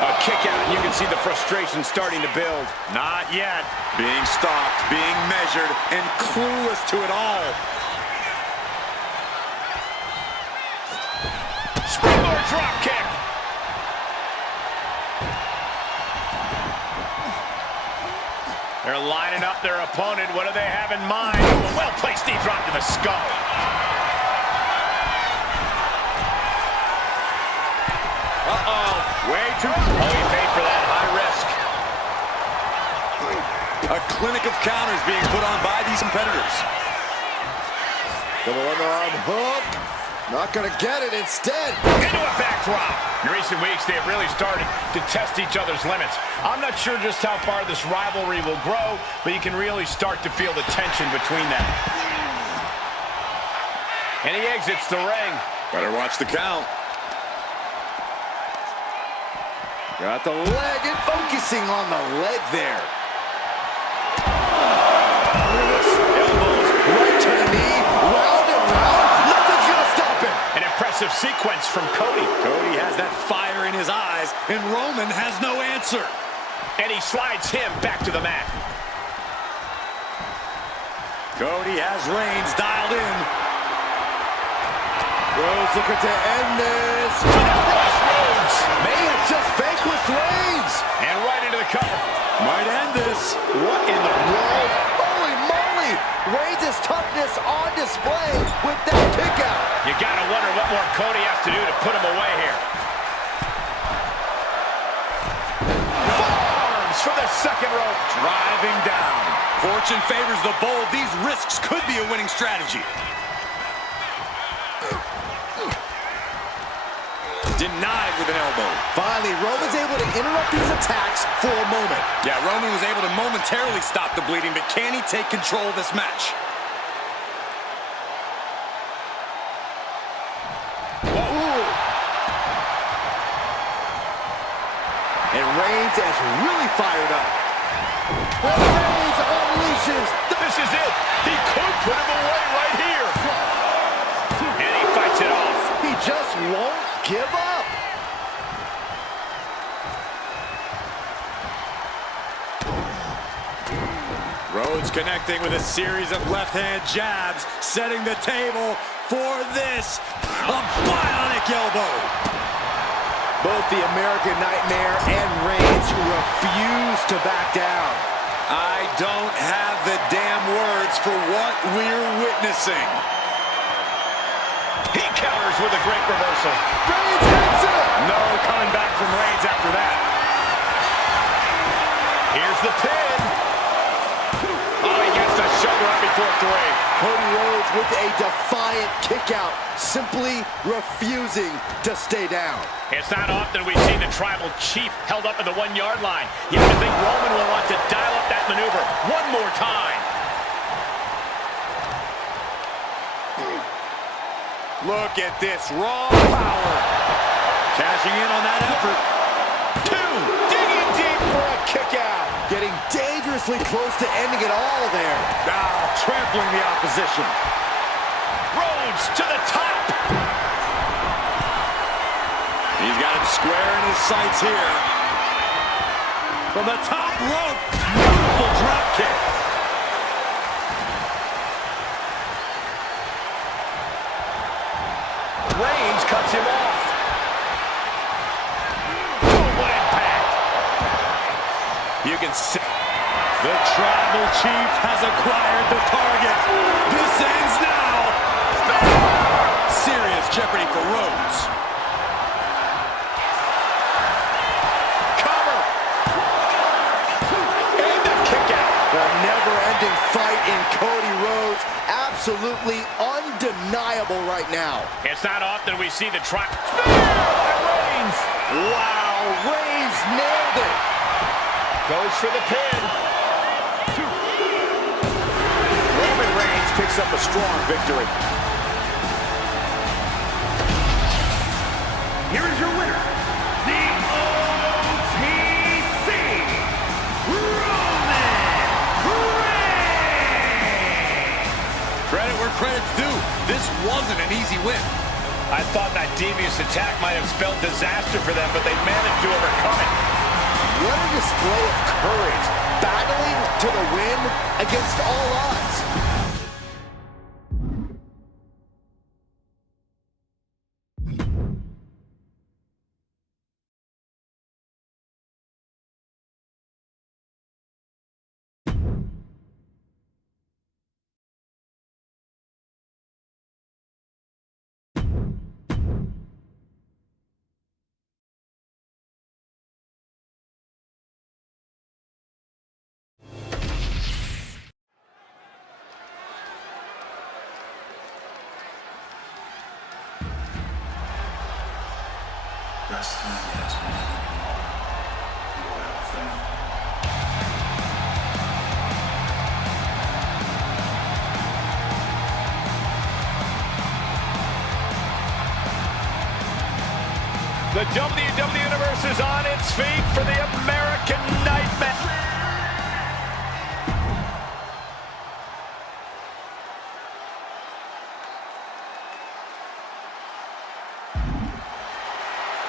A kick out, and you can see the frustration starting to build. Not yet. Being stalked, being measured, and clueless to it all. Springboard drop kick. They're lining up their opponent. What do they have in mind? A well-placed knee drop to the skull. Uh-oh. Way too... Oh, he paid for that. High risk. A clinic of counters being put on by these competitors. Double underarm hook. Not going to get it. Instead, Into a backdrop. In recent weeks, they have really started to test each other's limits. I'm not sure just how far this rivalry will grow, but you can really start to feel the tension between them. And he exits the ring. Better watch the count. got the leg and focusing on the leg there. Elbows right to the knee, round and round. Nothing's going to stop him. An impressive sequence from Cody. Cody has that fire in his eyes, and Roman has no answer. And he slides him back to the mat. Cody has Reigns dialed in. Rhodes looking to end this. To the crossroads. May have just vanquished Reigns. And right into the cover. Might end this. What in the world? Holy moly! Reigns' toughness on display with that kick out. You gotta wonder what more Cody has to do to put him away here. Forearms for the second rope. Driving down. Fortune favors the bold. These risks could be a winning strategy. Denied with an elbow. Finally, Roman's able to interrupt these attacks for a moment. Yeah, Roman was able to momentarily stop the bleeding, but can he take control of this match? Ooh. And Reigns is really fired up. Well, Reigns unleashes. This is it. He could put him away right here. And he fights it off. He just won't give up. Rhodes connecting with a series of left-hand jabs, setting the table for this. A bionic elbow. Both the American Nightmare and Reigns refuse to back down. I don't have the damn words for what we're witnessing. He counters with a great reversal. Reigns hits it. No coming back from Reigns after that. Here's the pin. Oh, he gets the shoulder up before three. Cody Rhodes with a defiant kick out, simply refusing to stay down. It's not often we've seen the tribal chief held up at the 1 yard line. You have to think Roman will want to dial up that maneuver one more time. Look at this raw power. Cashing in on that effort. Two, digging deep for a kick out. Getting dangerously close to ending it all there. Now trampling the opposition. Rhodes to the top. He's got him square in his sights here. From the top rope. Beautiful drop kick. Reigns cuts him off. Oh, what impact. You can see the tribal chief has acquired the target. This ends now. Serious jeopardy for Rhodes. Cover. And a kick out. The never-ending fight in Cody Rhodes. Absolutely undeniable right now. It's not often we see the try. Reigns. Wow, Reigns nailed it. Goes for the pin. Roman Reigns picks up a strong victory. Here is your winner, the OTC, Roman Reigns! Credit where credit's due. This wasn't an easy win. I thought that devious attack might have spelled disaster for them, but they managed to overcome it. What a display of courage, battling to the win against all odds. Wrestling has many more loyal fans. The WWE Universe is on its feet for the American Nightmare.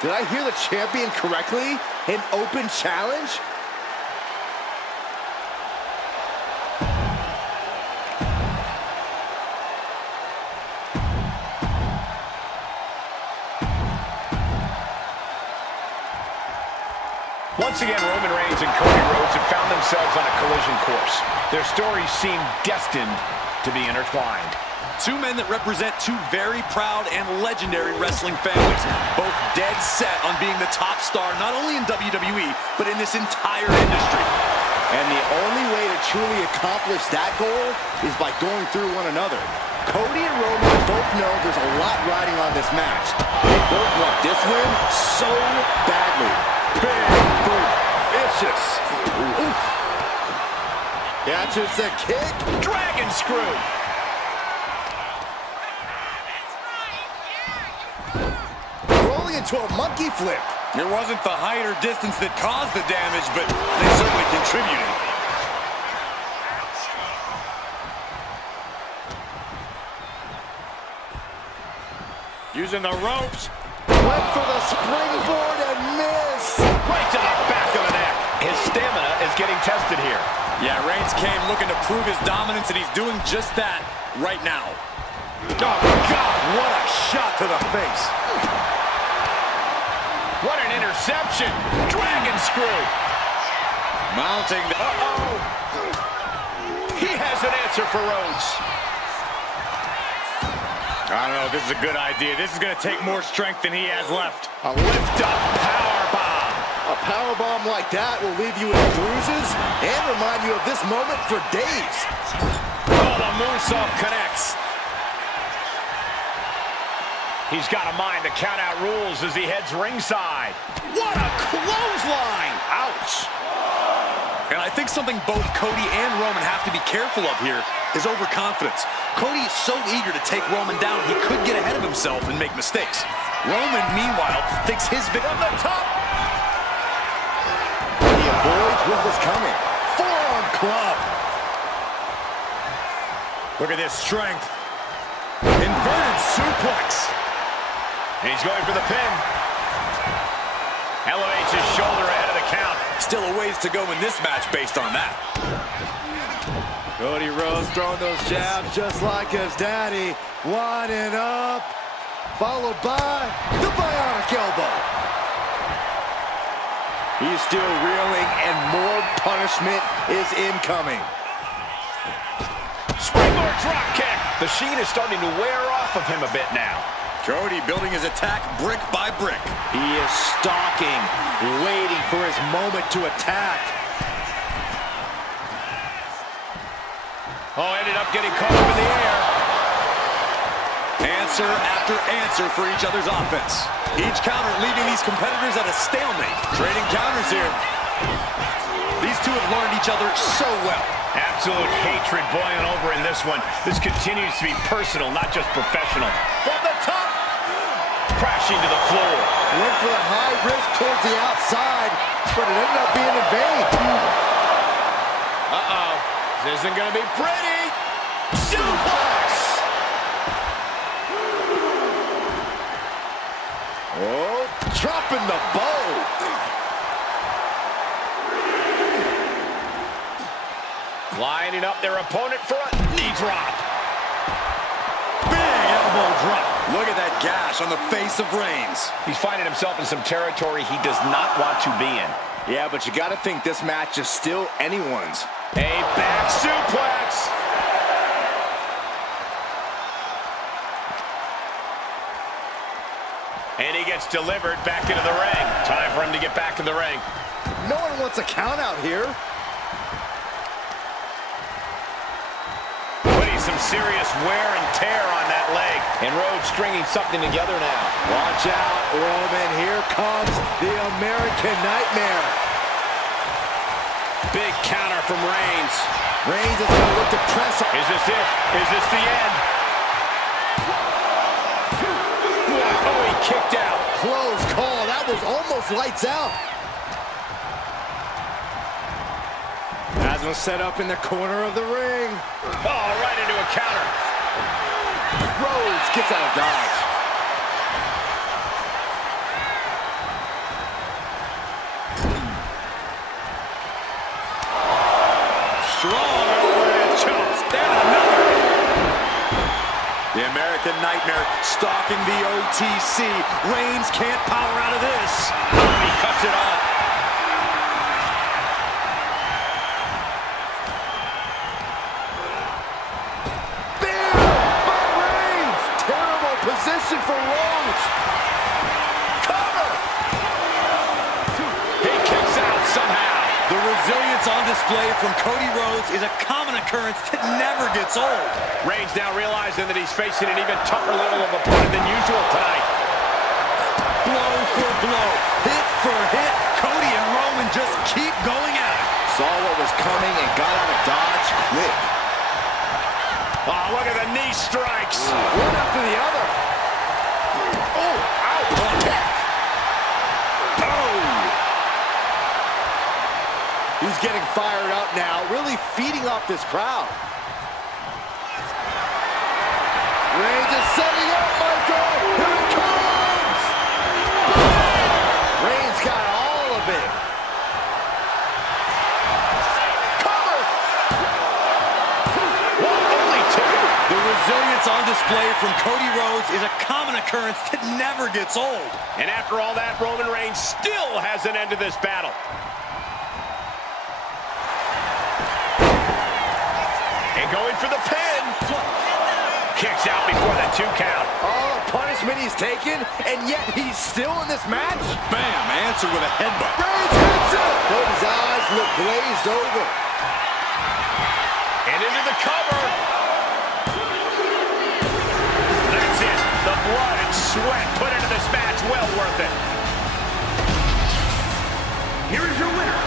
Did I hear the champion correctly? An open challenge? Once again, Roman Reigns and Cody Rhodes have found themselves on a collision course. Their stories seem destined to be intertwined. Two men that represent two very proud and legendary wrestling families, both dead set on being the top star not only in WWE, but in this entire industry. And the only way to truly accomplish that goal is by going through one another. Cody and Roman both know there's a lot riding on this match. They both want this win so badly. Big, boom, vicious. Oof. Catches the kick. Dragon screw. Rolling into a monkey flip. It wasn't the height or distance that caused the damage, but they certainly contributed. Using the ropes. Went for the springboard and missed. Right to the back of the neck. His stamina is getting tested here. Yeah, Reigns came looking to prove his dominance, and he's doing just that right now. Oh, God, what a shot to the face. What an interception. Dragon screw. Mounting. Uh-oh. He has an answer for Rhodes. I don't know if this is a good idea. This is going to take more strength than he has left. A lift-up powerbomb. A powerbomb like that will leave you with bruises and remind you of this moment for days. Oh, the moonsault connects. He's got a mind to count out rules as he heads ringside. What a clothesline! Ouch! And I think something both Cody and Roman have to be careful of here is overconfidence. Cody is so eager to take Roman down, he could get ahead of himself and make mistakes. Roman, meanwhile, thinks his victory From the top. He avoids what was coming. Forearm club. Look at this strength. Inverted suplex. And he's going for the pin. Elevates his shoulder ahead of the count. Still a ways to go in this match based on that. Cody Rhodes throwing those jabs just like his daddy. Winding up. Followed by the bionic elbow. He's still reeling and more punishment is incoming. Springboard drop kick. The sheen is starting to wear off of him a bit now. Cody building his attack brick by brick. He is stalking, waiting for his moment to attack. Oh, ended up getting caught up in the air. Answer after answer for each other's offense. Each counter leaving these competitors at a stalemate. Trading counters here. These two have learned each other so well. Absolute hatred boiling over in this one. This continues to be personal, not just professional. From the top, crashing to the floor. Went for the high risk towards the outside, but it ended up being in vain. Uh-oh. This isn't going to be pretty. Suplex! Oh, dropping the bow. Lining up their opponent for a knee drop. Big elbow drop. Look at that gash on the face of Reigns. He's finding himself in some territory he does not want to be in. Yeah, but you got to think this match is still anyone's. A back suplex. And he gets delivered back into the ring. Time for him to get back in the ring. No one wants a count out here. Putting some serious wear and tear on that leg. And Rhodes stringing something together now. Watch out, Roman. Here comes the American Nightmare. Big counter from Reigns. Reigns is going to look to press. Is this it? Is this the end? Oh, he kicked out. Close call. That was almost lights out. Has him set up in the corner of the ring. Oh, right into a counter. Rhodes gets out of dodge. Strong overhead chops. Then another. The American Nightmare stalking the OTC. Reigns can't power out of this. He cuts it off. Position for Rhodes. Cover. He kicks out somehow. The resilience on display from Cody Rhodes is a common occurrence that never gets old. Reigns now realizing that he's facing an even tougher level of opponent than usual tonight. Blow for blow, hit for hit, Cody and Rowan just keep going at it. Saw what was coming and got out of dodge quick. Oh, look at the knee strikes. One after the other. Oh, ouch. Oh. He's getting fired up now, really feeding off this crowd. Reigns is setting up, Michael. Here it comes. Reigns got all of it. The resilience on display from Cody Rhodes is a common occurrence that never gets old. And after all that, Roman Reigns still has an end to this battle. And going for the pin. Kicks out before the 2 count. All the punishment he's taken, and yet he's still in this match. Bam, answered with a headbutt. Reigns hits it. Cody's eyes look glazed over. And into the cover. That's it. The blood and sweat put into this match, well worth it. Here is your winner,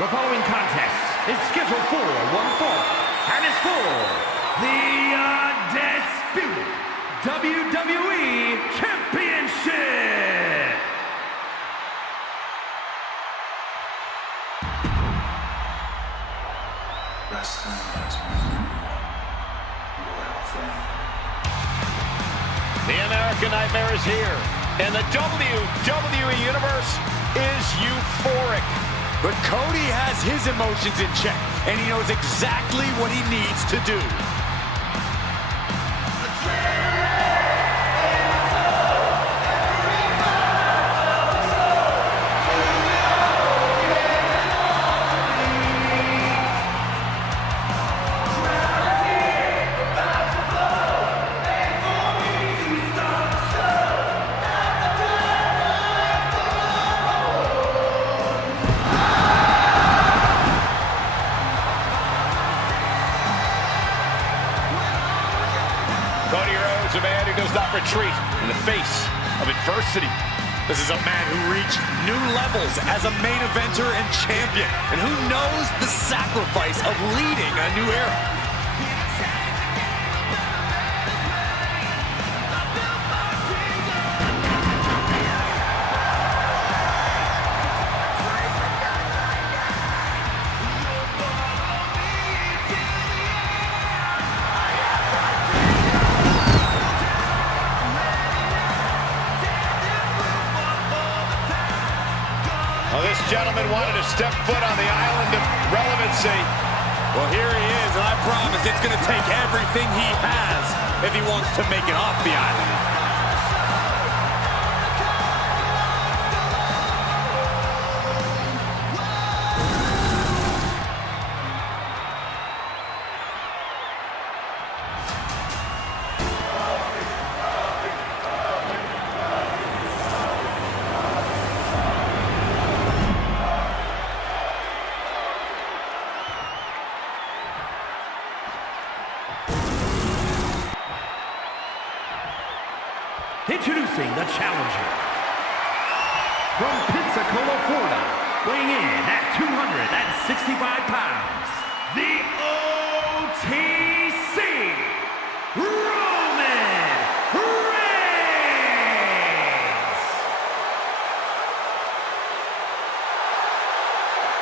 The following contest is scheduled for one fall and is for the Undisputed WWE Championship. Wrestlemania has more than one loyal fan. The American Nightmare is here. And the WWE Universe is euphoric. But Cody has his emotions in check, and he knows exactly what he needs to do. Cody Rhodes, a man who does not retreat in the face of adversity. This is a man who reached new levels as a main eventer and champion, and who knows the sacrifice of leading a new era. Well, this gentleman wanted to step foot on the island of relevancy. Well, here he is, and I promise it's going to take everything he has if he wants to make it off the island. Introducing the challenger. From Pensacola, Florida, weighing in at 265 pounds, the OTC, Roman Reigns.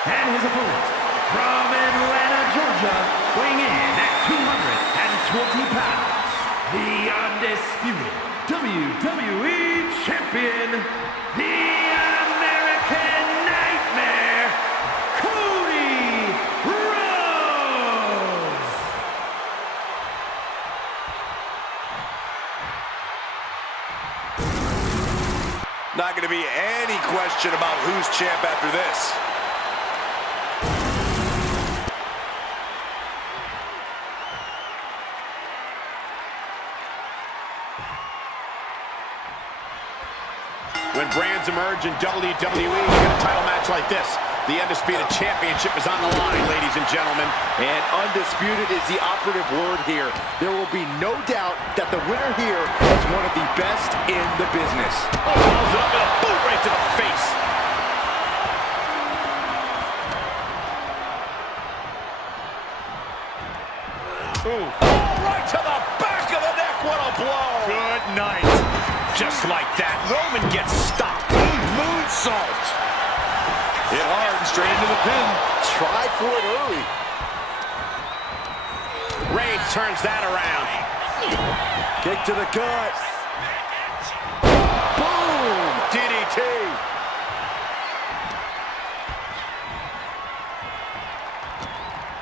And his opponent, from Atlanta, Georgia, weighing in at 220 pounds, the undisputed WWE Champion, the American Nightmare, Cody Rhodes. Not going to be any question about who's champ after this. When brands emerge in WWE, you get a title match like this. The Undisputed Championship is on the line, ladies and gentlemen. And undisputed is the operative word here. There will be no doubt that the winner here is one of the best in the business. Oh, follows it up with a boot right to the face. Ooh. Oh, right to the back of the neck. What a blow. Good night. Just like that, Roman gets stopped. Moonsault. Hit hard and straight into the pin. Try for it early. Reigns turns that around. Kick to the gut. Boom! DDT.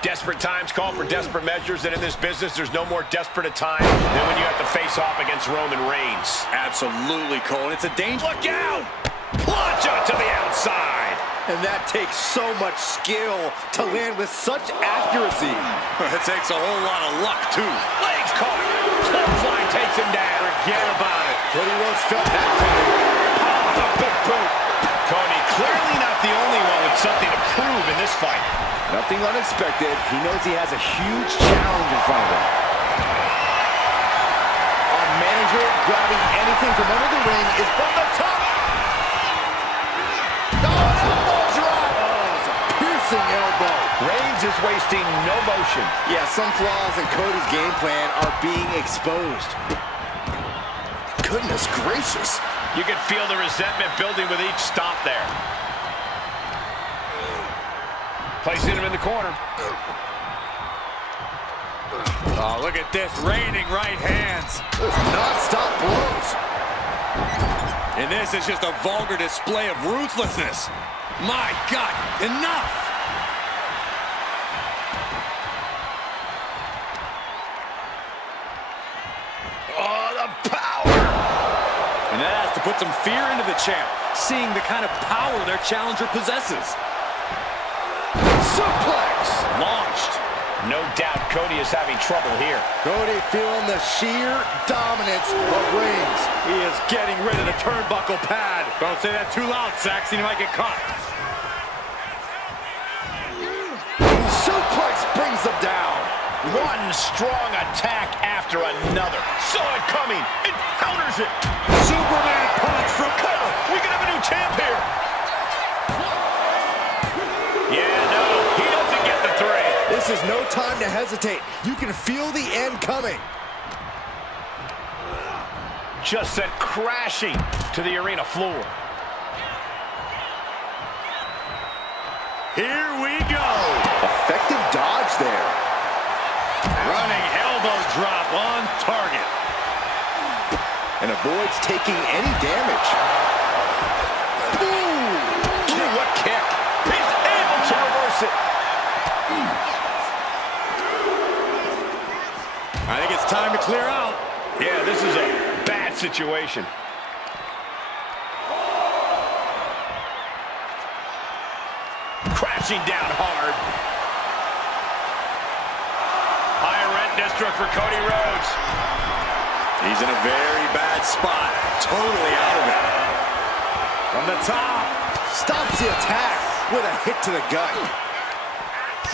Desperate times call for desperate measures, and in this business, there's no more desperate a time than when you have to face off against Roman Reigns. Absolutely, Cole. It's a danger. Look out! Plancha to the outside. And that takes so much skill to land with such accuracy. It takes a whole lot of luck, too. Legs caught. Clothesline takes him down. Forget about it. Cody Rhodes felt that coming. Oh, the big boot. Cody clearly not the only one with something to prove in this fight. Nothing unexpected. He knows he has a huge challenge in front of him. Our manager grabbing anything from under the ring is from the top. Oh, an elbow drop. Oh, it's a piercing elbow. Reigns is wasting no motion. Yeah, some flaws in Cody's game plan are being exposed. Goodness gracious. You can feel the resentment building with each stop there. Placing him in the corner. Oh, look at this. Raining right hands. Non-stop blows. And this is just a vulgar display of ruthlessness. My God, enough! Oh, the power! And that has to put some fear into the champ, seeing the kind of power their challenger possesses. Suplex! Launched. No doubt Cody is having trouble here. Cody feeling the sheer dominance of Reigns. He is getting rid of the turnbuckle pad. Don't say that too loud, Saxon. You might get caught. Suplex brings them down. One strong attack after another. Saw it coming. It counters it. Superman punch from Cover. We can have a new champ here. Yeah, no. He doesn't get the three. This is no time to hesitate. You can feel the end coming. Just sent crashing to the arena floor. Here we go. Effective dodge there. Running elbow drop on target. And avoids taking any damage. Ooh, what kick. He's able to reverse it. I think it's time to clear out. Yeah, this is a bad situation. Crashing down hard. High rent district for Cody Rhodes. He's in a very bad spot. Totally out of it. From the top. Stops the attack with a hit to the gut.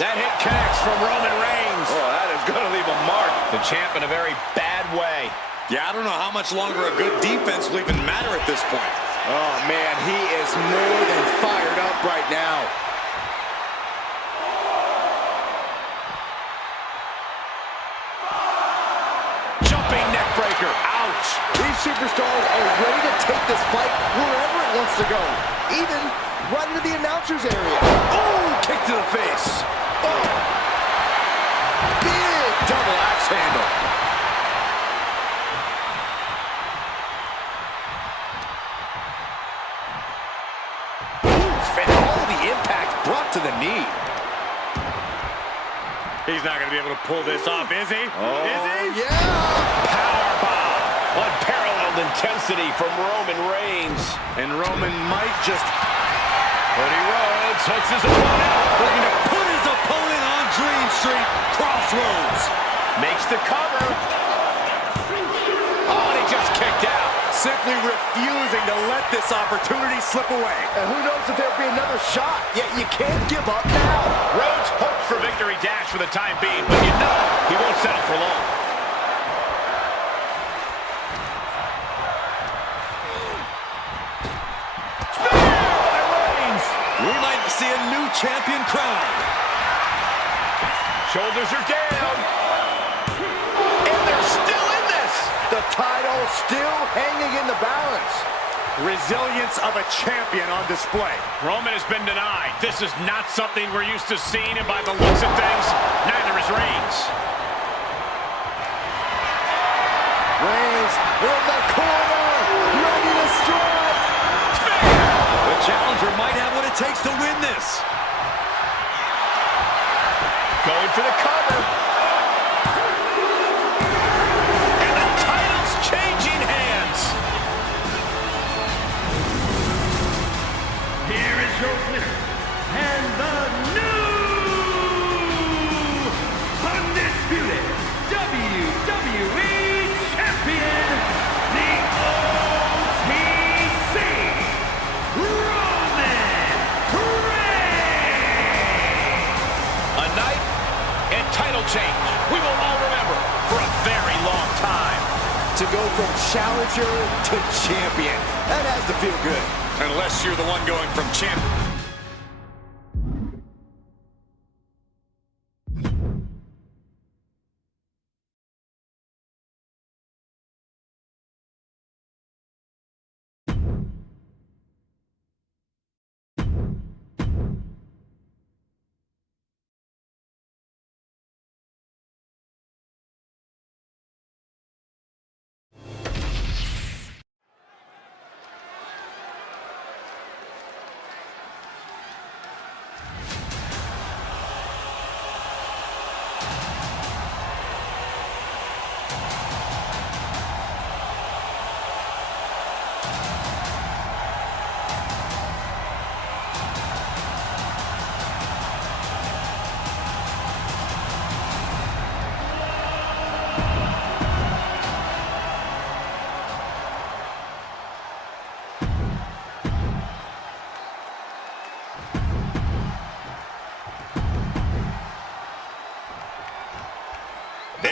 That hit connects from Roman Reigns. Oh, that is going to leave a mark. The champ in a very bad way. Yeah, I don't know how much longer a good defense will even matter at this point. Oh, man, he is more than fired up right now. Jumping neck breaker. Ouch. These superstars are ready to take this fight wherever it wants to go. Even right into the announcer's area. Oh, kick to the face. Oh. Big Double axe handle. and all the impact brought to the knee. He's not going to be able to pull this off, is he? Oh, is he? Yeah. Powerbomb. Unparalleled intensity from Roman Reigns. And Roman might just... Cody Rhodes hooks his opponent. looking to put his opponent on Dream Street Crossroads. Makes the cover. Oh, and he just kicked out. Simply refusing to let this opportunity slip away. And who knows if there'll be another shot, yet you can't give up now. Rhodes hopes for victory dash for the time being, but you know he won't settle for long. We might see a new champion crown. Shoulders are down. And they're still in this. The title still hanging in the balance. Resilience of a champion on display. Roman has been denied. This is not something we're used to seeing, and by the looks of things, neither is Reigns. Reigns in the corner, ready to strike. The challenger might have what it takes to win this. Going for the cover. And the title's changing hands. Here is your winner, and the new undisputed WWE Champion, the OTC, Roman Reigns. A night and title change we will all remember for a very long time. To go from challenger to champion, that has to feel good. Unless you're the one going from champion.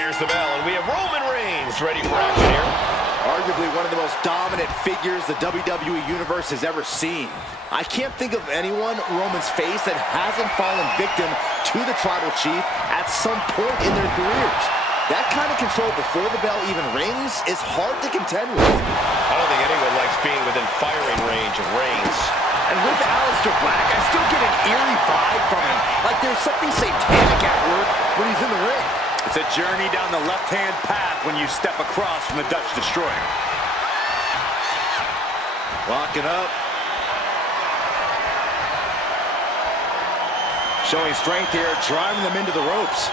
There's the bell, and we have Roman Reigns ready for action here. Arguably one of the most dominant figures the WWE Universe has ever seen. I can't think of anyone Roman's faced that hasn't fallen victim to the Tribal Chief at some point in their careers. That kind of control before the bell even rings is hard to contend with. I don't think anyone likes being within firing range of Reigns. And with Aleister Black, I still get an eerie vibe from him. Like there's something satanic at work when he's in the ring. It's a journey down the left-hand path when you step across from the Dutch Destroyer. Locking up. Showing strength here, driving them into the ropes.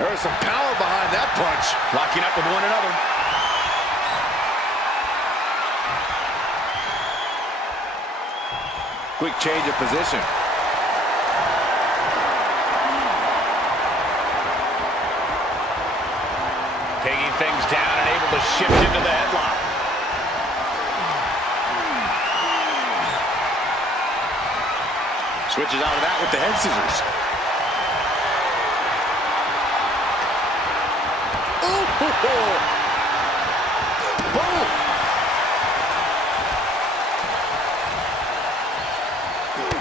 There is some power behind that punch. Locking up with one another. Quick change of position. Taking things down and able to shift into the headlock. Switches out of that with the head scissors. Boom!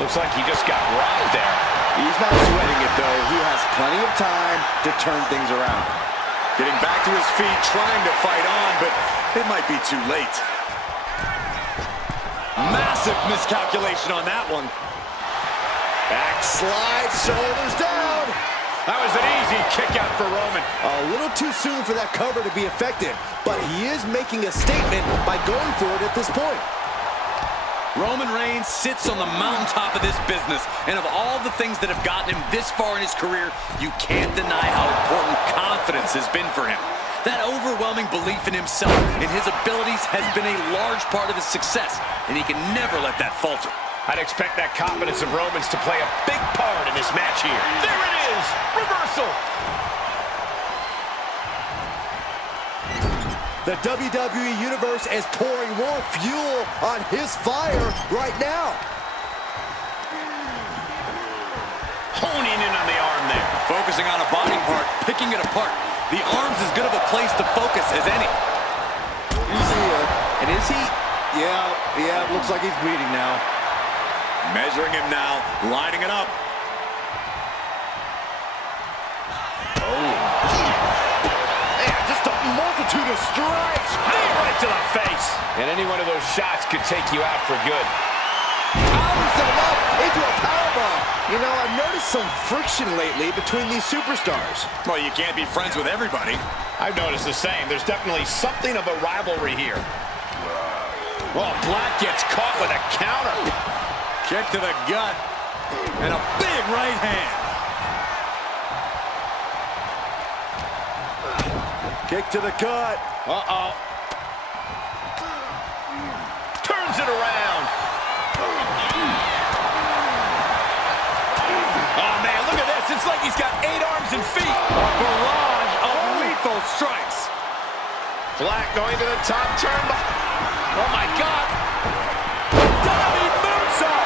Looks like he just got rocked there. He's not sweating it, though. He has plenty of time to turn things around. Getting back to his feet, trying to fight on, but it might be too late. Massive miscalculation on that one. Backslide, shoulders down. That was an easy kick out for Roman. A little too soon for that cover to be effective, but he is making a statement by going for it at this point. Roman Reigns sits on the mountaintop of this business, and of all the things that have gotten him this far in his career, you can't deny how important confidence has been for him. That overwhelming belief in himself and his abilities has been a large part of his success, and he can never let that falter. I'd expect that confidence of Roman's to play a big part in this match here. There it is! Reversal! The WWE Universe is pouring more fuel on his fire right now. Honing in on the arm there. Focusing on a body part, picking it apart. The arm's as good of a place to focus as any. And is he? Yeah, looks like he's bleeding now. Measuring him now, lining it up. Multitude of strikes. Knee right to the face. And any one of those shots could take you out for good. Powers them up into a powerbomb. You know, I've noticed some friction lately between these superstars. Well, you can't be friends with everybody. I've noticed the same. There's definitely something of a rivalry here. Well, Black gets caught with a counter. Kick to the gut. And a big right hand. Kick to the gut. Uh-oh. Turns it around. Oh, man, look at this. It's like he's got 8 arms and feet. A barrage of lethal strikes. Black going to the top turn. Oh, my God. Diving moonsault.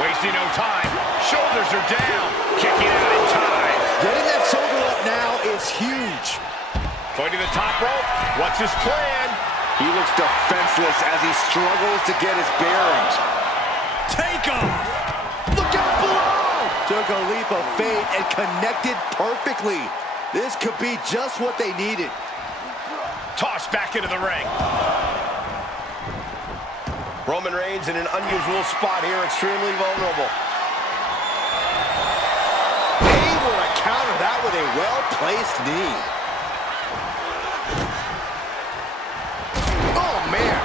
Wasting no time. Shoulders are down. Kicking out in time. Getting that shoulder up now is huge. Going to the top rope. What's his plan? He looks defenseless as he struggles to get his bearings. Take off. Look out below! Took a leap of faith and connected perfectly. This could be just what they needed. Tossed back into the ring. Roman Reigns in an unusual spot here, extremely vulnerable. Able to counter that with a well-placed knee. Oh, man.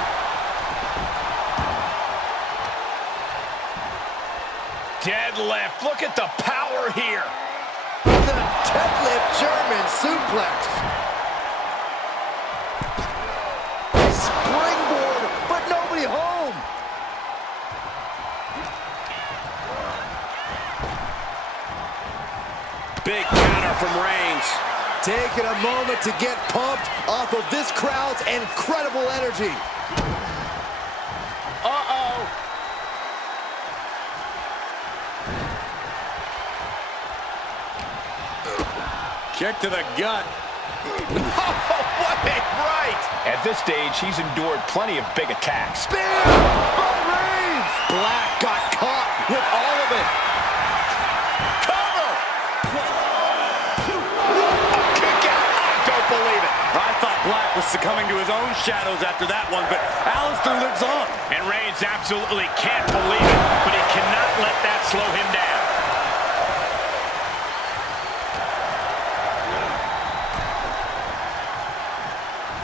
Deadlift. Look at the power here. The deadlift German suplex. Springboard, but nobody home. Big counter from Reigns. Taking a moment to get pumped off of this crowd's incredible energy. Kick to the gut. Oh, what a right! At this stage, he's endured plenty of big attacks. Spear by Reigns! Black got caught with all of it. Cover! A kick out. I don't believe it. I thought Black was succumbing to his own shadows after that one, but Aleister lives on. And Reigns absolutely can't believe it, but he cannot let that slow him down.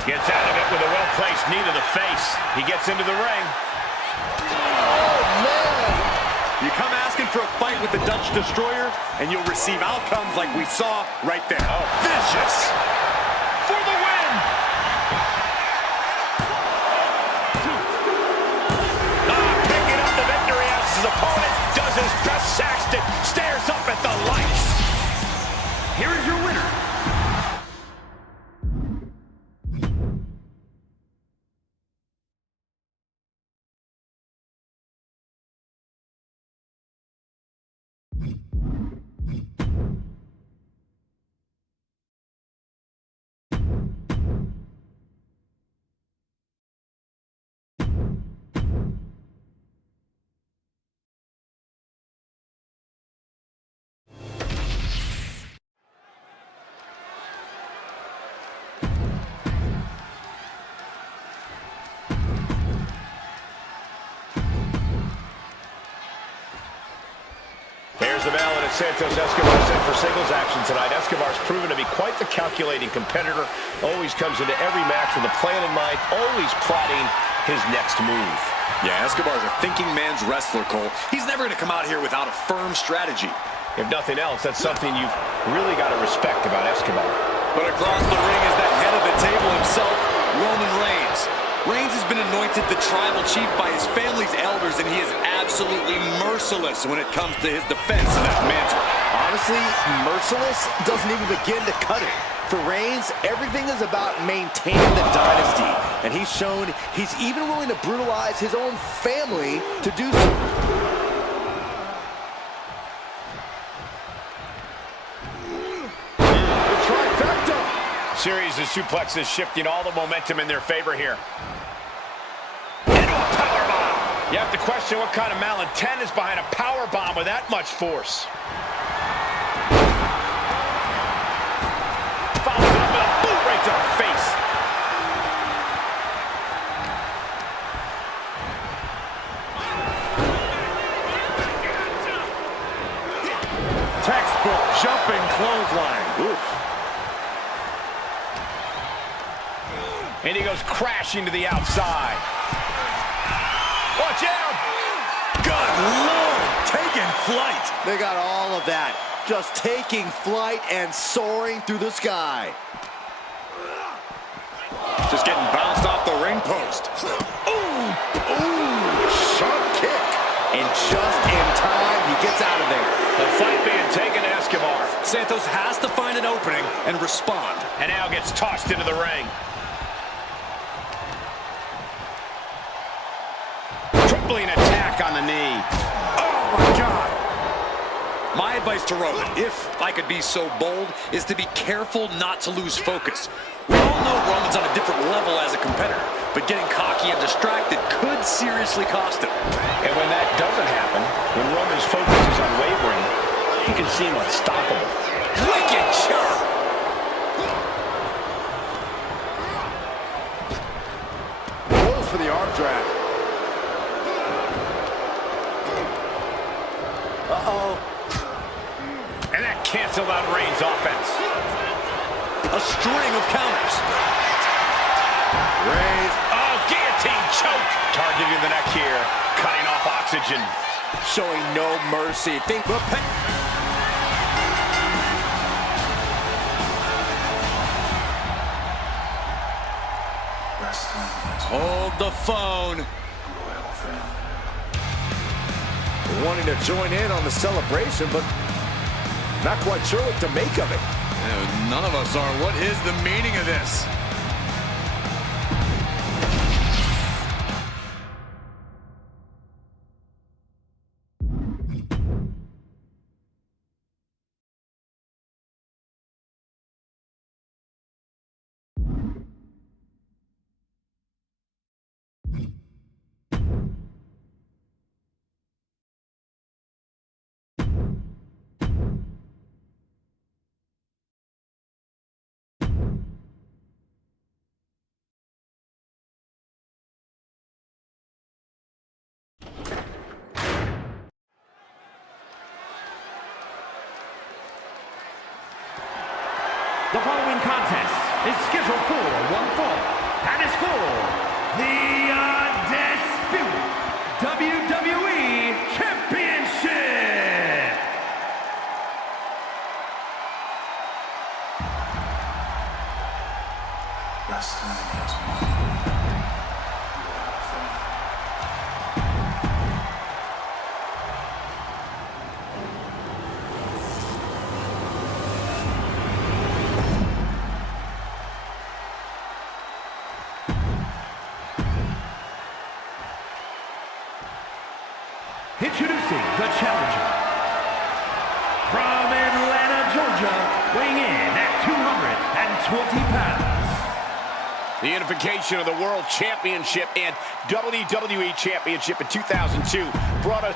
Gets out of it with a well-placed knee to the face. He gets into the ring. Oh, man! You come asking for a fight with the Dutch Destroyer, and you'll receive outcomes like we saw right there. Oh, vicious! For the win! Picking up the victory as his opponent does his best. Saxton stares up at the lights. Here is your winner, Here's the bell, and it's Santos Escobar set for singles action tonight. Escobar's proven to be quite the calculating competitor. Always comes into every match with a plan in mind, always plotting his next move. Yeah, Escobar's a thinking man's wrestler, Cole. He's never going to come out here without a firm strategy. If nothing else, that's something you've really got to respect about Escobar. But across the ring is the head of the table himself, Roman Reigns. Reigns has been anointed the tribal chief by his family's elders, and he is absolutely merciless when it comes to his defense of that mantle. Honestly, merciless doesn't even begin to cut it. For Reigns, everything is about maintaining the dynasty, and he's shown he's even willing to brutalize his own family to do so. Series of suplexes shifting all the momentum in their favor here. Into a powerbomb. You have to question what kind of malintent is behind a powerbomb with that much force. Follows it up with a boot right to the face. Textbook jumping clothesline. Oof. And he goes crashing to the outside. Watch out! Good Lord, taking flight. They got all of that, just taking flight and soaring through the sky. Just getting bounced off the ring post. Ooh, sharp kick. And just in time, he gets out of there. The fight being taken to Escobar. Santos has to find an opening and respond. And now gets tossed into the ring. Tripling attack on the knee. Oh, my God. My advice to Rowan, if I could be so bold, is to be careful not to lose focus. We all know Roman's on a different level as a competitor, but getting cocky and distracted could seriously cost him. And when that doesn't happen, when Roman's focus is unwavering, he can seem unstoppable. Wicked shot. Goes for the arm drag. Uh-oh. And that canceled out Reigns' offense. A string of counters. Reigns. Oh, guillotine choke. Targeting the neck here. Cutting off oxygen. Showing no mercy. Think Wrestlemania Hold the phone. loyal fan. wanting to join in on the celebration, but not quite sure what to make of it. None of us are. What is the meaning of this? The following contest is scheduled for one fall and is for the Undisputed WWE Championship. Wrestlemania has won. You are a fan. Introducing the challenger from Atlanta, Georgia, weighing in at 220 pounds. The unification of the World Championship and WWE Championship in 2002 brought us...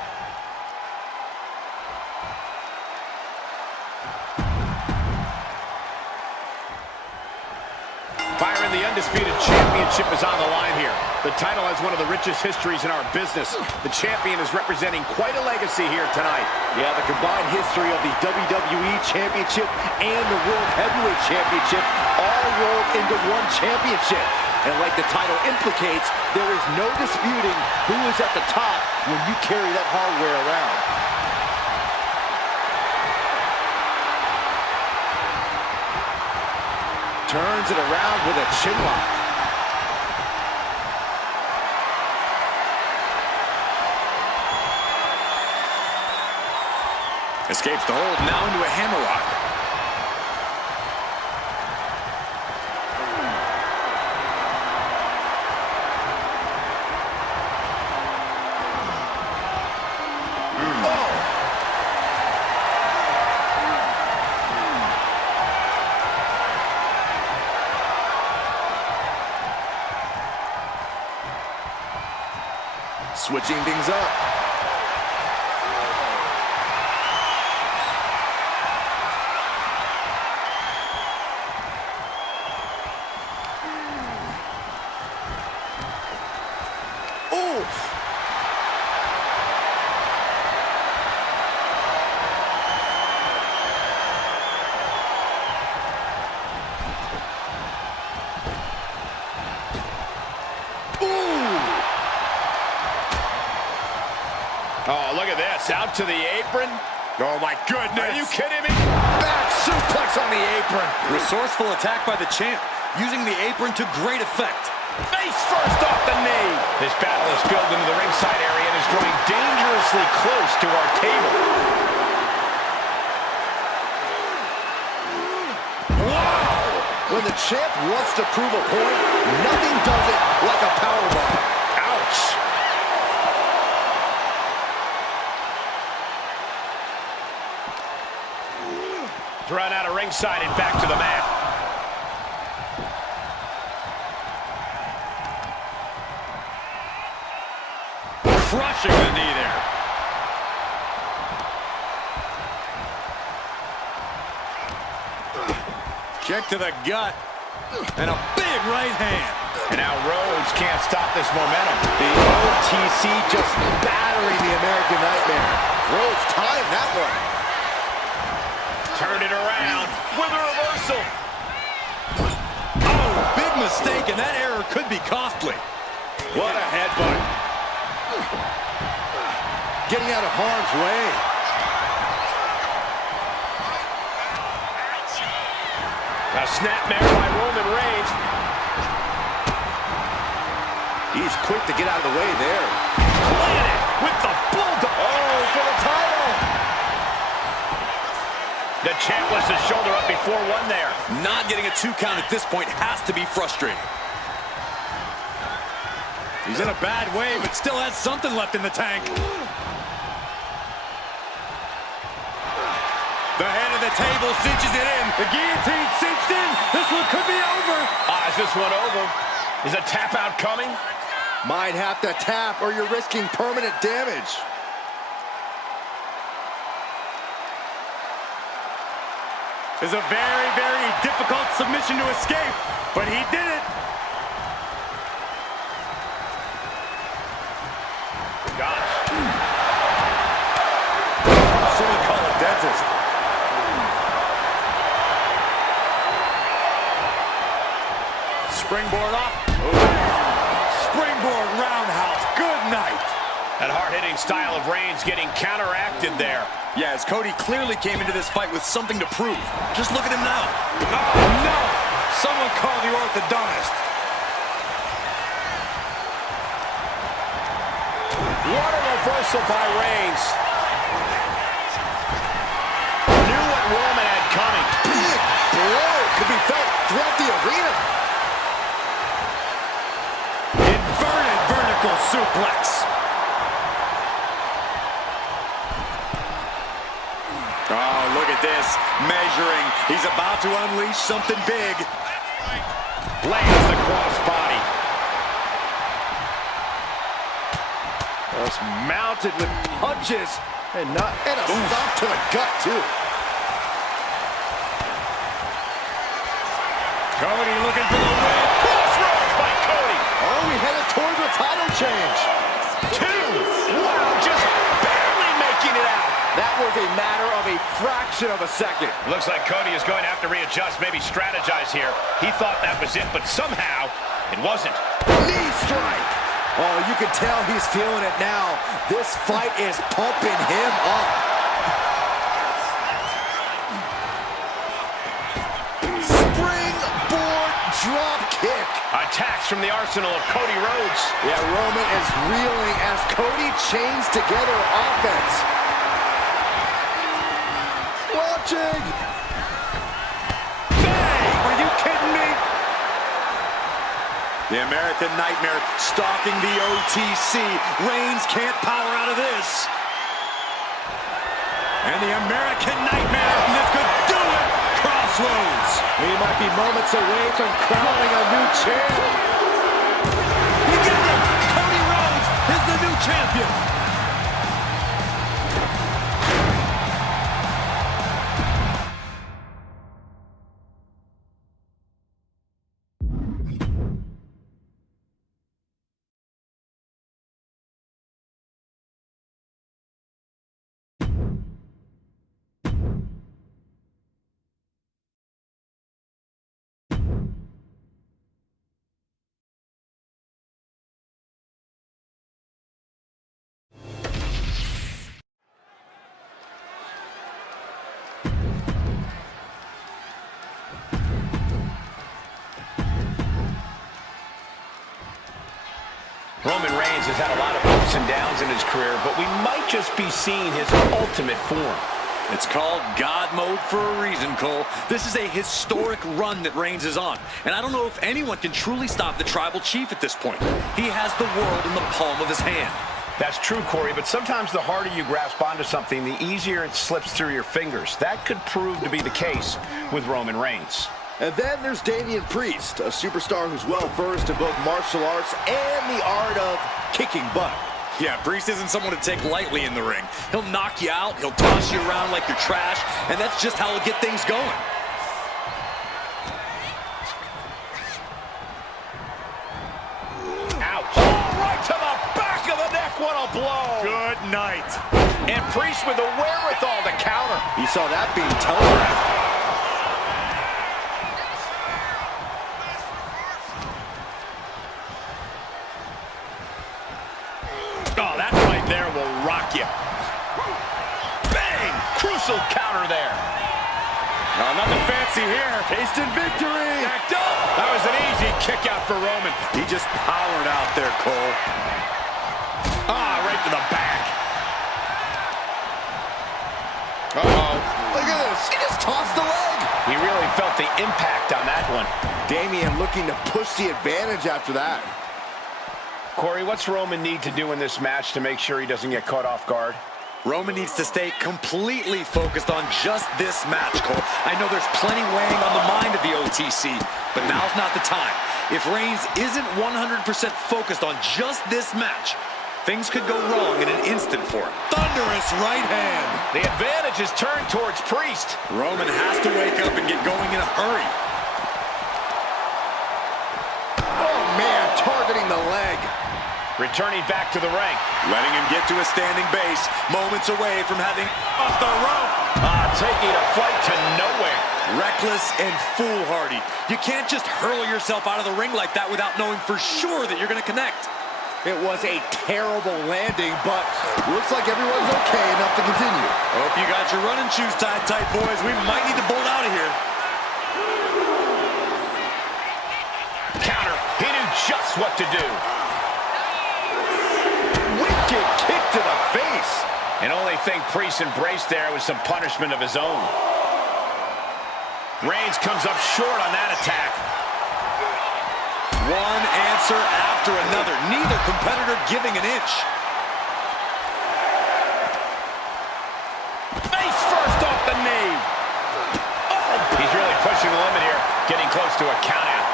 Byron, the Undisputed Championship is on the line here. The title has one of the richest histories in our business. The champion is representing quite a legacy here tonight. Yeah, the combined history of the WWE Championship and the World Heavyweight Championship all rolled into one championship. And like the title implicates, there is no disputing who is at the top when you carry that hardware around. Turns it around with a chin lock. Escapes the hold, now into a hammerlock. Switching things up. Oof. Oh, look at this. Out to the apron. Oh, my goodness. Are you kidding me? Back suplex on the apron. Resourceful attack by the champ, using the apron to great effect. Face first off the knee. This battle is spilled into the ringside area and is drawing dangerously close to our table. Wow! When the champ wants to prove a point, nothing does it like a powerbomb. Ouch. Thrown out of ringside and back to the mat. Crushing the knee there. Kick to the gut. And a big right hand. And now Rhodes can't stop this momentum. The OTC just battering the American Nightmare. Rhodes timed that one. Turn it around with a reversal. Oh, big mistake, and that error could be costly. What a headbutt. Getting out of harm's way. A snapmare by Roman Reigns. He's quick to get out of the way there. Planted with the bulldog. Oh, for the title. The champ lifts his shoulder up before one there. Not getting a 2 count at this point has to be frustrating. He's in a bad way, but still has something left in the tank. The head of the table cinches it in. The guillotine cinched in. This one could be over. Is this one over? Is a tap out coming? Might have to tap or you're risking permanent damage. It's a very, very difficult submission to escape, but he did it. Gosh. Someone call a dentist. springboard up. Springboard roundhouse. Good night. That hard-hitting style of Reigns getting counteracted there. Yeah, as Cody clearly came into this fight with something to prove. Just look at him now. Oh, no! Someone call the orthodontist. What a reversal by Reigns. Knew what Roman had coming. Big blow could be felt throughout the arena. Inverted vertical suplex. Oh, look at this. Measuring. He's about to unleash something big. Lands the crossbody. Just mounted with punches and a stop to the gut too. Cody looking for the win. Crossroads by Cody. Oh, we headed towards a title change. 2. Wow, just barely making it out. That was a matter of a fraction of a second. Looks like Cody is going to have to readjust, maybe strategize here. He thought that was it, but somehow it wasn't. Knee strike. Oh, you can tell he's feeling it now. This fight is pumping him up. Springboard drop kick. Attacks from the arsenal of Cody Rhodes. Yeah, Roman is reeling as Cody chains together offense. Watching. Bang! Are you kidding me? The American Nightmare stalking the OTC. Reigns can't power out of this. And the American Nightmare, this could do it. Crossroads. We might be moments away from crowning a new champ. You get it. Cody Rhodes is the new champion. Roman Reigns has had a lot of ups and downs in his career, but we might just be seeing his ultimate form. It's called God mode for a reason, Cole. This is a historic run that Reigns is on. And I don't know if anyone can truly stop the Tribal Chief at this point. He has the world in the palm of his hand. That's true, Corey, but sometimes the harder you grasp onto something, the easier it slips through your fingers. That could prove to be the case with Roman Reigns. And then there's Damian Priest, a superstar who's well-versed in both martial arts and the art of kicking butt. Yeah, Priest isn't someone to take lightly in the ring. He'll knock you out, he'll toss you around like you're trash, and that's just how he'll get things going. Ouch. Oh, right to the back of the neck. What a blow. Good night. And Priest with the wherewithal to counter. You saw that being telegraphed. Oh, that right there will rock you. Bang! Crucial counter there. No, nothing fancy here. Tasting victory. Backed up. That was an easy kick out for Roman. He just powered out there, Cole. Ah, right to the back. Uh-oh. Look at this. He just tossed the leg. He really felt the impact on that one. Damian looking to push the advantage after that. Corey, what's Roman need to do in this match to make sure he doesn't get caught off guard? Roman needs to stay completely focused on just this match, Cole. I know there's plenty weighing on the mind of the OTC, but now's not the time. If Reigns isn't 100% focused on just this match, things could go wrong in an instant for him. Thunderous right hand. The advantage is turned towards Priest. Roman has to wake up and get going in a hurry. Oh, man, targeting the leg. Returning back to the ring. Letting him get to a standing base, moments away from having off the rope. Taking a flight to nowhere. Reckless and foolhardy. You can't just hurl yourself out of the ring like that without knowing for sure that you're going to connect. It was a terrible landing, but looks like everyone's okay enough to continue. Hope you got your running shoes tied tight, boys. We might need to bolt out of here. Counter. He knew just what to do. Wicked kick to the face. And only thing Priest embraced there was some punishment of his own. Reigns comes up short on that attack. One answer after another. Neither competitor giving an inch. Face first off the knee. Oh, he's really pushing the limit here. Getting close to a count out.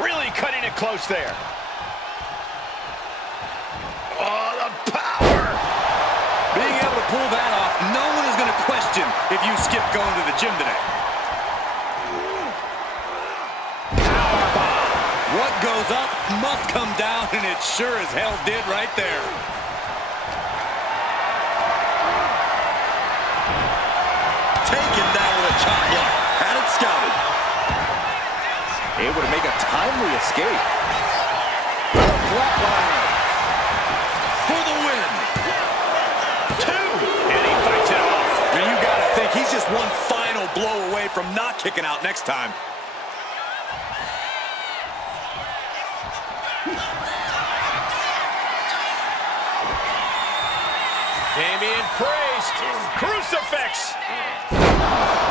Really cutting it close there. Oh, the power. Being able to pull that off, no one is going to question if you skip going to the gym today. Powerbomb. What goes up must come down, and it sure as hell did right there. Taken down with a chop block. Had it scouted. Able to make a timely escape. Flatliner. For the win. And he fights it off. And you got to think he's just one final blow away from not kicking out next time. Damian Priest. Crucifix.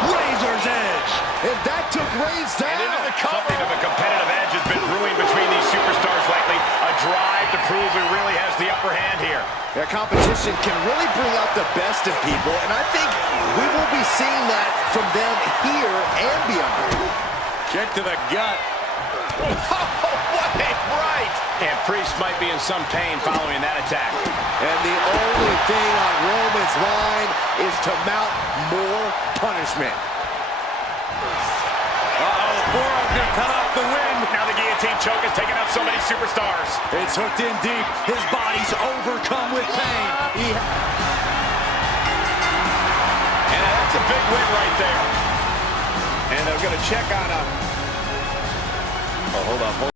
Razor's edge. And that took Reigns down. And into the cover. Something of a competitive edge has been brewing between these superstars lately. A drive to prove who really has the upper hand here. Their competition can really bring out the best in people, and I think we will be seeing that from them here and beyond. Kick to the gut. Oh, what a right! And Priest might be in some pain following that attack. And the only thing on Roman's mind is to mount more punishment. Uh-oh, forearm gonna cut off the wind. Now the guillotine choke has taken out so many superstars. It's hooked in deep. His body's overcome with pain. And that's a big win right there. And they're going to check on him. Oh, hold on.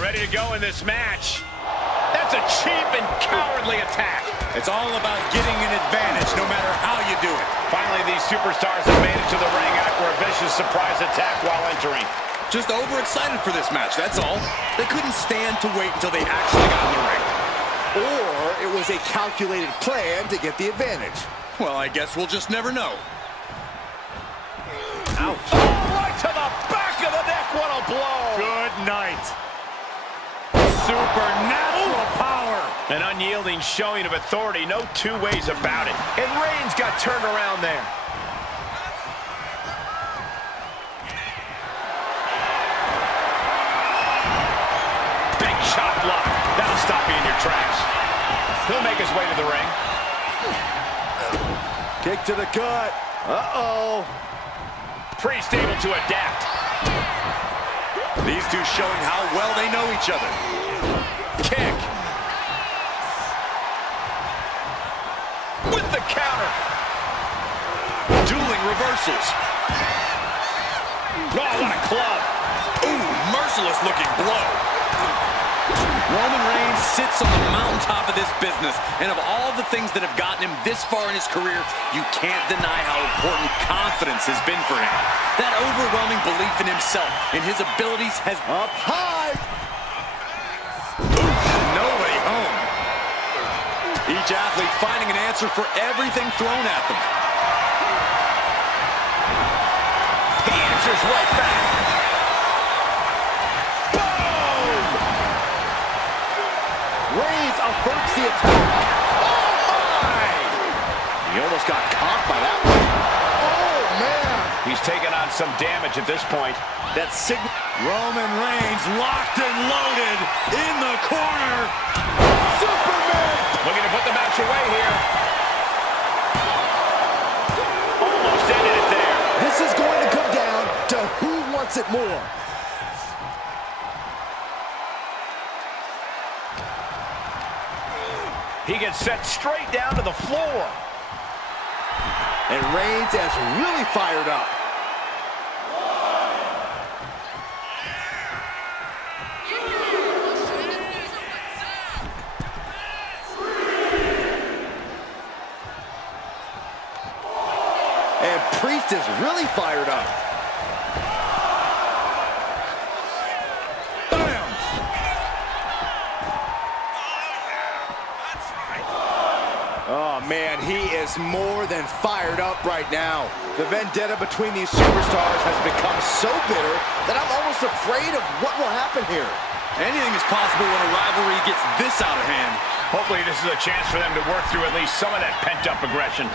Ready to go in this match. That's a cheap and cowardly attack. It's all about getting an advantage, no matter how you do it. Finally, these superstars have made it to the ring after a vicious surprise attack while entering. Just overexcited for this match, that's all. They couldn't stand to wait until they actually got in the ring. Or it was a calculated plan to get the advantage. Well, I guess we'll just never know. Ouch. Oh, right to the back of the neck. What a blow. Good night. Supernatural power. An unyielding showing of authority. No two ways about it. And Reigns got turned around there. Big shot block. That'll stop you in your tracks. He'll make his way to the ring. Kick to the gut. Uh-oh. Priest able to adapt. These two showing how well they know each other. Kick. With the counter. Dueling reversals. Oh, what a club. Ooh, merciless looking blow. Roman Reigns sits on the mountaintop of this business, and of all the things that have gotten him this far in his career, you can't deny how important confidence has been for him. That overwhelming belief in himself and his abilities has... Up high. Ooh, no Each athlete finding an answer for everything thrown at them. He answers right back. Boom! Reigns averts the attack. Oh, my! He almost got caught by that one. Oh, man! He's taken on some damage at this point. That signal. Roman Reigns locked and loaded in the corner. Superman! Looking to put the match away here. Almost ended it there. This is going to come down to who wants it more. He gets sent straight down to the floor. And Reigns is really fired up. And Priest is really fired up. Bam! Oh, man, he is more than fired up right now. The vendetta between these superstars has become so bitter that I'm almost afraid of what will happen here. Anything is possible when a rivalry gets this out of hand. Hopefully this is a chance for them to work through at least some of that pent-up aggression.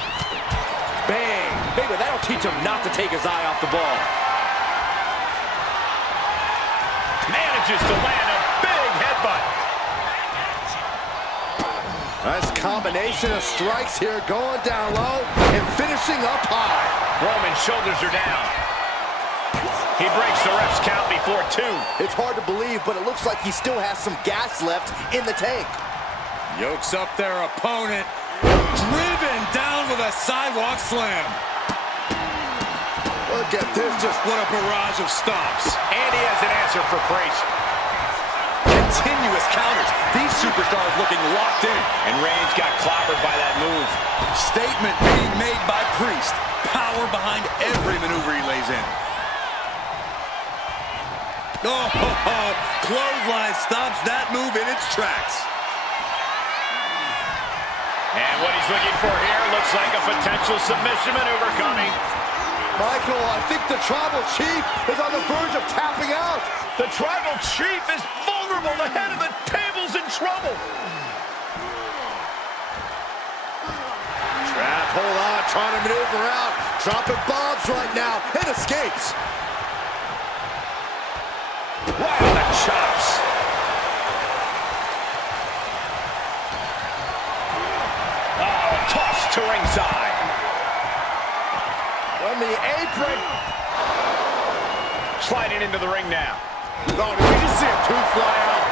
Bang! Maybe that'll teach him not to take his eye off the ball. Manages to land a big headbutt. Nice combination of strikes here, going down low and finishing up high. Roman's shoulders are down. He breaks the ref's count before 2. It's hard to believe, but it looks like he still has some gas left in the tank. Yokes up their opponent. Driven down with a sidewalk slam. Look at this, just What a barrage of stops. And he has an answer for Priest. Continuous counters. These superstars looking locked in. And Reigns got clobbered by that move. Statement being made by Priest. Power behind every maneuver he lays in. Oh, clothesline stops that move in its tracks. And what he's looking for here looks like a potential submission maneuver coming. Michael, I think the Tribal Chief is on the verge of tapping out. The Tribal Chief is vulnerable. The head of the table's in trouble. Trap, hold on, trying to maneuver out. Dropping bombs right now, and escapes. Right on the chops. Oh, toss to ringside. On the apron. Sliding into the ring now. Oh, did we just see a tooth fly out?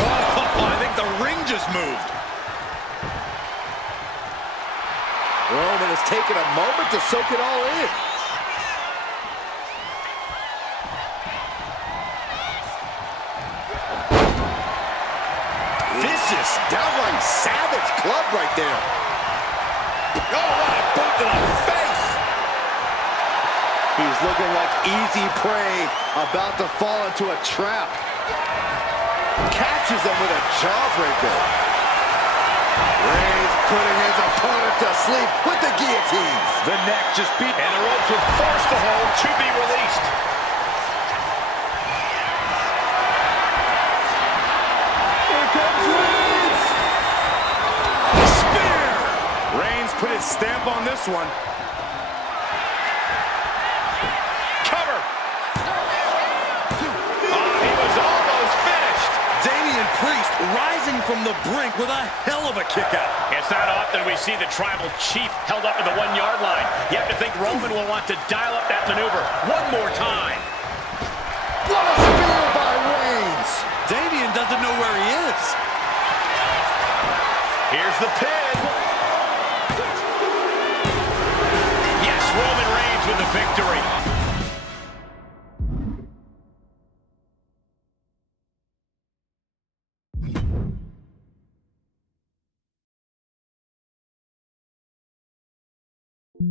Oh, I think the ring just moved. Roman has taken a moment to soak it all in. Vicious, downright savage club right there. Oh, what a boot to the face. He's looking like easy prey, about to fall into a trap. Catches him with a jawbreaker. Reigns putting his opponent to sleep with the guillotine. The neck just beat. And the ropes would force the hold to be released. Here comes Reigns. Spear. Reigns put his stamp on this one. Cover. He was almost finished. Damian Priest rising from the brink with a hell of a kick out. It's not often we see the Tribal Chief held up at the 1-yard line. You have to think Roman will want to dial up that maneuver one more time. What a spear by Reigns. Damian doesn't know where he is. Here's the pin. Yes, Roman Reigns with the victory. You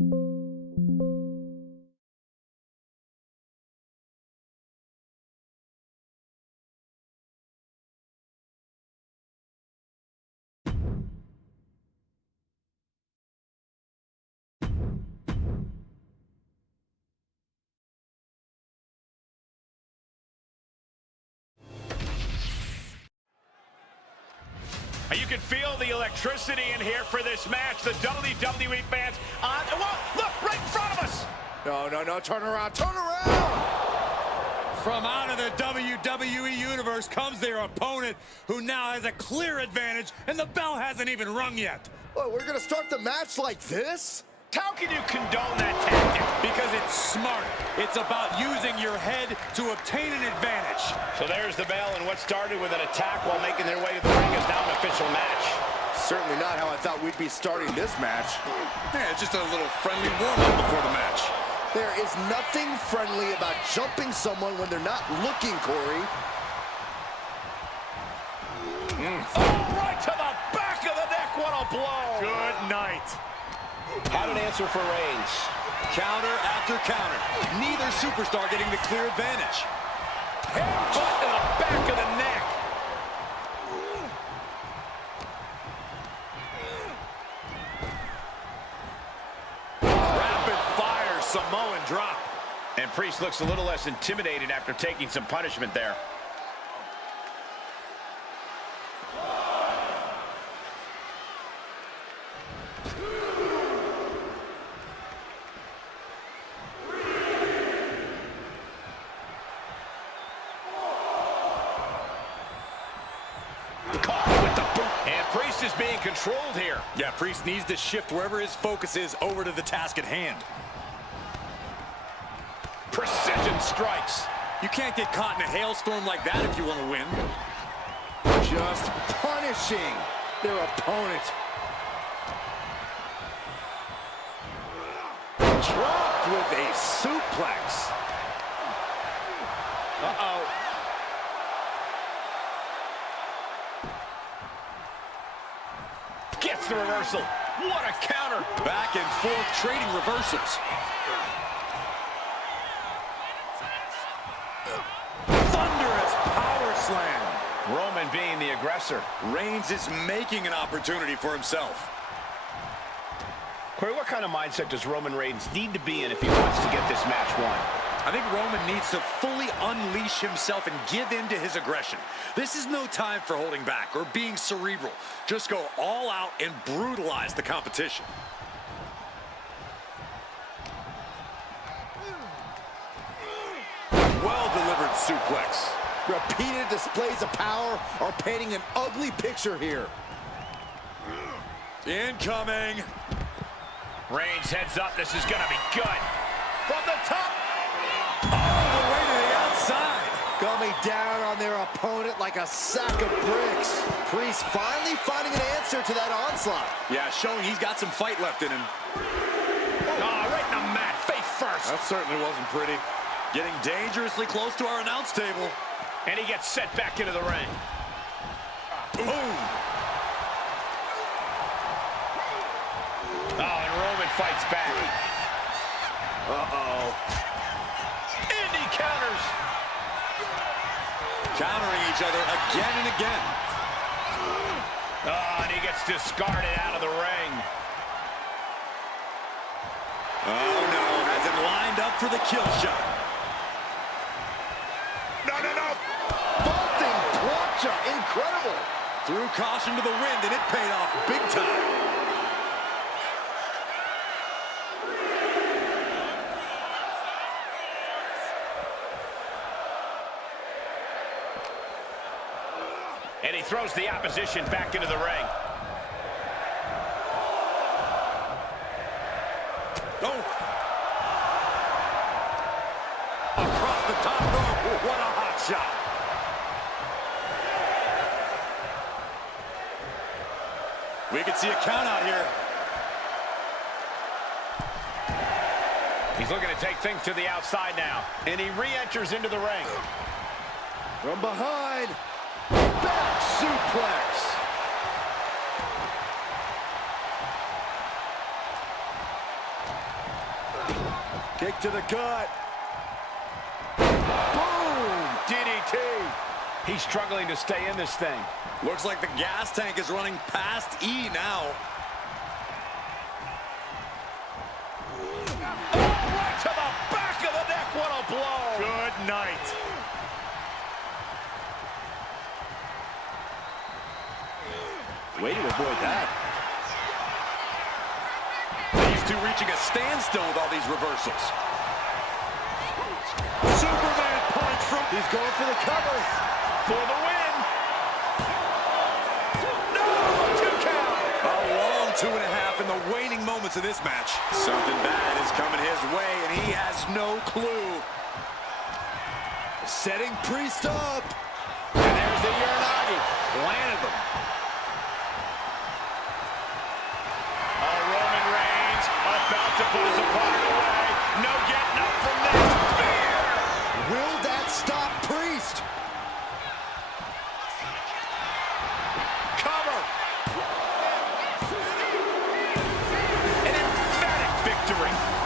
can feel the electricity in here for this match. The WWE fans on. Whoa, look, right in front of us. No, turn around, turn around! From out of the WWE Universe comes their opponent, who now has a clear advantage, and the bell hasn't even rung yet. What, we're gonna start the match like this? How can you condone that tactic? Because it's smart. It's about using your head to obtain an advantage. So there's the bell, and what started with an attack while making their way to the ring is now an official match. Certainly not how I thought we'd be starting this match. Yeah, it's just a little friendly warm-up before the match. There is nothing friendly about jumping someone when they're not looking, Corey. Oh, right to the back of the neck. What a blow. Good night. Had an answer for Reigns. Counter after counter. Neither superstar getting the clear advantage. Headbutt to the back of the neck. Rapid fire Samoan drop. And Priest looks a little less intimidated after taking some punishment there. Is being controlled here. Yeah, Priest needs to shift wherever his focus is over to the task at hand. Precision strikes. You can't get caught in a hailstorm like that if you want to win. Just punishing their opponent. Dropped with a suplex. Uh-oh. Gets the reversal. What a counter. Back and forth trading reversals. Thunderous power slam. Roman being the aggressor. Reigns is making an opportunity for himself. Corey, what kind of mindset does Roman Reigns need to be in if he wants to get this match won? I think Roman needs to fully unleash himself and give in to his aggression. This is no time for holding back or being cerebral. Just go all out and brutalize the competition. Well-delivered suplex. Repeated displays of power are painting an ugly picture here. Incoming. Reigns heads up. This is going to be good. From the top. All the way to the outside. Coming down on their opponent like a sack of bricks. Priest finally finding an answer to that onslaught. Yeah, showing he's got some fight left in him. Oh, right in the mat, face first. That certainly wasn't pretty. Getting dangerously close to our announce table. And he gets set back into the ring. Boom. Oh, and Roman fights back. Uh-oh. And he counters. Countering each other again and again. Oh, and he gets discarded out of the ring. Oh, no. Has him lined up for the kill shot. No. Vaulting plancha. Incredible. Threw caution to the wind, and it paid off big time. And he throws the opposition back into the ring. Oh. Across the top rope. What a hot shot. We could see a count out here. He's looking to take things to the outside now. And he re-enters into the ring. From behind. Back suplex. Kick to the gut. Boom! DDT. He's struggling to stay in this thing. Looks like the gas tank is running past E now. Oh, right to the back of the neck. What a blow. Good night. Way to avoid that. These two reaching a standstill with all these reversals. Superman punch from... He's going for the cover. For the win. No! 2 count. A long 2.5 in the waning moments of this match. Something bad is coming his way, and he has no clue. Setting Priest up. And there's the Uranagi. Landed them. Roman Reigns about to put his opponent away. No getting up from this. Spear! Will that stop Priest? Cover. An emphatic victory.